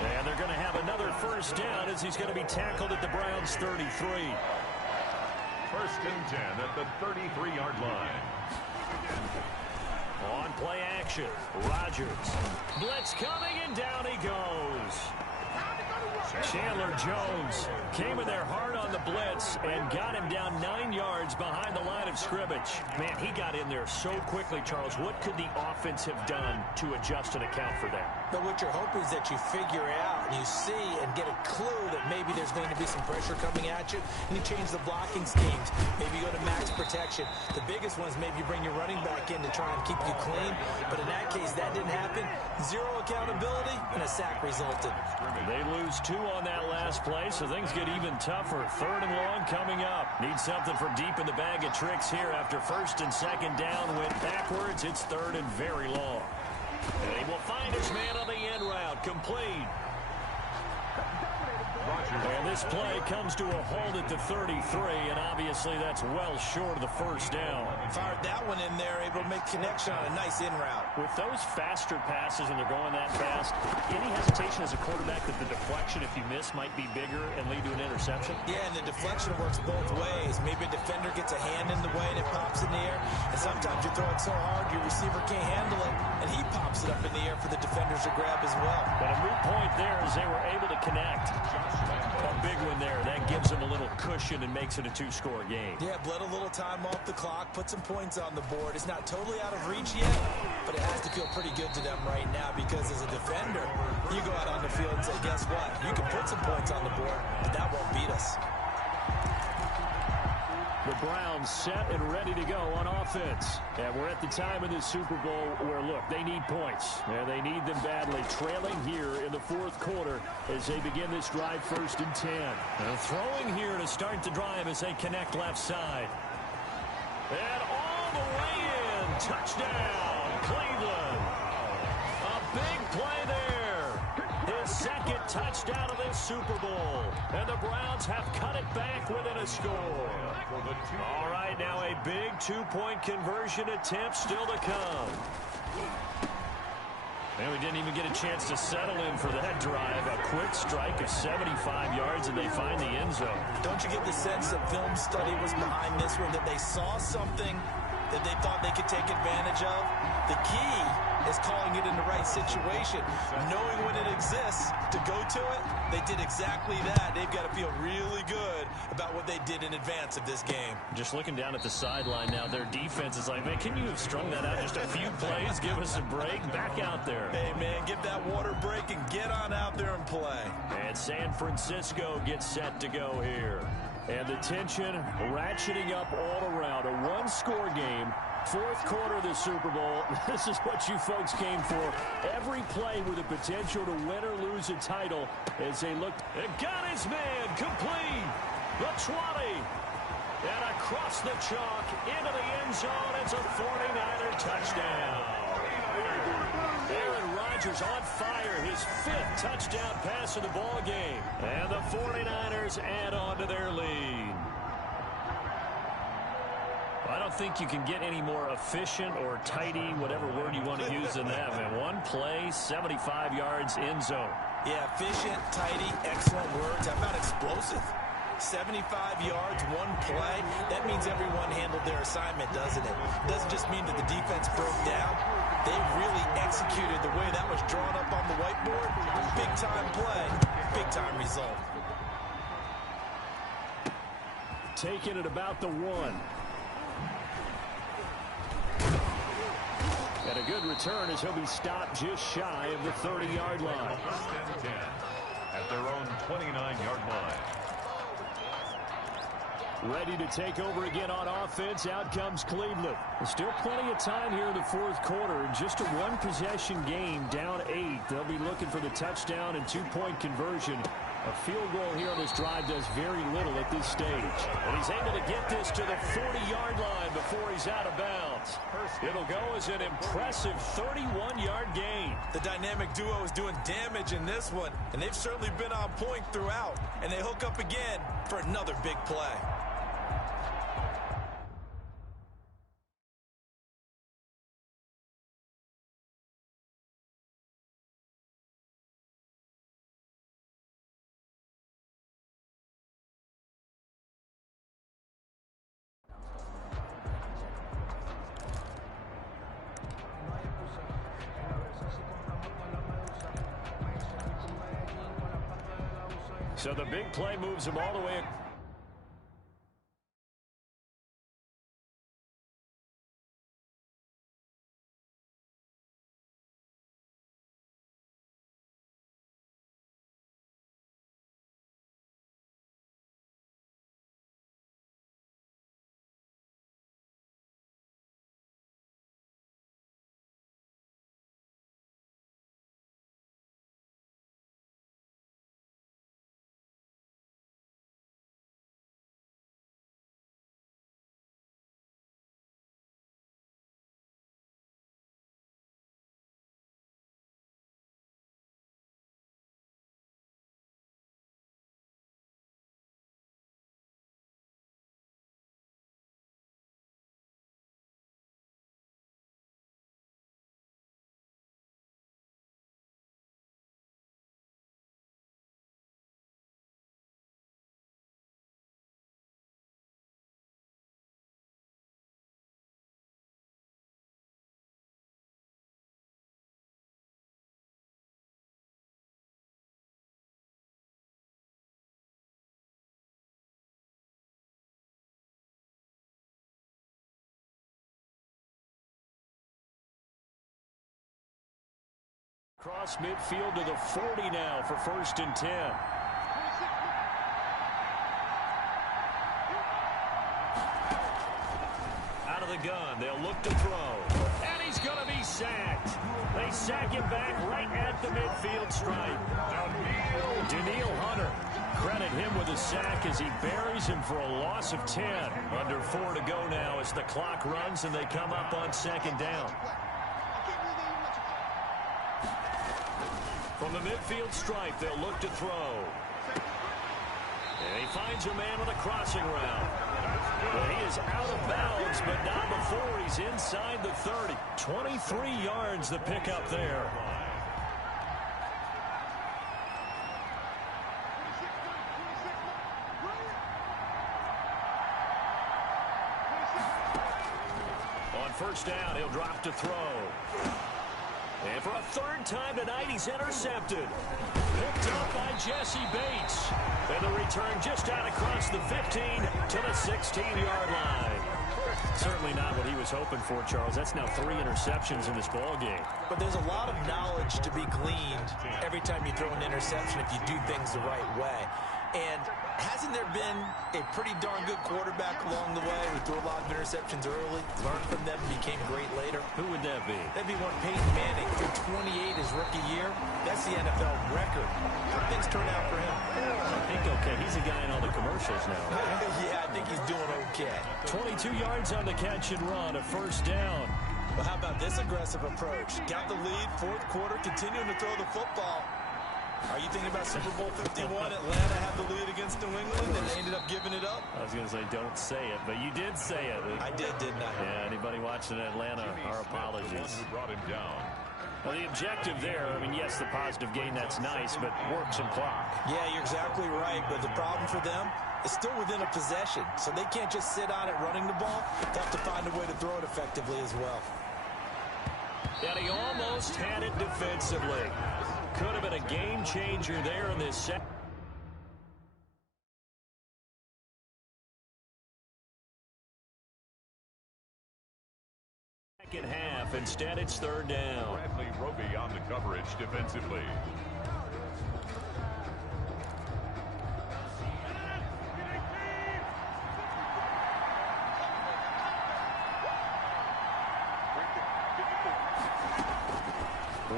And they're going to have another first down as he's going to be tackled at the Browns' 33. First and 10 at the 33-yard line. On play action, Rodgers. Blitz coming, and down he goes. Chandler Jones came in there hard on the blitz and got him down 9 yards behind the line of scrimmage. Man, he got in there so quickly, Charles. What could the offense have done to adjust and account for that? But what you're hoping is that you figure out and you see and get a clue that maybe there's going to be some pressure coming at you, and you change the blocking schemes. Maybe you go to max protection. The biggest one is maybe you bring your running back in to try and keep you clean. But in that case, that didn't happen. Zero accountability, and a sack resulted. They lose 2 on that last play, so things get even tougher. 3rd and long coming up. Need something from deep in the bag of tricks here after 1st and 2nd down went backwards. It's 3rd and very long. And he will find his man on the end route. Complete. And this play comes to a halt at the 33, and obviously that's well short of the first down. Fired that one in there, able to make connection on a nice in route. With those faster passes and they're going that fast, any hesitation as a quarterback that the deflection, if you miss, might be bigger and lead to an interception? Yeah, and the deflection works both ways. Maybe a defender gets a hand in the way and it pops in the air, and sometimes you throw it so hard your receiver can't handle it, and he pops it up in the air for the defenders to grab as well. But a moot point there as they were able to connect. A big one there. That gives them a little cushion and makes it a 2-score game. Yeah, bled a little time off the clock, put some points on the board. It's not totally out of reach yet, but it has to feel pretty good to them right now because as a defender, you go out on the field and say, guess what? You can put some points on the board, but that won't beat us. The Browns set and ready to go on offense. And we're at the time in the Super Bowl where, look, they need points. And they need them badly. Trailing here in the 4th quarter as they begin this drive 1st and 10. And throwing here to start the drive as they connect left side. And all the way in. Touchdown, Cleveland. A big play there. His 2nd touchdown of this Super Bowl. And the Browns have cut it back within a score. All right, now a big 2-point conversion attempt still to come. And we didn't even get a chance to settle in for that drive. A quick strike of 75 yards, and they find the end zone. Don't you get the sense that film study was behind this one, that they saw something that they thought they could take advantage of. The key is calling it in the right situation. Knowing when it exists to go to it, they did exactly that. They've got to feel really good about what they did in advance of this game. Just looking down at the sideline now, their defense is like, man, can you have strung that out just a few plays? Give us a break. Back out there. Hey, man, give that water break and get on out there and play. And San Francisco gets set to go here. And the tension ratcheting up all around. A one-score game. Fourth quarter of the Super Bowl. This is what you folks came for. Every play with the potential to win or lose a title as they look. And got his man complete. The 20. And across the chalk into the end zone. It's a 49er touchdown. Aaron Rodgers on fire. His 5th touchdown pass of the ball game. And the 49ers add on to their lead. I don't think you can get any more efficient or tidy, whatever word you want to use in that, man. One play, 75 yards in zone. Yeah, efficient, tidy, excellent words. How about explosive? 75 yards, one play. That means everyone handled their assignment, doesn't it? It doesn't just mean that the defense broke down. They really executed the way that was drawn up on the whiteboard. Big-time play, big-time result. Taking it about the 1. And a good return as he'll be stopped just shy of the 30-yard line. First and 10 at their own 29-yard line. Ready to take over again on offense. Out comes Cleveland. There's still plenty of time here in the fourth quarter. Just a one-possession game, down 8. They'll be looking for the touchdown and 2-point conversion. A field goal here on this drive does very little at this stage. And he's able to get this to the 40-yard line before he's out of bounds. It'll go as an impressive 31-yard gain. The dynamic duo is doing damage in this one, and they've certainly been on point throughout. And they hook up again for another big play. So the big play moves him all the way. Cross midfield to the 40 now for 1st and 10. Out of the gun, they'll look to throw. And he's going to be sacked. They sack him back right at the midfield stripe. Daniil Hunter. Credit him with a sack as he buries him for a loss of 10. Under 4 to go now as the clock runs and they come up on 2nd down. From the midfield stripe, they'll look to throw. And he finds a man on a crossing route. Well, he is out of bounds, but not before he's inside the 30. 23 yards the pickup there. first down. He'll drop to throw. And for a third time tonight, he's intercepted. Picked up by Jesse Bates. And the return just out across the 15 to the 16-yard line. Certainly not what he was hoping for, Charles. That's now 3 interceptions in this ball game. But there's a lot of knowledge to be gleaned every time you throw an interception if you do things the right way. And hasn't there been a pretty darn good quarterback along the way who threw a lot of interceptions early, learned from them, became great later? Who would that be? That'd be one Peyton Manning. Threw 28 his rookie year. That's the NFL record. How things turn out for him? I think okay. He's a guy in all the commercials now. Yeah, I think he's doing okay. 22 yards on the catch and run, a first down. Well, how about this aggressive approach? Got the lead, fourth quarter, continuing to throw the football. Are you thinking about Super Bowl 51? Atlanta had the lead against New England, and they ended up giving it up? I was going to say, don't say it, but you did say it. I did, didn't I? Yeah, anybody watching Atlanta, our apologies. The one who brought him down. Well, the objective there, I mean, yes, the positive gain, that's nice, but work some clock. Yeah, you're exactly right, but the problem for them is still within a possession, so they can't just sit on it running the ball. They have to find a way to throw it effectively as well. And he almost had it defensively. Could have been a game changer there in this second half. Instead, it's third down. Bradley Roby on the coverage defensively.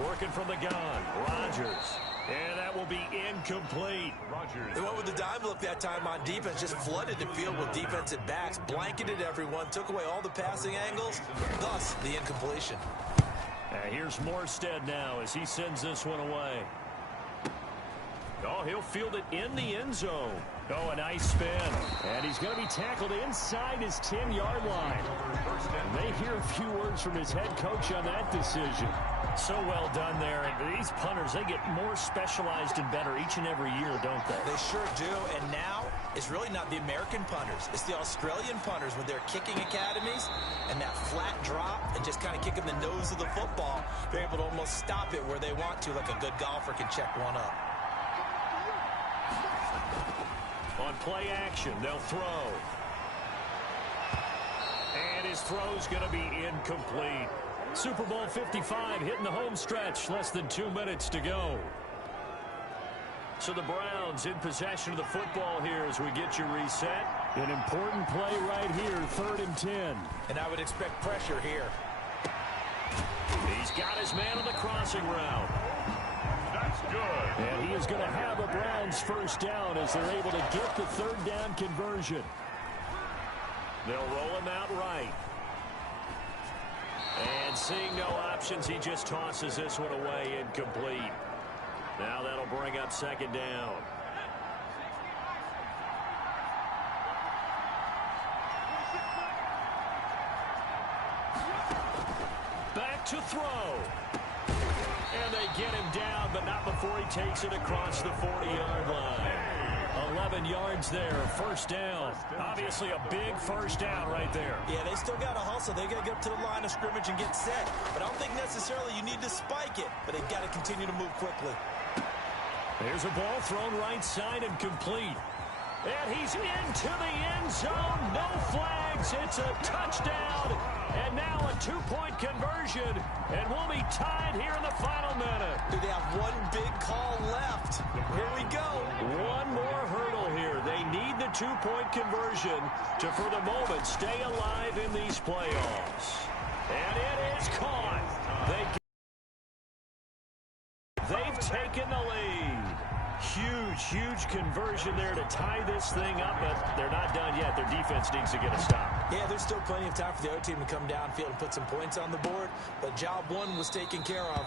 Working from the gun, Rodgers. And that will be incomplete. Rodgers. They went with the dime look that time on defense, just flooded the field with defensive backs, blanketed everyone, took away all the passing angles, thus the incompletion. Here's Morstead now as he sends this one away. Oh, he'll field it in the end zone. Oh, a nice spin. And he's going to be tackled inside his 10-yard line. And they hear a few words from his head coach on that decision. So well done there. And these punters, they get more specialized and better each and every year, don't they? They sure do. And now it's really not the American punters. It's the Australian punters with their kicking academies and that flat drop and just kind of kicking the nose of the football. They're able to almost stop it where they want to, like a good golfer can check one up. On play action, they'll throw. And his throw's going to be incomplete. Super Bowl 55 hitting the home stretch. Less than 2 minutes to go. So the Browns in possession of the football here as we get you reset. An important play right here, 3rd and 10. And I would expect pressure here. He's got his man on the crossing route. That's good. And he is going to have a Browns first down as they're able to get the 3rd down conversion. They'll roll him out right. And seeing no options, he just tosses this one away incomplete. Now that'll bring up 2nd down. Back to throw. And they get him down, but not before he takes it across the 40-yard line. 11 yards there, first down. Obviously a big first down right there. Yeah, they still got to hustle. They got to get up to the line of scrimmage and get set. But I don't think necessarily you need to spike it, but they've got to continue to move quickly. There's a ball thrown right side and complete. And he's into the end zone. No flags. It's a touchdown. And now a 2-point conversion. And we'll be tied here in the final minute. Do they have one big call left? Here we go. One more hurdle here. They need the 2-point conversion to, for the moment, stay alive in these playoffs. And it is caught. They've taken the lead. Huge conversion there to tie this thing up, but they're not done yet. Their defense needs to get a stop. Yeah, there's still plenty of time for the other team to come downfield and put some points on the board, but job one was taken care of.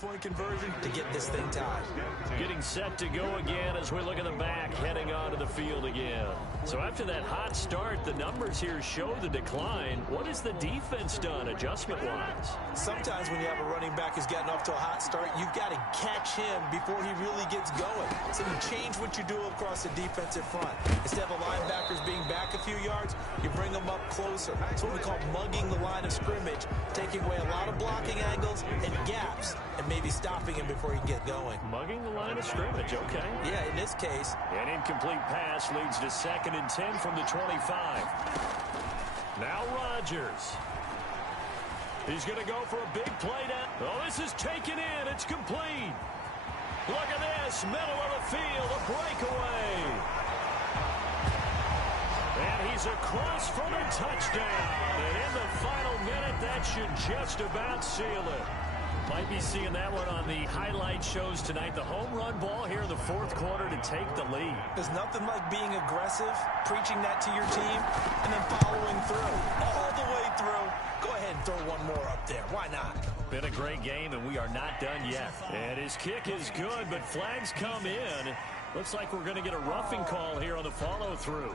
Point conversion to get this thing tied. Getting set to go again as we look at the back, heading onto the field again. So after that hot start, the numbers here show the decline. What has the defense done adjustment-wise? Sometimes when you have a running back who's gotten off to a hot start, you've got to catch him before he really gets going. So you change what you do across the defensive front. Instead of the linebackers being back a few yards, you bring them up closer. It's what we call mugging the line of scrimmage, taking away a lot of blocking angles and gaps, and maybe stopping him before he can get going. Mugging the line of scrimmage, okay. Yeah, in this case. An incomplete pass leads to 2nd and 10 from the 25. Now Rodgers. He's going to go for a big play down. Oh, this is taken in. It's complete. Look at this. Middle of the field. A breakaway. And he's across for the touchdown. And in the final minute, that should just about seal it. Might be seeing that one on the highlight shows tonight. The home run ball here in the 4th quarter to take the lead. There's nothing like being aggressive, preaching that to your team, and then following through. All the way through. Go ahead and throw one more up there. Why not? Been a great game, and we are not done yet. And his kick is good, but flags come in. Looks like we're going to get a roughing call here on the follow-through.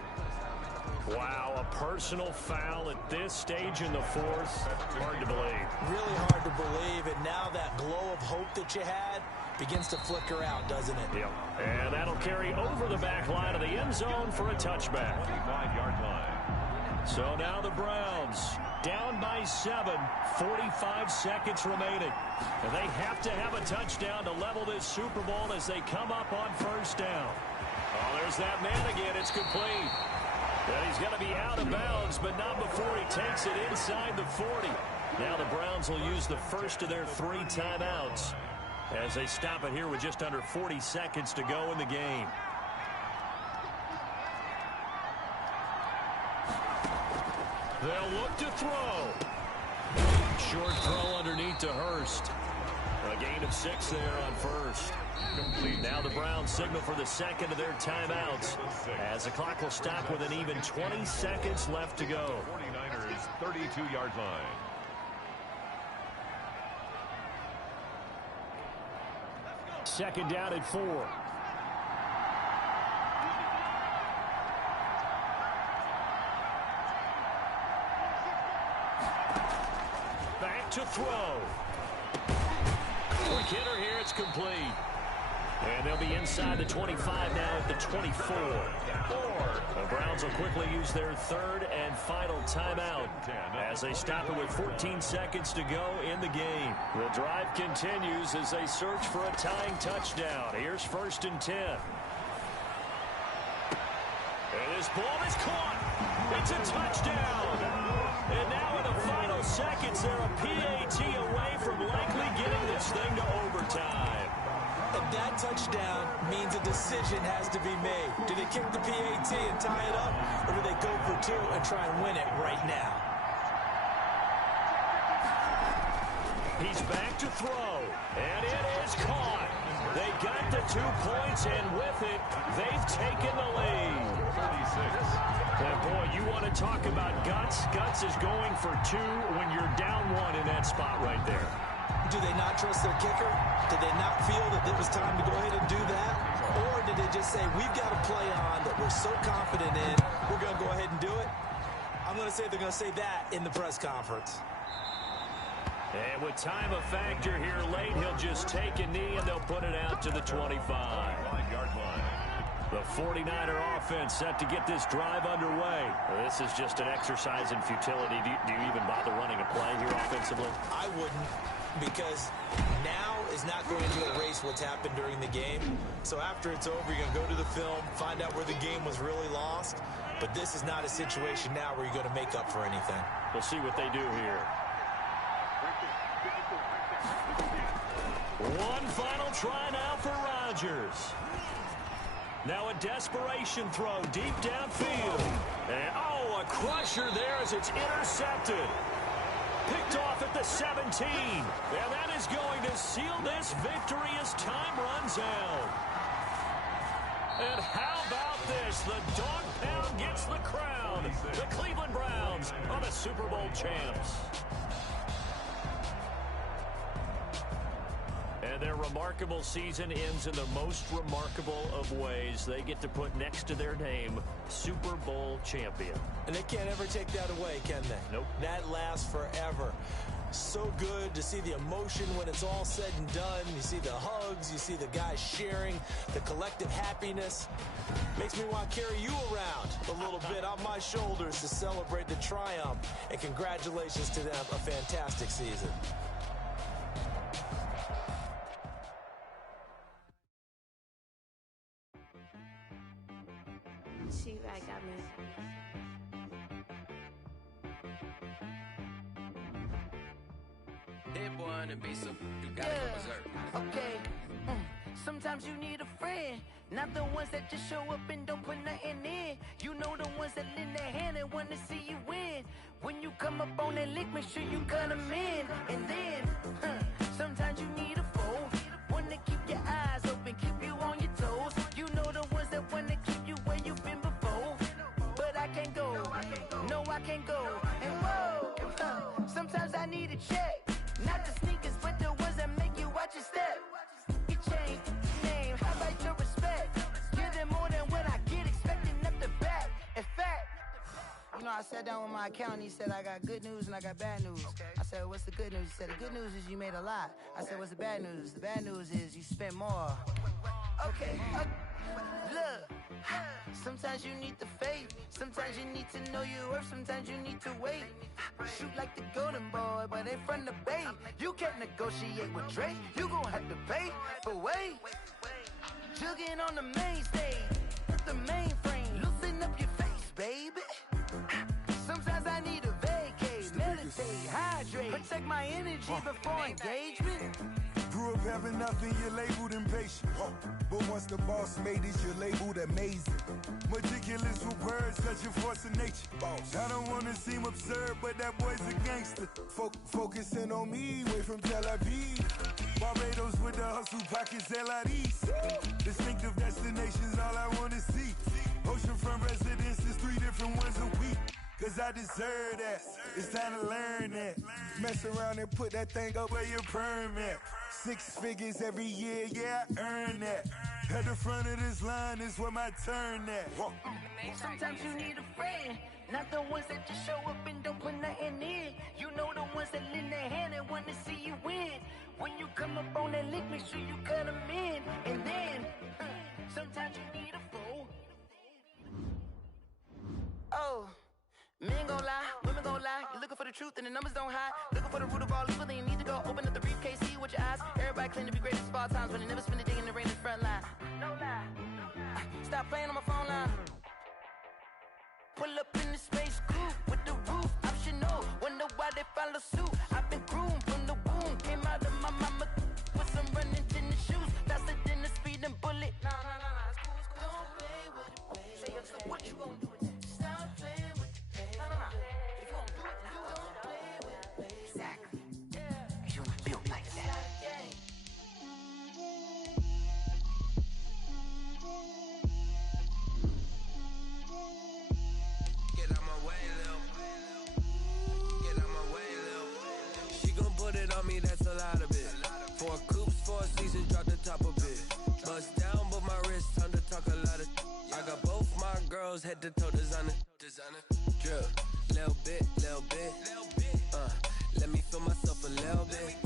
Wow, a personal foul at this stage in the 4th. Hard to believe. Really hard to believe, and now that glow of hope that you had begins to flicker out, doesn't it? Yep. And that'll carry over the back line of the end zone for a touchback. 25-yard line. So now the Browns down by 7, 45 seconds remaining. And they have to have a touchdown to level this Super Bowl as they come up on 1st down. Oh, there's that man again. It's complete. And he's going to be out of bounds, but not before he takes it inside the 40. Now the Browns will use the first of their 3 timeouts as they stop it here with just under 40 seconds to go in the game. They'll look to throw. Short throw underneath to Hurst. A gain of 6 there on 1st. Complete. Now the Browns signal for the 2nd of their timeouts as the clock will stop with an even 20 seconds left to go. 49ers 32-yard line. Second down at 4. Back to throw. Quick hitter here, it's complete. And they'll be inside the 25 now at the 24. The Browns will quickly use their 3rd and final timeout as they stop it with 14 seconds to go in the game. The drive continues as they search for a tying touchdown. Here's 1st and 10. And this ball is caught. It's a touchdown. And now in the final seconds, they're a PAT away from likely getting this thing to overtime. And that touchdown means a decision has to be made. Do they kick the PAT and tie it up, or do they go for 2 and try and win it right now? He's back to throw, and it is caught. They got the 2 points, and with it, they've taken the lead. 36. And boy, you want to talk about guts. Guts is going for 2 when you're down 1 in that spot right there. Do they not trust their kicker? Did they not feel that it was time to go ahead and do that? Or did they just say, we've got a play on that we're so confident in, we're going to go ahead and do it? I'm going to say they're going to say that in the press conference. And with time a factor here late, he'll just take a knee and they'll put it out to the 25. 5-yard line. The 49er offense set to get this drive underway. This is just an exercise in futility. Do you even bother running a play here offensively? I wouldn't, because now is not going to erase what's happened during the game. So after it's over, you're going to go to the film, find out where the game was really lost. But this is not a situation now where you're going to make up for anything. We'll see what they do here. One final try now for Rodgers. Now a desperation throw deep downfield. And, oh, a crusher there as it's intercepted. Picked off at the 17. And that is going to seal this victory as time runs out. And how about this? The dog pound gets the crown. The Cleveland Browns are the Super Bowl champs. And their remarkable season ends in the most remarkable of ways. They get to put next to their name, Super Bowl champion. And they can't ever take that away, can they? Nope. That lasts forever. So good to see the emotion when it's all said and done. You see the hugs, you see the guys sharing, the collective happiness. Makes me want to carry you around a little bit on my shoulders to celebrate the triumph. And congratulations to them, a fantastic season. She right got me. Hit one and be some. You gotta go berserk. Okay. Sometimes you need a friend, not the ones that just show up and don't put nothing in. You know the ones that lend their hand and want to see you win. When you come up on that lick, make sure you cut them in. And then, sometimes you need a foe, one to keep your eyes open, keep you on your toes. You know the ones that want to keep you where you've been before. But I can't go, no I can't go. And whoa, sometimes I need a check. Not the sneakers, but the ones that make you watch your step. You change name, how about your respect? Give them more than what I get, expecting up the back. In fact, you know, I sat down with my accountant, he said I got good news and I got bad news. I said, what's the good news? He said, the good news is you made a lot. I said, what's the bad news? The bad news is you spent more. Okay, look, sometimes you need the faith, sometimes you need to know your worth, sometimes you need to wait. Shoot like the golden boy, but ain't from the bay. You can't negotiate with Drake, you gon' have to pay. But wait, jugging on the main stage, the mainframe, loosen up your face, baby. Sometimes I need a vacate, meditate, hydrate, protect my energy before engagement. Grew up having nothing, you're labeled impatient. But once the boss made it, you're labeled amazing. Meticulous with words, such a force of nature. I don't want to seem absurd, but that boy's a gangster. Focusing on me, way from Tel Aviv. Barbados with the hustle pockets, LIDs. Distinctive destinations, all I want to see. Oceanfront residences, 3 different ones a week. Cause I deserve that, it's time to learn that. Mess around and put that thing up where your permit. 6 figures every year, yeah, I earn that. At the front of this line is where my turn at. Sometimes you need a friend, not the ones that just show up and don't put nothing in. You know the ones that lend their hand and want to see you win. When you come up on that lick, make sure you cut them in. And then, sometimes you need a fool. Oh. Men gon' lie, women gon' lie. You're looking for the truth and the numbers don't hide. Looking for the root of all evil, then you need to go open up the briefcase, see with your eyes. Everybody claim to be greatest of all times, but they never spend a day in the rain in the front line. No lie. Stop playing on my phone line. Pull up in the space coupe with the roof optional. Wonder why they follow suit. I've been groomed from the womb. Came out of my mama with some running tennis shoes. Faster than the speeding bullet. No, it's cool, it's cool. Don't play with it, baby. What you gon' do? Stop playing. Me, that's a lot of it. 4 coops, 4 seasons, drop the top of it. Bust down, but my wrist, time to talk a lot of. I got both my girls head to toe designer. Drip, little bit. Let me feel myself a little bit.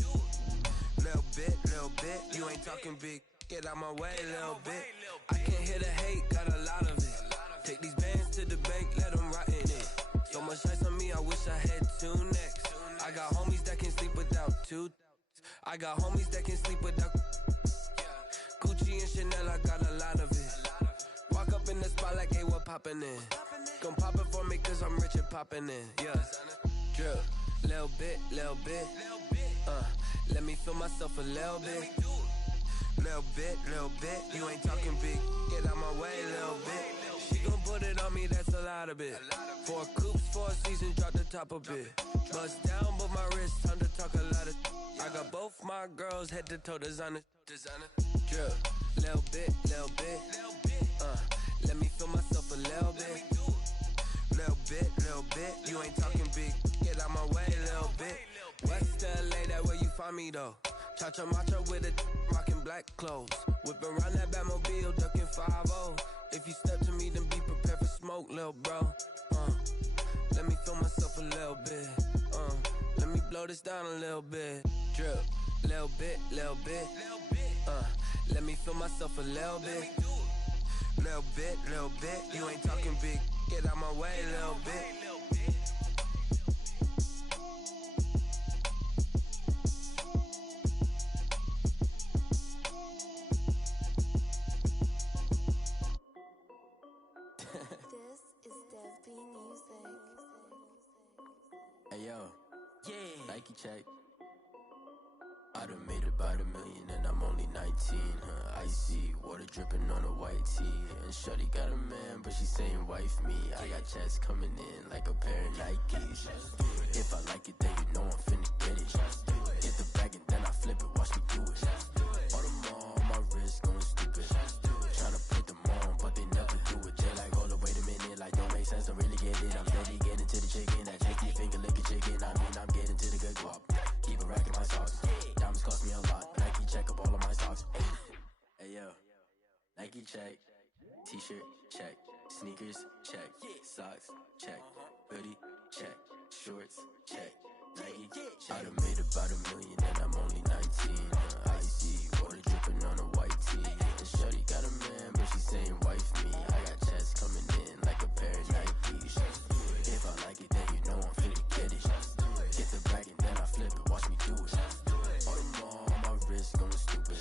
Little bit. You ain't talking big. Get out my way, little bit. I can't hear the hate, got a lot of it. Take these bands to the bank, let them rot in it. So much ice on me, I wish I had 2 necks. I got homies that can sleep without 2. I got homies that can sleep without Gucci and Chanel, I got a lot of it. Walk up in the spot like, hey, what poppin' in? Gon' pop it for me cause I'm rich and poppin' in. Yeah, drip, little bit. Let me feel myself a little bit. Little bit. You ain't talking big. Get out my way, little bit. She gon' put it on me, that's a lot of it. 4 coops, 4 seasons, drop the top of it. Bust down, but my wrist, time to talk a lot of. I got both my girls head to toe designer. Drip, little bit. Let me feel myself a little bit. Little bit. You ain't talking big. Get out my way, little bit. West LA, that where you find me though. Cha-cha matcha with a rocking black clothes. Whip around that Batmobile, ducking 5-0. If you step to me, then be prepared for smoke, lil' bro. Let me feel myself a little bit. Let me blow this down a little bit. Drip, little bit, little bit. Let me feel myself a little bit. Little bit, little bit. You ain't talking big. Get out my way, little bit. Hey yo, Nike check. I done made about $1 million and I'm only 19. Icy water dripping on a white tee. And shorty got a man, but she saying wife me. I got checks coming in like a pair of Nikes. If I like it, then you know I'm finna get it. Get the bag and then I flip it, watch me do it. All them on my wrist going stupid. Tryna put them on, but they never do it. They like, hold up, wait a minute, like don't make sense, don't really get it. I'm steady getting to the chicken, that tasty finger licking chicken. I mean, I'm getting to the good guap. Keep a rack in my socks. Diamonds cost me a lot. Nike check up all of my stocks. Hey yo, Nike check. T-shirt check. Sneakers check. Socks check. Hoodie check. Shorts check. Nike check. I done made about $1 million and I'm only 19. Icy water dripping on a white tee. And shorty got a man, but she saying wife me. I got checks coming in like a pair of Nikes. If I like it, then you know I'm finna get it. Get the bag and then I flip it, watch me do it. All them on my wrist going stupid.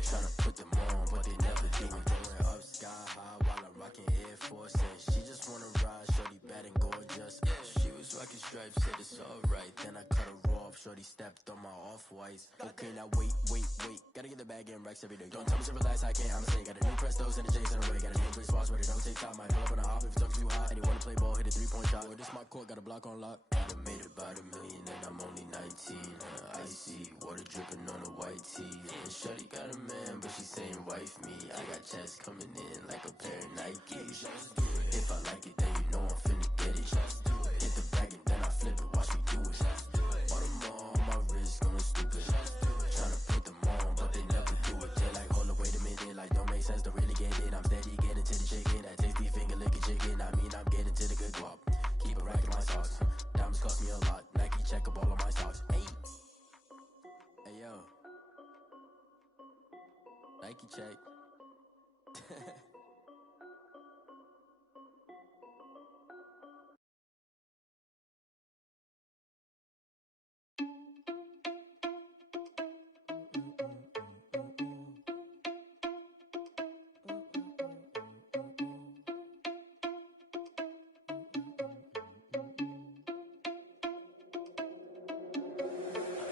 Tryna put them on, but they never do it. Going up sky high while I'm rocking Air Force. And she just wanna ride, shorty bad and gorgeous. She was rocking stripes, said it's alright. Then I cut her off, shorty stepped on my off-whites. Okay, now wait. Gotta get the bag in racks every day. Don't tell me to relax, I can't, I'm saying. Got a new Prestos and a Jason away. Got a new brick spots where they don't take time. Might pull up on a hop if it's too hot. And you wanna play ball, hit a 3-point shot. Or this my court, got a block on lock. I done made about $1 million and I'm only 19. Icy water dripping on a white tee. And shorty got a man, but she saying wife me. I got checks coming in like a pair of Nikes. If I like it, then you know I'm finna get it. Get the bag and then I flip it, watch me do it. All them on my wrist going stupid. Tryna put them on, but they never do it. They like, hold up, wait a minute, like don't make sense, don't really get it. I'm steady getting to the chicken, that tasty finger licking chicken. I mean, I'm getting to the good guap. Keep a rack in my socks. Diamonds cost me a lot. Nike check up all of my stocks. Hey yo, Nike check.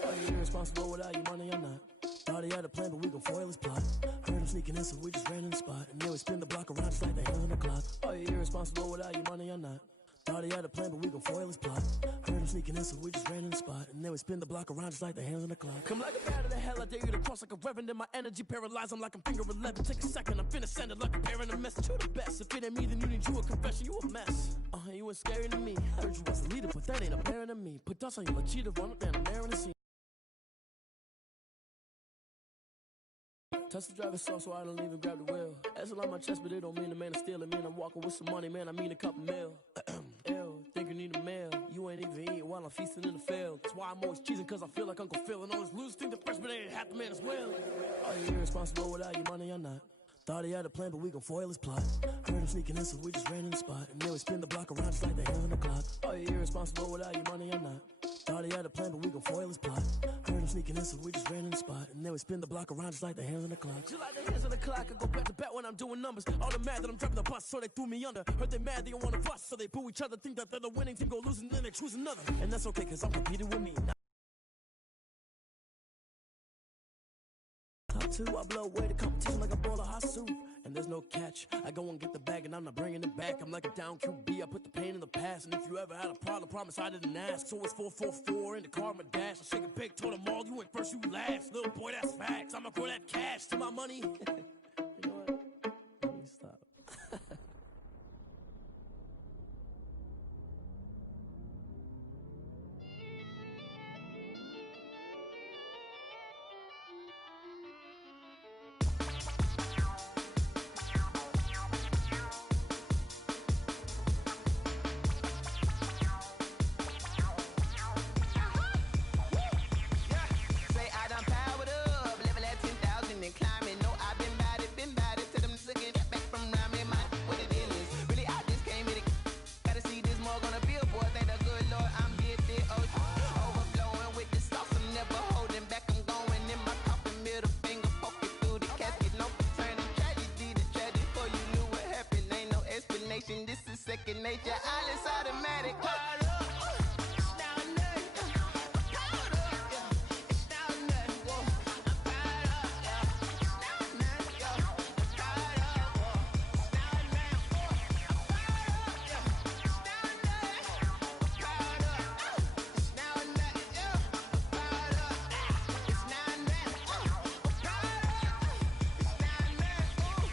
Are you irresponsible without your money or not? Thought he had a plan, but we gon' foil his plot. Heard him sneaking in, so we just ran in the spot. And then we spin the block around just like the hell on the clock. Are you irresponsible without your money or not? Thought he had a plan, but we gon' foil his plot. Heard him sneaking in, so we just ran in the spot. And then we spin the block around just like the hands on the clock. Come like a bat of the hell, I dare you to cross like a reverend. And my energy paralyzed, I'm like I'm finger 11. Take a second, I'm finna send it like a parent a message. You the best, if it ain't me, then you need you a confession. You a mess, you ain't scary to me. Heard you was a leader, but that ain't apparent to me. Put dust on you like cheater, run up down the air in the scene. Touch the driver's sauce so I don't even grab the wheel. That's on my chest, but it don't mean the man is stealing. Man, I'm walking with some money, man, I mean a couple mil. Ew, think you need a meal. You ain't even eating while I'm feasting in the field. That's why I'm always cheesing, cause I feel like Uncle Phil. And all this losers think the freshman ain't half the man as well. Are you irresponsible without your money or not? Thought he had a plan, but we gon' foil his plot. Heard him sneaking in, so we just ran in the spot. And then we spin the block around just like the hell on the clock. Are you irresponsible without your money or not? Thought he had a plan, but we gon' foil his plot. Heard him sneaking in, so we just ran in the spot. And then we spin the block around just like the hands on the clock. Just like the hands on the clock, I go back to back when I'm doing numbers. All the mad that I'm driving the bus, so they threw me under. Heard they mad, they don't wanna bust, so they boo each other. Think that they're the winning team, go losing, then they choose another. And that's okay, cause I'm competing with me. Top two, I blow away the competition like a bowl of hot soup. And there's no catch, I go and get the bag and I'm not bringing it back. I'm like a down QB, I put the pain in the past. And if you ever had a problem, promise I didn't ask. So it's 444 in the car, my dash. I shake a big, told them all, you ain't first, you last. Little boy, that's facts, I'ma grow that cash to my money. You know what? Let me stop. second nature. All is automatic. Call up. It's now or nothing. I'm caught up, yeah. It's now or nothing. Whoa. I'm caught up, yeah. It's now or nothing, yeah. I'm caught up, whoa. It's now or nothing. I'm caught up, yeah. It's now or nothing. I'm caught up. It's now or nothing, yeah. I'm caught up. It's now or nothing. I'm caught up. It's now or nothing.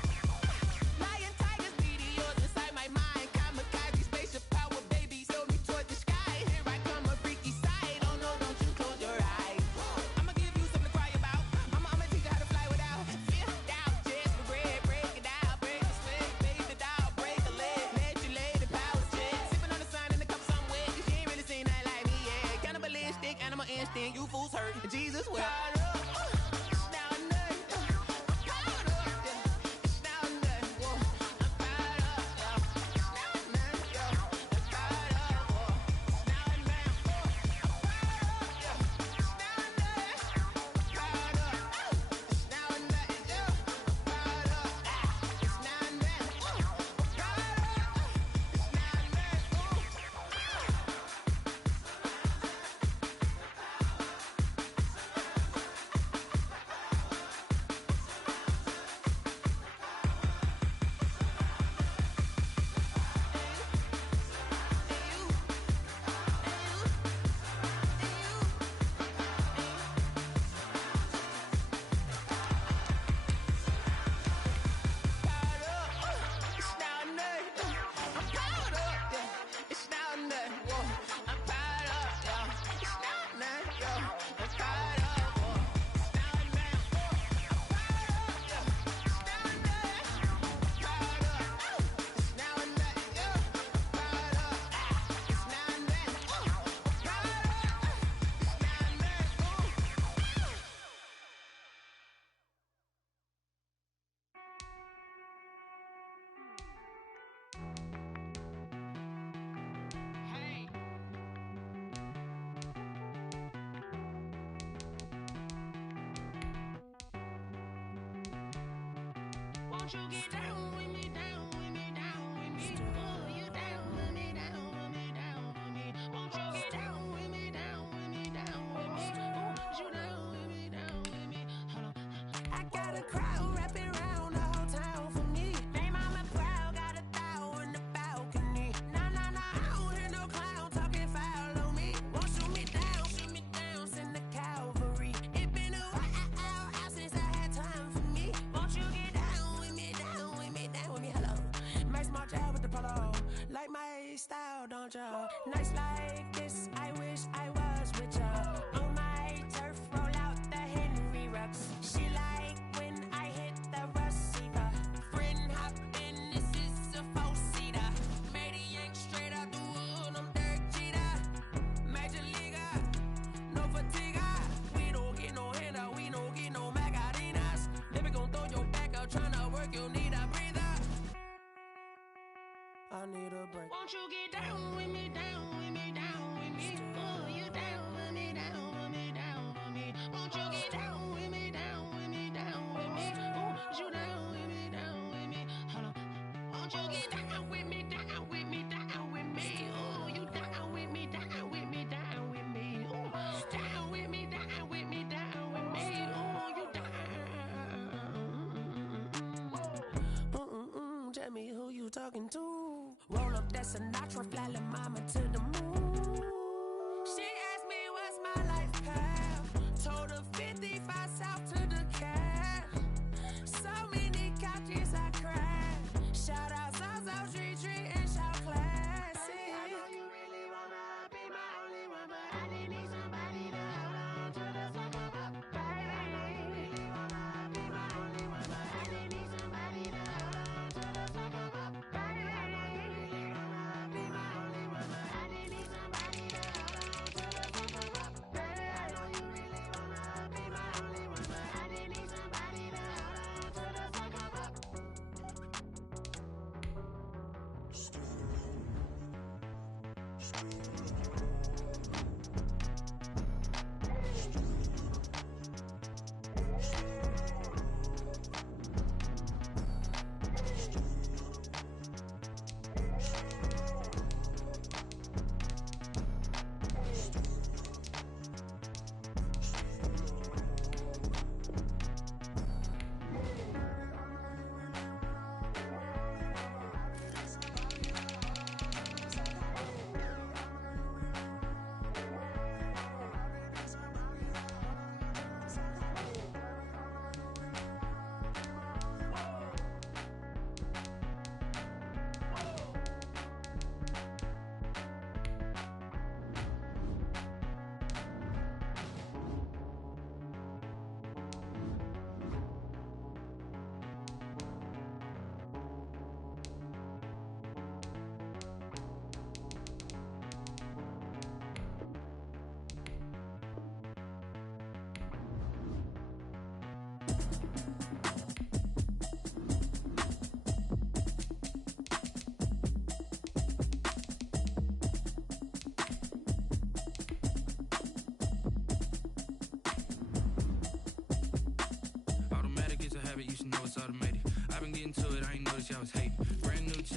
Lion, tigers, meteors inside my mind. Kamikaze, spaceship power, baby, sail me toward the sky. Here I come, a freaky side. Oh no, don't you close your eyes. I'ma give you something to cry about. I'ma teach you how to fly without fear, doubt, just regret. Break it out, break the sweat, baby, the doll, break a leg. Let you lay the power check. Sipping on the sun in the cup somewhere. You ain't really seen that like me, yeah. Cannibalistic, animal instinct, you fools hurt. Jesus wept. It's now or nothing. I'm caught up, yeah. It's now or nothing. Whoa. I'm caught up, yeah. It's now or nothing, yeah. I'm caught up, whoa. It's now or nothing. I'm caught up, yeah. It's now or nothing. I'm caught up. It's now or nothing, yeah. I'm caught up. It's now or nothing. I'm caught up. It's now or nothing. It's now or nothing. I'm caught up, yeah. It's now or nothing. Whoa. I'm caught up, yeah. It's now or nothing, yeah. I'm caught up, whoa. It's now or nothing. I'm caught up, yeah. It's now or nothing. I'm caught up. It's now or nothing, yeah. I'm caught up. It's now or nothing. I'm caught up. It's now or Hey. Won't you get down with me, down with me, down with me? Oh, you down with me, down with me, down with me. Won't you get down with me, down with me, down with me? Oh, you down with me, down with me? Hold on. I got a crowd wrapping around the whole town for me. They mama proud, got a thou on the balcony. Nah, nah, nah, I don't hear no clown talking foul on me. Won't shoot me down, send the cavalry. It been a while since I had time for me. Won't you get down with me, down with me, down with me? Hello. Max March out with the polo. Like my style, don't ya? Nights like this, I wish I was with ya. On my turf, roll out the Henry Rux. She like when I hit the receiver. Friend hop in, this is a four-seater. Made a yank straight out the wood, I'm Derek Jeter. Major leaguer, no fatigue. We don't get no handout, we don't get no Macarinas. Never gon' throw your back out, tryna work, you'll need a breather. I need a break. Won't you get down with me, down with me, down with me? Oh, you down with me, down with me, down with me? Won't you get down with me, down with me, down with me? Oh, you down with me, down with me? Hold on. Won't you get down with me, down with me, down with me? Oh, you down with me, down with me, down with me? Oh, down with me, down with me, down with me? Oh, you down. Tell me who you talking to. Roll up that Sinatra, fly la mama to the moon. She asked me what's my life path. Told her 55 south to the cat. So many couches I cried. Shout out Zazo, Tree, and shout classic. I know you really wanna be my only one, but I didn't need somebody to hold on to the sucker up. Baby, I know you really wanna be my only one, but I didn't need somebody to hold on to the sucker up. Baby, I know you really wanna be my only one, but I didn't need somebody to hold on to the sucker up. Baby, I know you really wanna be my only one, but I didn't need somebody to hold on to the sucker up.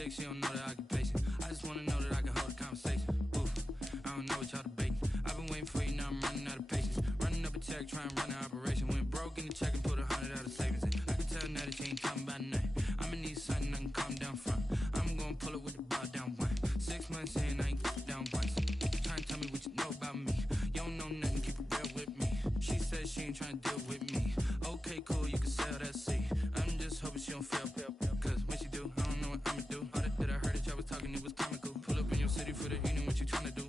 chick, she don't know the occupation. I just wanna know that I can hold a conversation. Oof, I don't know what y'all debating. I've been waiting for you, now I'm running out of patience. Running up a check, trying to run an operation. Went broke in the check and put 100 out of savings in. I can tell now that you ain't talking about nothing. I'ma need something I can calm down from. I'm gonna pull it with the bar down one. 6 months in, I ain't down once. Trying to tell me what you know about me. You don't know nothing, keep it real with me. She said she ain't trying to deal with me. Okay, cool, you can sell that seat. I'm just hoping she don't fail. Cause when she do, I don't know what I'ma do. All that I heard that y'all was talking, it was comical. Pull up in your city for the evening, what you trying to do?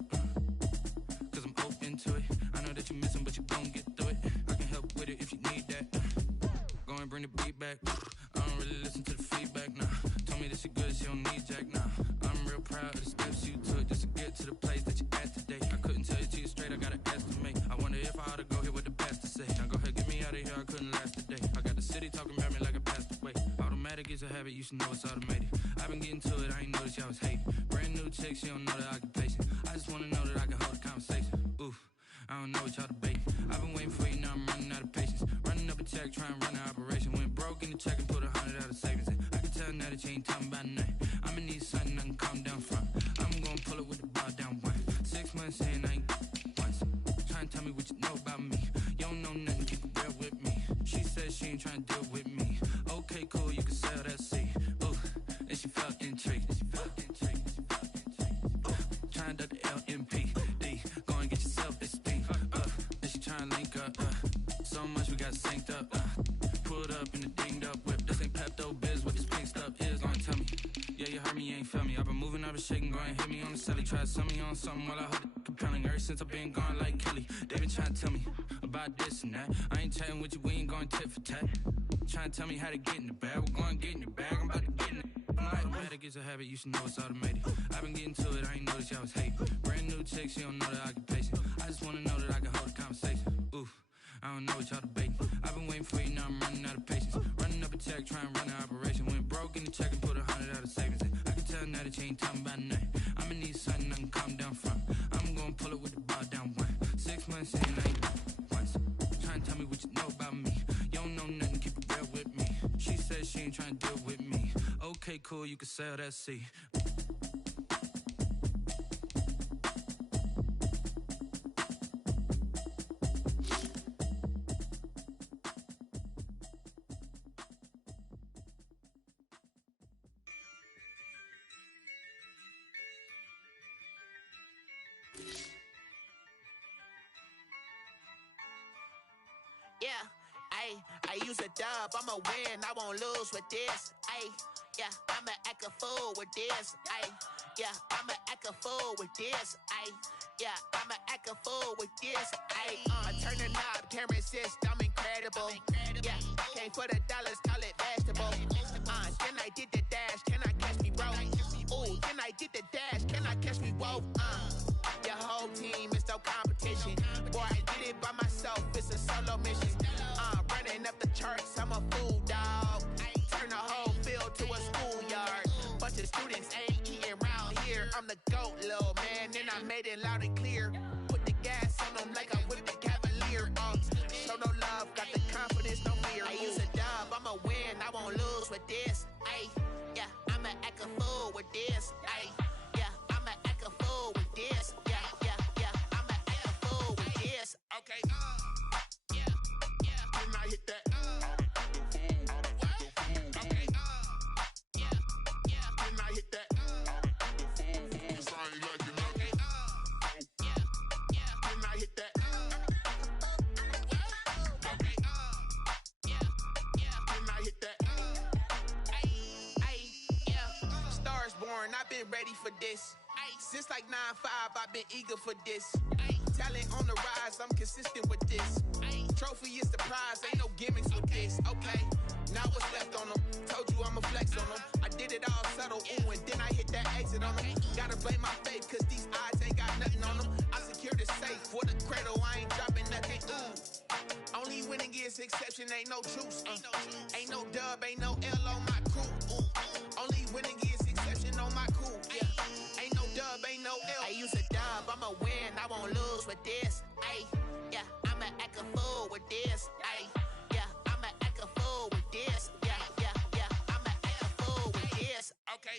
Cause I'm open to it. I know that you missing, but you gon' get through it. I can help with it if you need that. Go and bring the beat back. I don't really listen to the feedback, nah. Told me that she good, she don't need jack, nah. I'm real proud of the steps you took just to get to the place that you at today. I couldn't tell you to you straight, I gotta estimate. I wonder if I ought to go here with the best to say. Now go ahead, get me out of here, I couldn't last a day. I got the city talking about me like I passed away. Automatic is a habit, you should know it's automated. I've been getting to it, I ain't noticed y'all was hating. Brand new chick, she don't know the occupation. I just wanna know that I can hold a conversation. Oof, I don't know what y'all debating. I've been waiting for you, now I'm running out of patience. Running up a check, trying to run an operation. Went broke in the check and put 100 out of savings in. I can tell now that you ain't talking about nothing. I'ma need something I can calm down from. I'm gonna pull it with the bar down one. 6 months in, I ain't once. Trying to tell me what you know about me. You don't know nothing, keep it real with me. She said she ain't trying to deal with me. Okay, cool, you can sell that seat. Ooh, and she felt intrigued. Trying to duck the LMPD. Go and get yourself esteem. And she trying to link up. So much we got synced up. Pulled up in the dinged up whip. This ain't Pepto Biz, what this pink stuff is. Gonna tell me. Yeah, you heard me, you ain't felt me. I've been moving, I've been shaking, go and hit me on the celly. Try to sell me on something while I hold it compelling. Ever since I've been gone like Kelly, they been trying to tell me about this and that. I ain't chatting with you, we ain't going tit for tat. Trying to tell me how to get in the bag. We're going to get in the bag, I'm about to get in it. Automatic is a habit, you should know it's automated. I've been getting to it, I ain't noticed y'all was hating. Brand new chick, she don't know the occupation. I just wanna know that I can hold a conversation. Oof, I don't know what y'all debating. I've been waiting for you, now I'm running out of patience. Running up a check, trying to run an operation. Went broke in the check and put 100 out of savings in. I can tell now that you ain't talking about nothing. I'ma need something I can calm down from. I'm gonna pull it with the bar down one. 6 months in, I ain't once. Trying to tell me what you know about me. You don't know nothing, keep it real with me. She said she ain't trying to deal with me. Okay, cool, you can sell that seat. Yeah, I use a dub, I'ma win, I won't lose with this. Yeah, I'ma act a fool with this. Yeah, I'ma act a fool with this. Yeah, I'ma act a fool with this. I turn the knob, camera assist, I'm incredible. Yeah, came for the dollars, call it vegetable. Then I did the dash, can I catch me, bro? Ooh, then I did the dash, can I catch me, whoa? Your whole team is no competition. Boy, I did it by myself, it's a solo mission. Running up the charts, I'm a fool, dog. Turn the whole field to a schoolyard. Bunch of students ain't eating round here. I'm the GOAT, little man, and I made it loud and clear. Put the gas on them like I whipped the Cavalier. Show no love, got the confidence, no fear. I use a dub, I'ma win, I won't lose with this. Yeah, I'ma act a fool with this. Yeah, I'ma act a fool with this. Yeah, I'ma act a fool with this. Okay, yeah, can I hit that? Okay, yeah, can I hit that? Cause I ain't like it. Okay, yeah, can I hit that? Okay, yeah, can I hit that? Yeah, stars born, I've been ready for this. Since like 9-5, I've been eager for this. Talent on the rise, I'm consistent with this. Trophy is the prize, ain't no gimmicks with this. Okay, now what's left on them? Told you I'ma flex on them. I did it all subtle, ooh, and then I hit that exit on them. Gotta blame my faith, cause these odds ain't got nothing on them. I secure the safe for the cradle, I ain't dropping nothing, ooh. Only winning is exception, ain't no truce. Ain't no dub, ain't no L on my crew, ooh. Only winning is exception on my crew, yeah. Ain't no dub, ain't no L. I use a dub, I'ma win, I won't lose with this. Yeah, I'ma act a fool with this. Yeah, I'ma act a fool with this. Yeah, I'ma act a fool with this. Okay,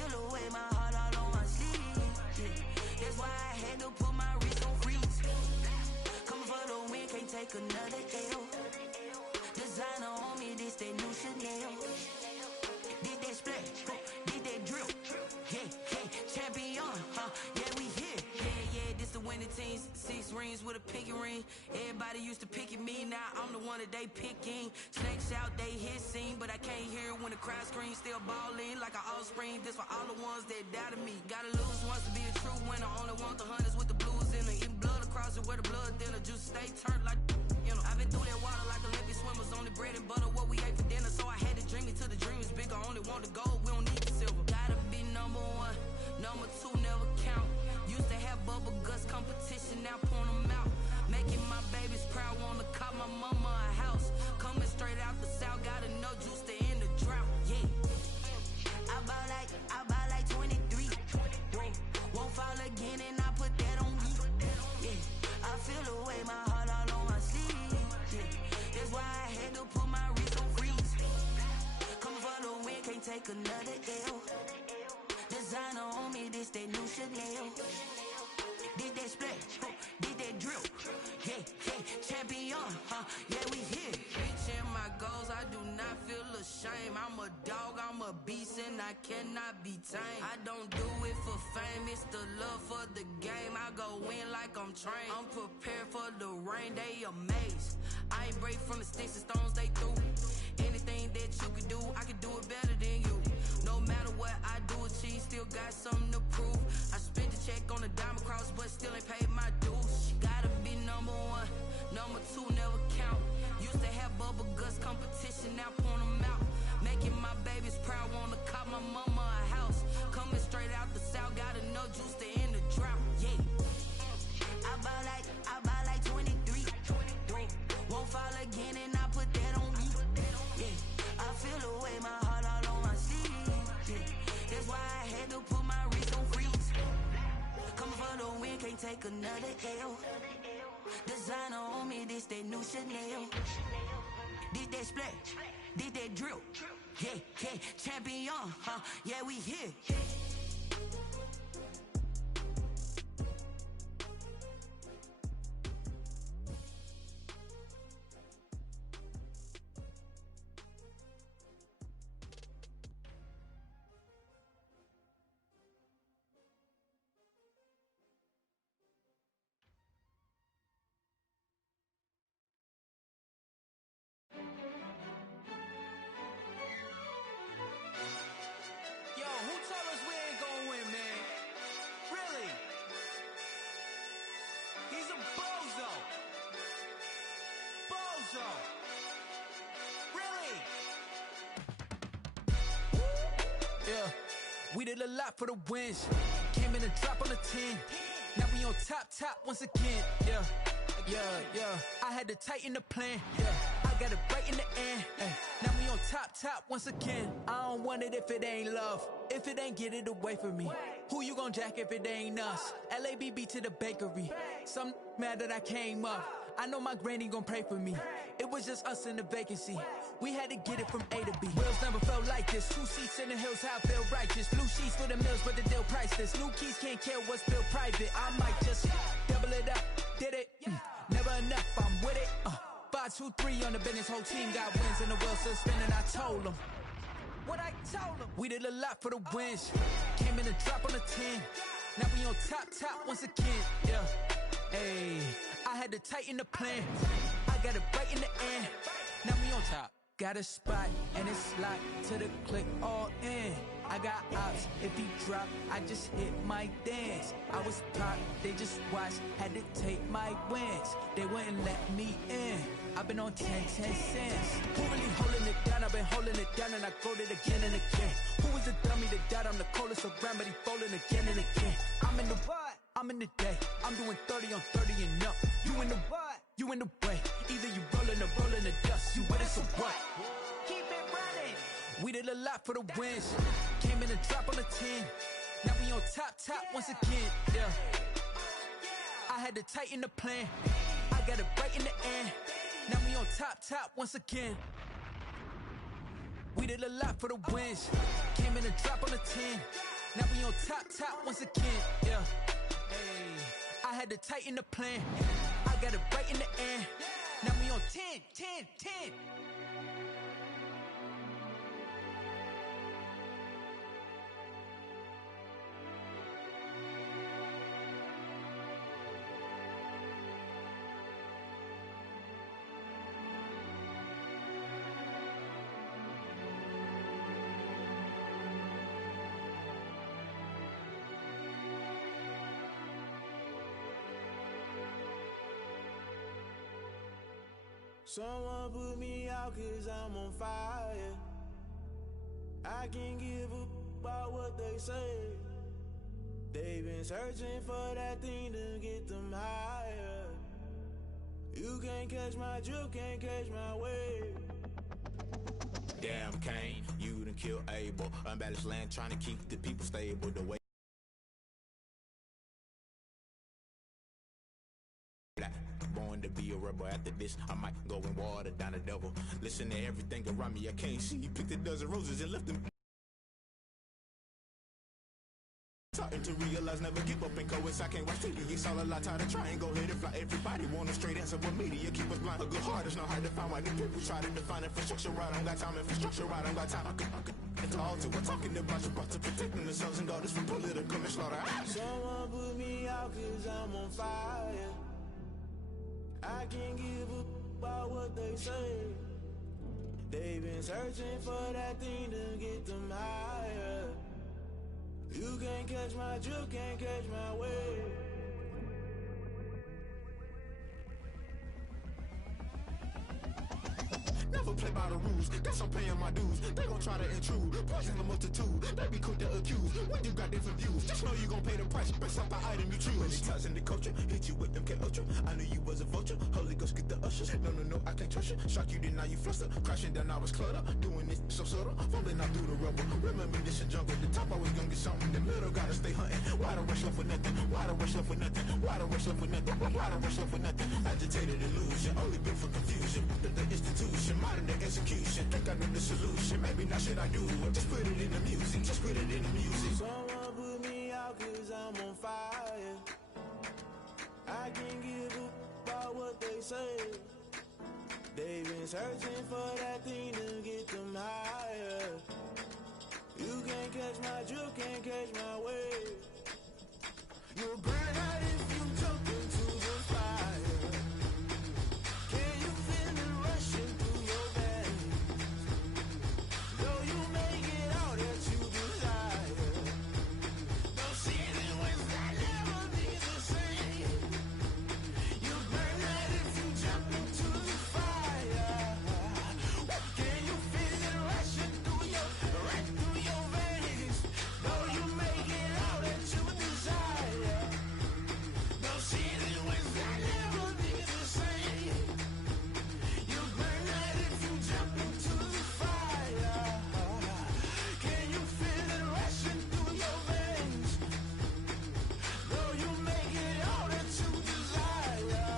feel the way, my heart all on my sleeve. Yeah. That's why I had to put my wrist on freeze. Coming for the win, can't take another L. Designer on me, this that new Chanel. Did that splash, did that drill. Yeah, yeah, champion, yeah, we here. Yeah, this the winning team. 6 rings with a pinky ring. Everybody used to pick at me, now I'm the one that they picking. Snakes out, they hit scene, but I can't hear when the crowd screams. Still balling like an offspring. This for all the ones that doubted me. Gotta lose once to be a true winner. Only want the hunters with the blues in it. Eating blood across it where the blood thinner. Juice stay turned like, you know. I've been through that water like Olympic swimmers. Only bread and butter, what we ate for dinner. So I had to dream it till the dream is bigger. Only want the gold, we don't need the silver. Gotta be number 1, number 2 never count. Used to have bubble guts competition, now point them out. Making my babies proud, wanna call my mama a house. Coming straight out the south, got enough juice to end the drought. Yeah, I bought like 23. Won't fall again, and I put that on me. Yeah, I feel the way, my heart all on my sleeve. Yeah, that's why I had to put my wrist on freeze. Coming for the win, can't take another L. Designer on me, this that new Chanel. Did that splash, did that drill. Yeah, yeah, champion, yeah, we here. Reaching my goals, I do not feel ashamed. I'm a dog, I'm a beast, and I cannot be tamed. I don't do it for fame, it's the love for the game. I go in like I'm trained. I'm prepared for the rain, they amazed. I ain't break from the sticks and stones they threw. Anything that you could do, I could do it better than you. No matter what I do, achieve, still got something to prove. I spent the check on the diamond cross, but still ain't paid my dues. Gotta be number 1, number 2 never count. Used to have bubble guts competition, now point them out. Making my babies proud, wanna call my mama a house. Coming straight out the south, got enough juice to end the drought. Yeah, I bought like 23. Won't fall again, and I put that on me. Yeah, I feel the way, my heart all on my sleeve. Yeah, that's why I had to put my wrist on freeze. Coming for the win, can't take another L. Designer on me, this that new Chanel. Did that splash, did that drill. Yeah, yeah, champion, yeah, we here. We did a lot for the wins. Came in and drop on the 10. Now we on top once again. Yeah. I had to tighten the plan. Yeah, I got it right in the end. Now we on top once again. I don't want it if it ain't love. If it ain't, get it away from me. Who you gon' jack if it ain't us? LABB to the bakery. Some mad that I came up. I know my granny gon' pray for me. It was just us in the vacancy. We had to get it from A to B. Wheels never felt like this. 2 seats in the hills, how I feel righteous. Blue sheets for the mills, but the deal priceless. New keys can't care what's built private. I might just double it up. Did it? Never enough, I'm with it. 5, 2, 3 on the business. Whole team got wins and the wheels still spinning. I told them what I told them. We did a lot for the wins. Came in and drop on the 10. Now we on top once again. Yeah. Hey, I had to tighten the plan. I got it right in the end. Now we on top. Got a spot and it's locked to the click all in. I got ops, if he drop, I just hit my dance. I was top, they just watched, had to take my wins. They wouldn't let me in. I've been on 10 cents. Who really holding it down? I've been holding it down and I go it again and again. Who was the dummy that died? I'm the coldest around, but he folding again and again. I'm in the what? I'm in the day. I'm doing 30 on 30 and up. You in the what? You in the way. Either you rolling or rolling the dust. You with it, so what? Keep it running. We did a lot for the wins. Came in and drop on the 10. Now we on top once again. Yeah. I had to tighten the plan. I got it right in the end. Now we on top once again. We did a lot for the wins. Came in a drop on the 10. Now we on top once again. Yeah. Hey, I had to tighten the plan. I got it right in the air. Now we on 10. Someone put me out 'cause I'm on fire. I can't give up about what they say. They've been searching for that thing to get them higher. You can't catch my drift, can't catch my wave. Damn Kane, you done killed Abel. Unbalanced land trying to keep the people stable. The way born to be a rebel. After this, I might go and water down the devil. Listen to everything around me, I can't see. Picked a dozen roses and left them. Starting to realize never give up and coast. I can't watch TV, it's all a lot. Tired of trying, go ahead and fly. Everybody want a straight answer, but media keep us blind. A good heart is not hard to find. Why the people try to define infrastructure right? I don't got time, infrastructure right? I don't got time. I could it's all to we're talking about your about to protecting the sons and daughters from political manslaughter. Someone put me out 'cause I'm on fire. I can't give up about what they say. They've been searching for that thing to get them higher. You can't catch my drift, can't catch my wave. Never play by the rules, guess I'm paying my dues. They gon' try to intrude, poison the multitude. They be quick to accuse, when you got different views. Just know you gon' pay the price, based off the item you choose. When it ties in the culture, hit you with them K-Ultra. I knew you was a vulture, Holy Ghost get the ushers. No, I can't trust you. Shock you, then now you fluster. Crashing down, I was clutter. Doing this so subtle, falling out through the rubble. Remember this in jungle, the top always gonna get something. In the middle, gotta stay hunting. Why the rush left with nothing? Why the rush left with nothing? Why the rush left with nothing? Why the rush left with nothing? Agitated illusion, only built for confusion. The institution, modern day execution. Think I know the solution, maybe not should I do it. Just put it in the music, just put it in the music. Someone put me out 'cause I'm on fire. I can't give up about what they say. They've been searching for that thing to get them higher. You can't catch my drift, can't catch my wave. You'll burn out if you jump into the fire. Can you feel it rushing through your veins? Though you make it all that you desire. Those seasons when I never be the same. You burn out if you jump into the fire. Can you feel it rushing through your veins? Though you make it all that you desire. Those seasons when I never be the same. You burn out if you jump into the fire. Can you feel it rushing through your veins? Though you make it all that you desire.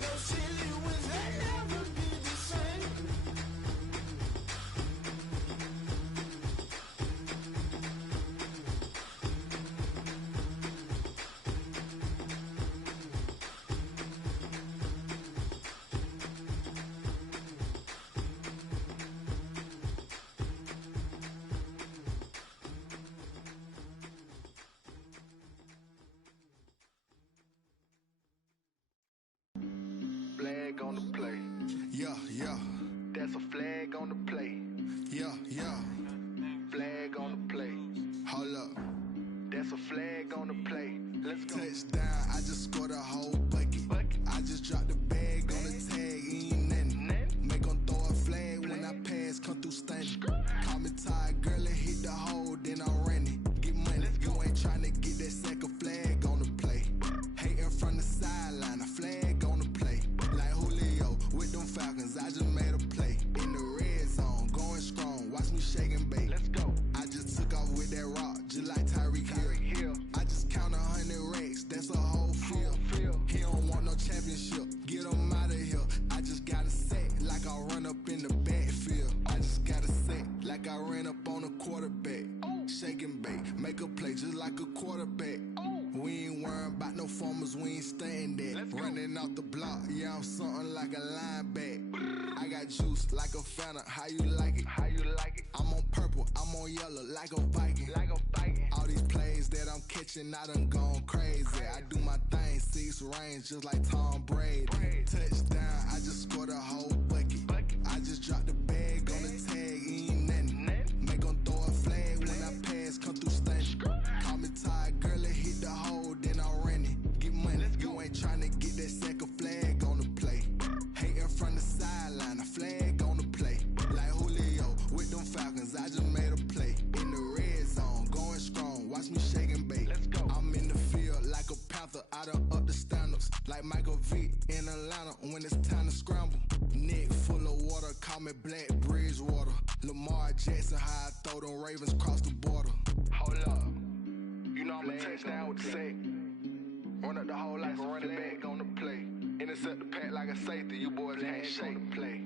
Those silly winds that never be the same. Flag on the play. Yeah. That's a flag on the play. Yeah. Flag on the play. Hold up. That's a flag on the play. Let's go. Touchdown, I just scored a whole bucket. I just dropped the bag on the tag, ain't nothing. Make 'em throw a flag when I pass, come through stunning. Call me tired, girl, and hit the hole, then I'm running. Get money, you ain't tryna get that second flag on the play. Hating from the sideline, a flag on the play. Like Julio with them Falcons, I just made a play. In the red zone, going strong, watch me shake and bake. Let's go. I just took off with that rock, just like Tyreek Hill. I just count 100 racks, that's a whole field. Transformers, we ain't staying there. Running off the block, yeah, I'm something like a linebacker. I got juice like a Fanta, how you like it? How you like it? I'm on purple, I'm on yellow, like a Viking. Like a Viking. All these plays that I'm catching, I done gone crazy. I do my thing, 6 range, just like Tom Brady. Touchdown, I just scored a whole bucket. I just dropped the bag on the tag, ain't nothing. Make them throw a flag when I pass, come through stunning. Call me tired, girl, it hit the hole, then I'm running. Get money, you ain't tryna get that second flag on the play. Hating from the sideline, a flag on the play. Like Julio with them Falcons, I just made a play. In the red zone, going strong, watch me shake and bake. I'm in the field like a panther, I done up the standards. Like Michael Vick in Atlanta when it's time to scramble. Neck full of water, call me Black Bridgewater. Lamar Jackson, how I throw them Ravens cross the border. Hold up, you know I'm a touchdown with the sack. Run up the whole like a running back on the play. Intercept the pack like a safety, you boys can't shake the play.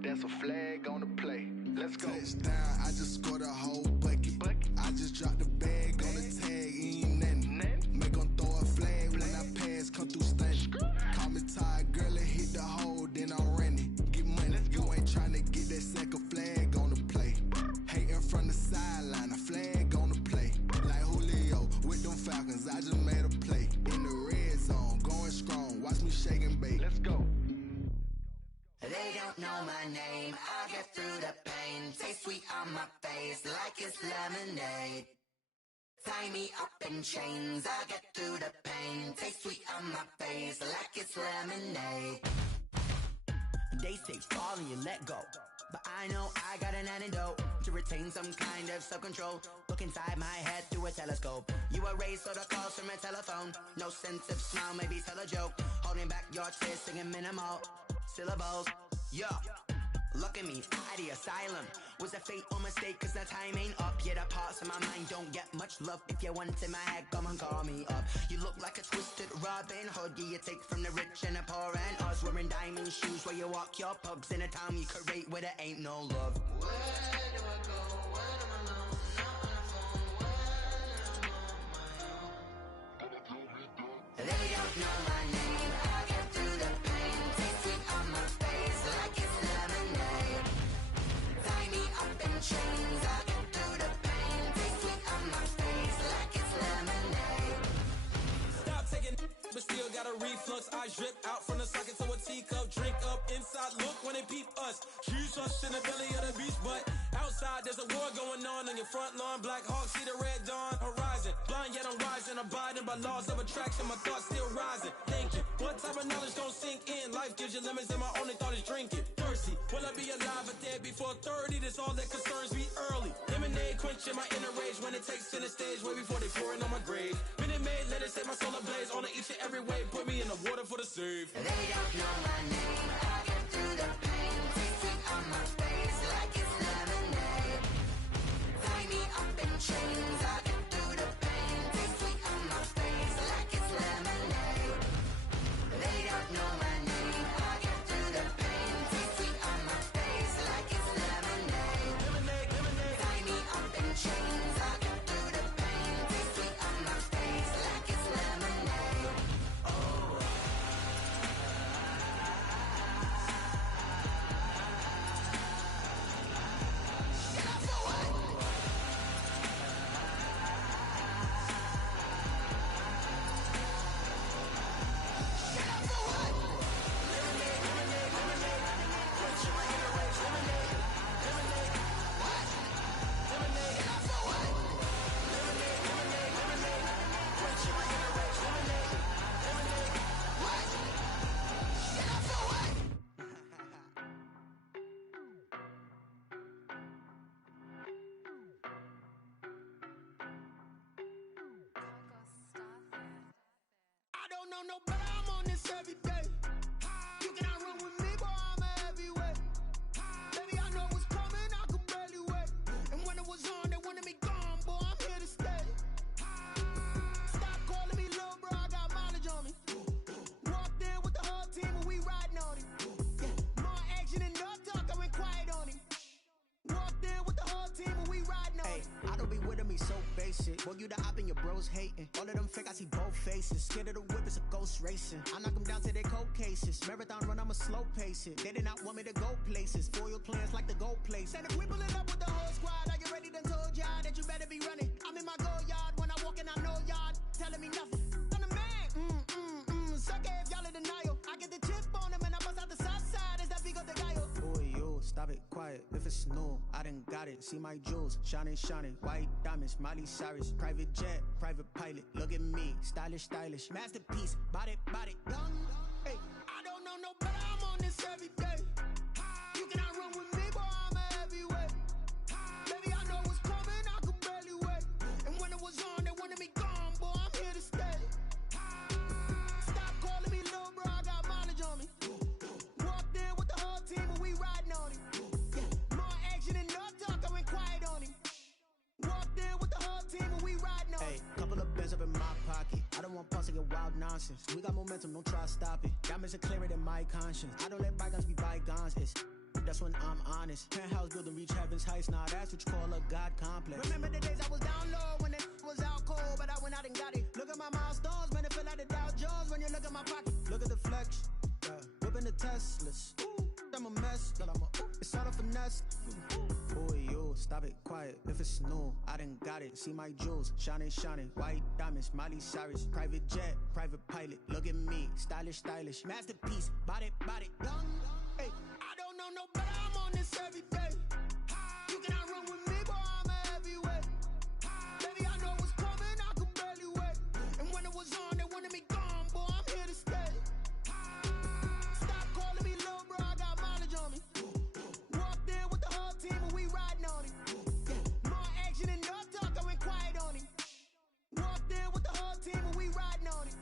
That's a flag on the play. Let's go. Touchdown, I just scored a whole bucket. I just dropped the bag on the tag, ain't nothing. Make them throw a flag when I pass, come through stunning. Call me tired, girl, it hit the hole, then I'm running. Get money, you ain't tryna get that second flag on the play. Hating from the sideline, a flag on the play. Like Julio with them Falcons, I just made a play. In the red zone, going strong, watch me shake and bake. Let's go. They don't know my name, I get through the pain. Taste sweet on my face like it's lemonade. Tie me up in chains, I get through the pain. Taste sweet on my face like it's lemonade. They say fall and you let go, but I know I got an antidote to retain some kind of self-control. Look inside my head through a telescope. You erase all the calls from a telephone. No sense of smile, maybe tell a joke. Holding back your tears, singing minimal syllables. Yeah, look at me, at the asylum. Was a fate or mistake, cause the time ain't up. Yeah, the parts of my mind don't get much love. If you want in my head, come and call me up. You look like a twisted Robin Hood. Yeah, you take from the rich and the poor and us. Wearing diamond shoes where you walk your pugs in a town you create where there ain't no love. Where do I go? When am I alone? Not on the phone. When I'm on my own. They don't know my name. I get through the pain. Taste sweet on my face like it's lemonade. Tie me up in chains. I get through the pain. Taste sweet on my face like it's lemonade. Stop taking but still got a reflux. I drip out from the socket to a teacup. Drink up inside, look when they peep us. Huge us in the belly of the beach, but outside there's a war going on your front lawn. Black Hawk, see the red dawn horizon. Blind yet I'm rising, abiding by laws of attraction. My thoughts still rising. Thank you. What type of knowledge don't sink in? Life gives you lemons and my only thought is drinking. Thirsty, will I be alive or dead before 30? That's all that concerns me early. Lemonade quenching my inner rage when it takes to the stage way before they pour it on my grave. Minute Maid, let it set my soul ablaze. On each and every way, put me in the water for the save. They don't know my name. I get through the pain. Taste sweet on my face like it's lemonade. Tie me up in chains. I get through the pain. Taste sweet on my face like it's lemonade. They don't know my name. I get through the pain. Taste sweet on my face like it's lemonade. Tie me up in chains. I get through the pain. Taste sweet on my face like it's lemonade. Oh. I don't know no better, I'm on this every day. You cannot run with me, boy, I'm a heavyweight. Baby, I know what's coming, I could barely wait. And when it was on, they wanted me gone, boy, I'm here to stay. Stop calling me little bro, I got mileage on me. Walked in with the whole team and we riding on it. More action and no talk, I went quiet on it. Walked in with the whole team and we riding on it. I don't be with me so basic. Boy, you the op in your bros hating. All of them fake, I see both faces. Scared of the whip, it's a ghost racing. I knock them down to their cold cases. Marathon run, I'ma slow pace it. They did not want me to go places. Foil plans like the gold place. And if we pulling up with the whole squad, are you ready? Done told y'all that you better be running. I'm in my go yard when I walk in, I know y'all telling me nothing. I'm the man. Suck it if y'all in denial. I get the chip on them and I bust out the south side. Is that Vigo de Gallo? Boy, yo, stop it, quiet. If it's new, I done got it. See my jewels, shining, shining. White diamonds, Miley Cyrus. Private jet, private pilot. Look at me, stylish, stylish. Masterpiece, body, young. Hey, I don't know no better. I'm on this every day. You cannot run with me, boy, I'm a heavyweight. Baby, I know what's coming, I could barely wait. And when it was on, they wanted me gone, boy, I'm here to stay. Stop calling me little bro, I got mileage on me. Walked in with the whole team and we riding on him. Yeah, more action and no talk, I went quiet on him. Walked in with the whole team and we riding on him. Hey, couple of bands up in my pocket. I don't want pause to get wild nonsense. We got momentum, don't try to stop it. Diamonds are clearer than my conscience. I don't let bygones be bygones. That's when I'm honest. Penthouse building, reach heaven's heights. Nah, that's what you call a God complex. Remember the days I was down low when it was out cold, but I went out and got it. Look at my milestones, man, it feel like the Dow Jones when you look at my pocket. Look at the flex, whipping the Teslas. I'm a mess, but it's all a finesse. Boy, yo, stop it, quiet. If it's new, I done got it. See my jewels, shining, shining. White diamonds, Miley Cyrus. Private jet, private pilot. Look at me, stylish, stylish. Masterpiece, body, young. Hey, I don't know no better. I'm on this every day. You cannot run with me, boy, I'm a heavyweight. Baby, I know what's coming, I could barely wait. And when it was on, they wanted me gone, boy, I'm here to stay. Stop calling me little bro, I got mileage on me. Walked in with the whole team and we riding on him. Yeah, more action and no talk, I went quiet on him. Walked in with the whole team and we riding on him.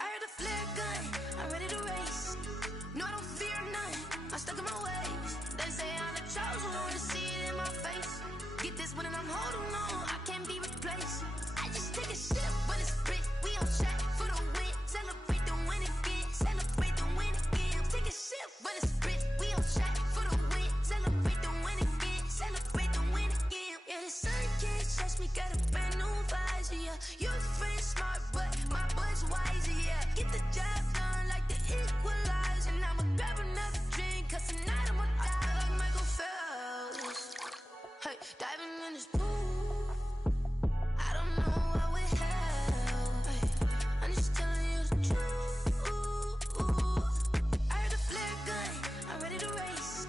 I heard a flare gun, I'm ready to race. No, I don't fear none, I'm stuck in my ways. They say I'm the chosen one, to see it in my face. Get this one and I'm holding on, I can't be replaced. I just take a sip, but it's split, we on track for the win. Celebrate the win again, celebrate the win again. Take a sip, but it's split, we on track for the win. Celebrate the win again, celebrate the win again. Yeah, the sun can't touch me, got a brand new visor, yeah. You're friend smart, but my boy's wiser, yeah. Get the job done like the equalizer. And I'ma grab another drink, cause tonight I'ma die like Michael Phelps. Hey, diving in this pool, I don't know what we have. Hey, I'm just telling you the truth. I heard a flare gun, I'm ready to race.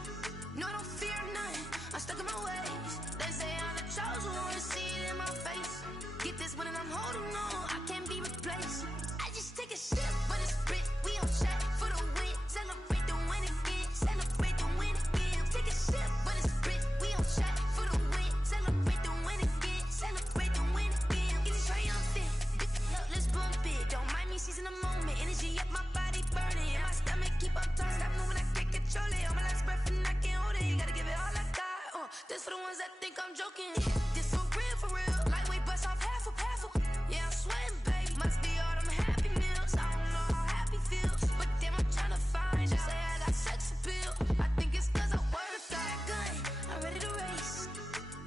No, I don't fear none, I'm stuck in my ways. They say I'm the chosen one, to see it in my face. Get this one and I'm holding on, I can't be replaced. I just take a sip, but it's split, we on track for the win. Celebrate the win again, celebrate the win again. Take a sip, but it's split, we on track for the win. Celebrate the win again, celebrate the win again. Getting triumphant, let's bump it. Don't mind me seizing the moment, energy up my body burning. And my stomach keep on turning, stop moving, I can't control it. On my last breath and I can't hold it, you gotta give it all I got. This for the ones that think I'm joking. This for real, lightweight bust off half a. Yeah, I'm sweating, baby. Must be all them happy meals. I don't know how happy feels, but damn, I'm trying to find. She say I got sex appeal. I think it's cause I wear a flag gun. I'm ready to race.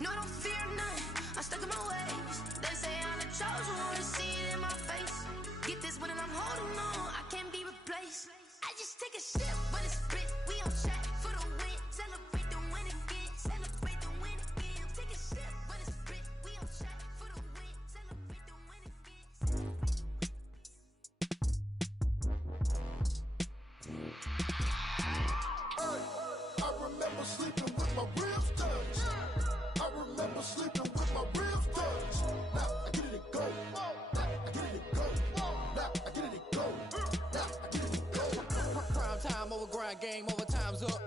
No, I don't fear none, I'm stuck in my ways. They say I'm the chosen one, to see it in my face. Get this one and I'm holding on, I can't be replaced. I just take a sip, but it's split, we on track for the win. Celebrate the win again, celebrate the win again. Take a sip, but it's split, we on track for the win. Celebrate the win again. I remember sleeping with my ribs touched. I remember sleeping with my ribs touched. Now I get it and go. Now I get it and go. Now I get it and go. Now I get it and go. Prime time over grind game, over time's up.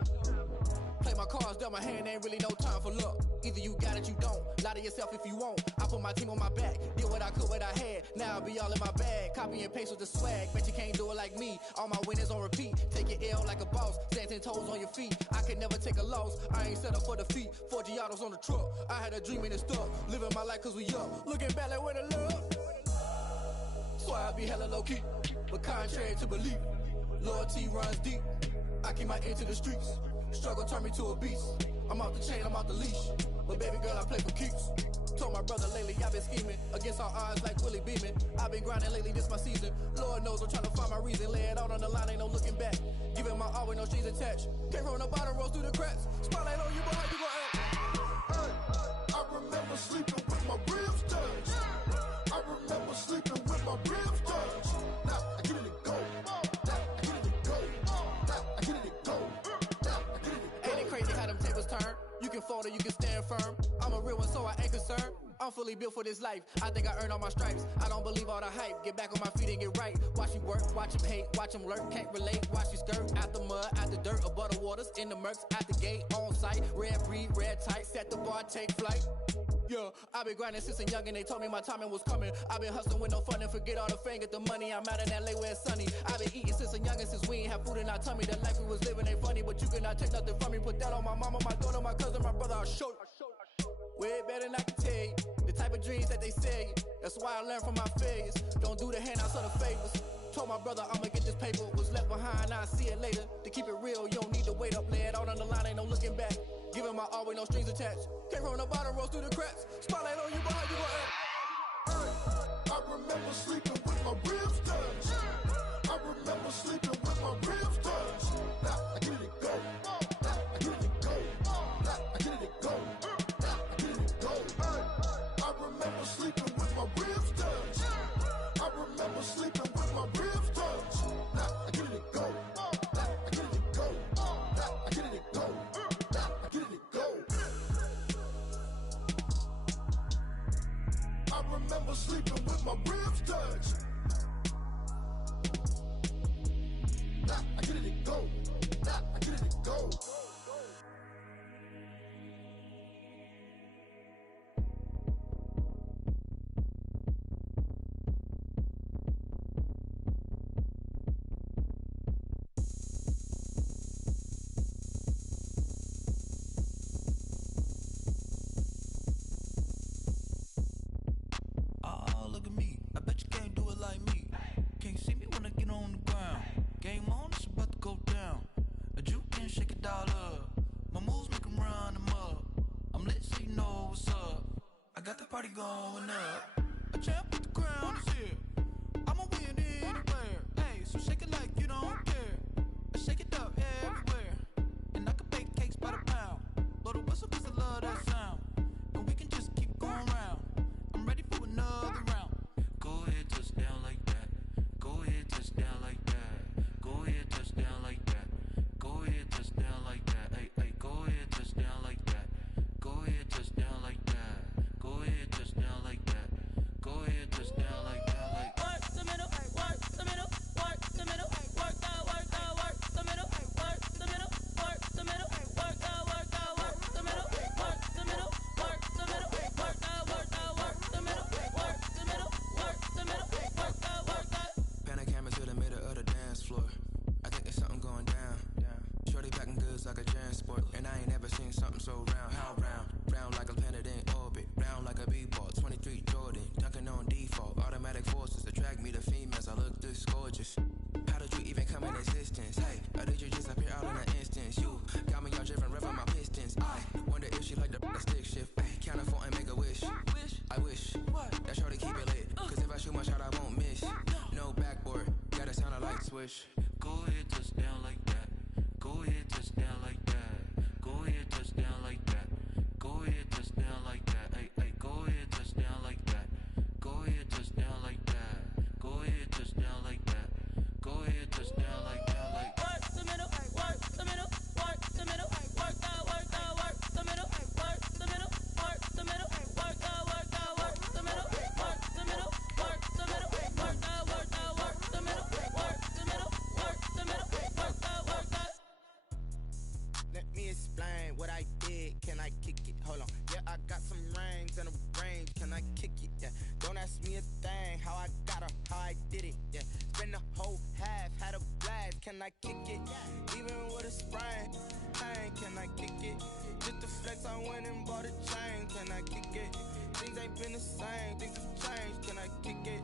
Play my cards, dealt my hand, ain't really no time for luck. Either you got it, you don't. Lie to yourself if you won't. I put my team on my back, did what I could, what I had. Now I be all in my bag, copy and paste with the swag. Bet you can't do it like me. All my winners on repeat. Take your L like a boss, stand 10 toes on your feet. I can never take a loss. I ain't set up for defeat. 4 Giottos on the truck. I had a dream and it's stuck. Living my life cause we up. Looking back like where the love. So I be hella low key, but contrary to belief, loyalty runs deep. I keep my ear to the streets. Struggle turned me to a beast. I'm off the chain, I'm off the leash. But baby girl, I play for keeps. Told my brother lately I've been scheming against all odds like Willie Beeman. I've been grinding lately, this my season. Lord knows I'm trying to find my reason. Lay it out on the line, ain't no looking back. Giving my all with no strings attached. Came from the bottom, rose through the cracks. Spotlight on you, but how you gon' act? I remember sleeping with my ribs touched. I remember sleeping with my ribs touched. Now I get it to go. Now I get it to go. Now I get it to go. Now I get it to go. Ain't it crazy how them tables turn? You can fold or you can stand firm. I'm a real one, so I ain't concerned. I'm fully built for this life. I think I earned all my stripes. I don't believe all the hype. Get back on my feet and get right. Watch you work, watch him hate, watch him lurk. Can't relate, watch you skirt. Out the mud, out the dirt, above the waters, in the murks, out the gate, on site. Red breed, red tight, set the bar, take flight. Yeah, I've been grinding since a young and they told me my timing was coming. I've been hustling with no fun and forget all the fame, get the money. I'm out in LA where it's sunny. I've been eating since a young and since we ain't have food in our tummy. The life we was living ain't funny, but you cannot take nothing from me. Put that on my mama, my daughter, my cousin, my brother, I'll show you. Way better than I can tell you. The type of dreams that they sell you. That's why I learned from my failures. Don't do the handouts or the favors. Told my brother I'ma get this paper. Was left behind, I'll see it later. To keep it real, you don't need to wait up. Lay it out on the line, ain't no looking back. Giving my all with no strings attached. Came from the bottom, rose through the cracks. Spotlight on you, but how you gon' act? I remember sleeping with my ribs touched. I remember sleeping with my ribs touched. Now I get it to go. Now I get it to go. Now I get it to go. Now I get it to go. I remember sleeping with my ribs touched. I remember sleeping with my ribs touched. Now I get it to go. Now I get it to go. Now I get it to go. Now I get it to go. I remember sleeping with my ribs touched. Now I get it to go. Now I get it to go. Oh, look at me. I bet you can't do it like me. Can't see me when I get on the ground. Game on, it's about to go down. A juke and shake it all up. My moves make them run them up. I'm lit so you know what's up. I got the party going up. A champ with the crown is here. I'ma win anywhere. Hey, so shake it like you don't care. I shake it up everywhere. And I can bake cakes by the pound. Blow the whistle cause I love that sound. And we can just keep going round. I'm ready for another round. Go ahead, touch down like that. Go ahead, touch down like that. Go ahead, touch down like that. Go ahead, touch down like that. Hey, hey, go ahead, touch down like that. Go ahead, touch down like that. Go ahead, touch down like that. Go ahead, touch down like that. Like work the middle, work the middle, work the middle, work out, work the middle, work the middle, work the middle, work out, work the middle, work the middle, work the middle, work out, work the middle, work the middle, work the middle, work out, work out. Pan a camera to the middle of the dance floor. I think there's something going down. Shorty packing goods like a transport, and I ain't never seen something so round. How round? Round like a planet in orbit. Round like a b-ball. 23 Jordan, dunking on default. Automatic forces attract me to females. I look this gorgeous. How did you even come in existence? Hey, or did you just appear out in an instance? You got me all driven, revving my pistons. I wonder if she like the stick shift. Hey, count a 4 and make a wish. I wish that shorty keep it lit. Cause if I shoot my shot, I won't miss. No backboard, gotta sound a light switch. Go ahead, touch down like that. Go ahead, touch down like that. Go ahead, touch down like that. Go ahead, touch down like that. Hey, hey, go ahead, touch down like that. Go ahead, touch down like that. Go ahead, touch down like that. Go ahead, touch down like that. Like work the middle, work the middle, work the middle, work out, work the middle, work the middle, work the middle, work out, work the middle, work the middle, work the middle, work out, work the middle, work the middle, work the middle, work out, work out. Let me explain what I did. Can I kick it? Hold on. Yeah, I got some rings and a range. Can I kick it? Yeah. Don't ask me a thing. How I got her, how I did it. Yeah. Spend the whole half, had a blast. Can I kick it? Even with a sprain. Hey, can I kick it? Just the flex, I went and bought a chain. Can I kick it? Things ain't been the same. Things have changed. Can I kick it?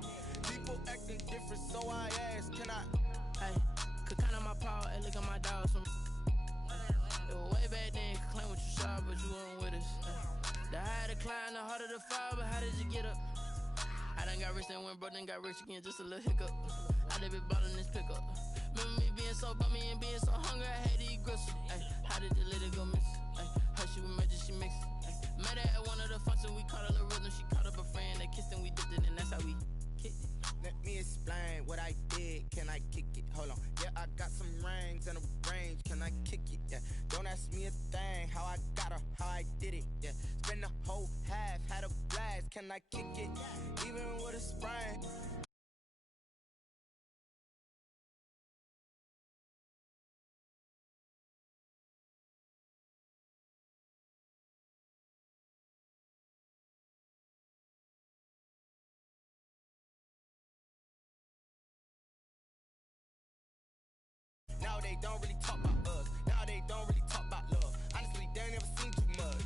People acting different, so I ask. Can I? Hey, could count on my paw and look at my dogs from. back then, claim what you saw, but you weren't with us. The higher the climb, the harder the fall, but how did you get up? I done got rich and went broke, then got rich again, just a little hiccup. I done been ballin' this pickup. Remember me being so bummy and being so hungry, I had to eat gristle. How did the lady go miss? Her she was magic, she mixed. Met her at one of the functions, we caught a little rhythm. She caught up a friend, they kissed and we dipped it, and that's how we kicked it. Let me explain what I did. Can I kick it? Hold on. Yeah, I got some rings and a range. Can I kick it? Yeah. Don't ask me a thing. How I got her, how I did it. Yeah. Spend the whole half, had a blast. Can I kick it? Even with a sprain. Now they don't really talk about us. Now they don't really talk about love. Honestly, they ain't never seen too much.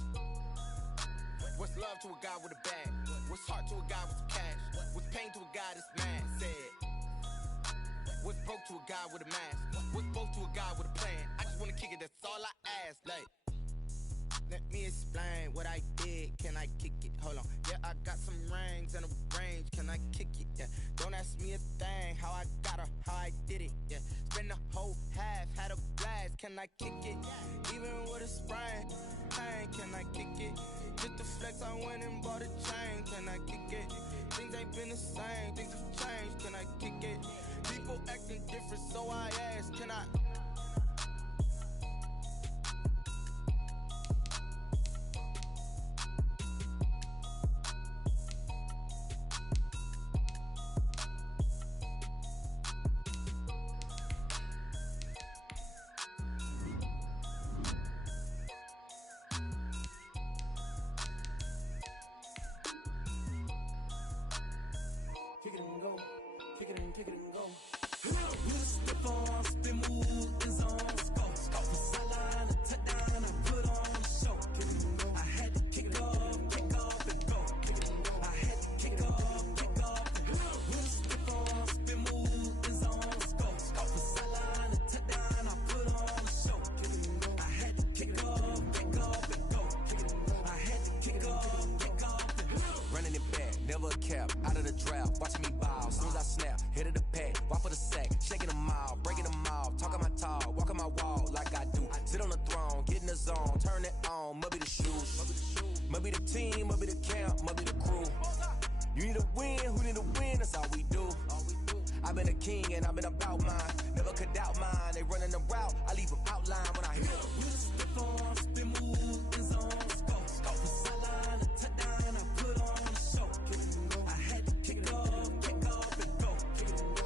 What's love to a guy with a bag? What's heart to a guy with some cash? What's pain to a guy that's mad? Said. What's broke to a guy with a mask? What's both to a guy with a plan? I just wanna kick it, that's all I ask. Like, let me explain what I did. Can I kick it? Hold on. Yeah, I got some rings and a range. Can I kick it? Yeah. Don't ask me a thing. How I got her, how I did it. Yeah. Spend the whole half, had a blast. Can I kick it? Even with a sprain. Pain, can I kick it? Just the flex, I went and bought a chain. Can I kick it? Things ain't been the same. Things have changed. Can I kick it? People acting different, so I ask. Can I? Kick it and go. Kick it and kick it and go. Step on, spin, move, and zone, scope. Off the sideline, a touchdown, I put on a show. I had to kick off and go. I had to kick off and go. Step on, spin, move, and zone, scope. Off the sideline, a touchdown, I put on a show. I had to kick off and go. I had to kick off and go. Running it back, never a cap, out of the draft, watching me ball, soon as I snap, hit of the pack, walk for the sack, shaking them all, breaking them all, talking my talk, walking my wall like I do, sit on the throne, get in the zone, turn it on, must be the shoes, must be the team, must be the camp, must be the crew, you need a win, who need a win, that's all we do, I've been a king and I've been about mine, never could doubt mine, they running the route, I leave them outline when I hit them. Step on, spin, move, and zone, scope. Off the sideline, a touchdown, I put on a show. I had to kick off and go.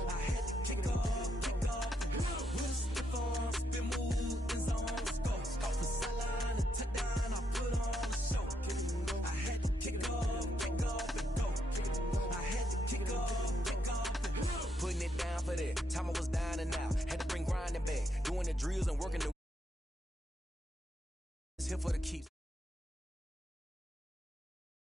I had to kick off and go. Step on, spin, move, and zone, scope. Off the sideline, a touchdown, I put on a show. I had to kick off and go. I had to kick off and go. Putting it down for that, time I was down and out, had to bring grinding back, doing the drills and working the here for the keeps.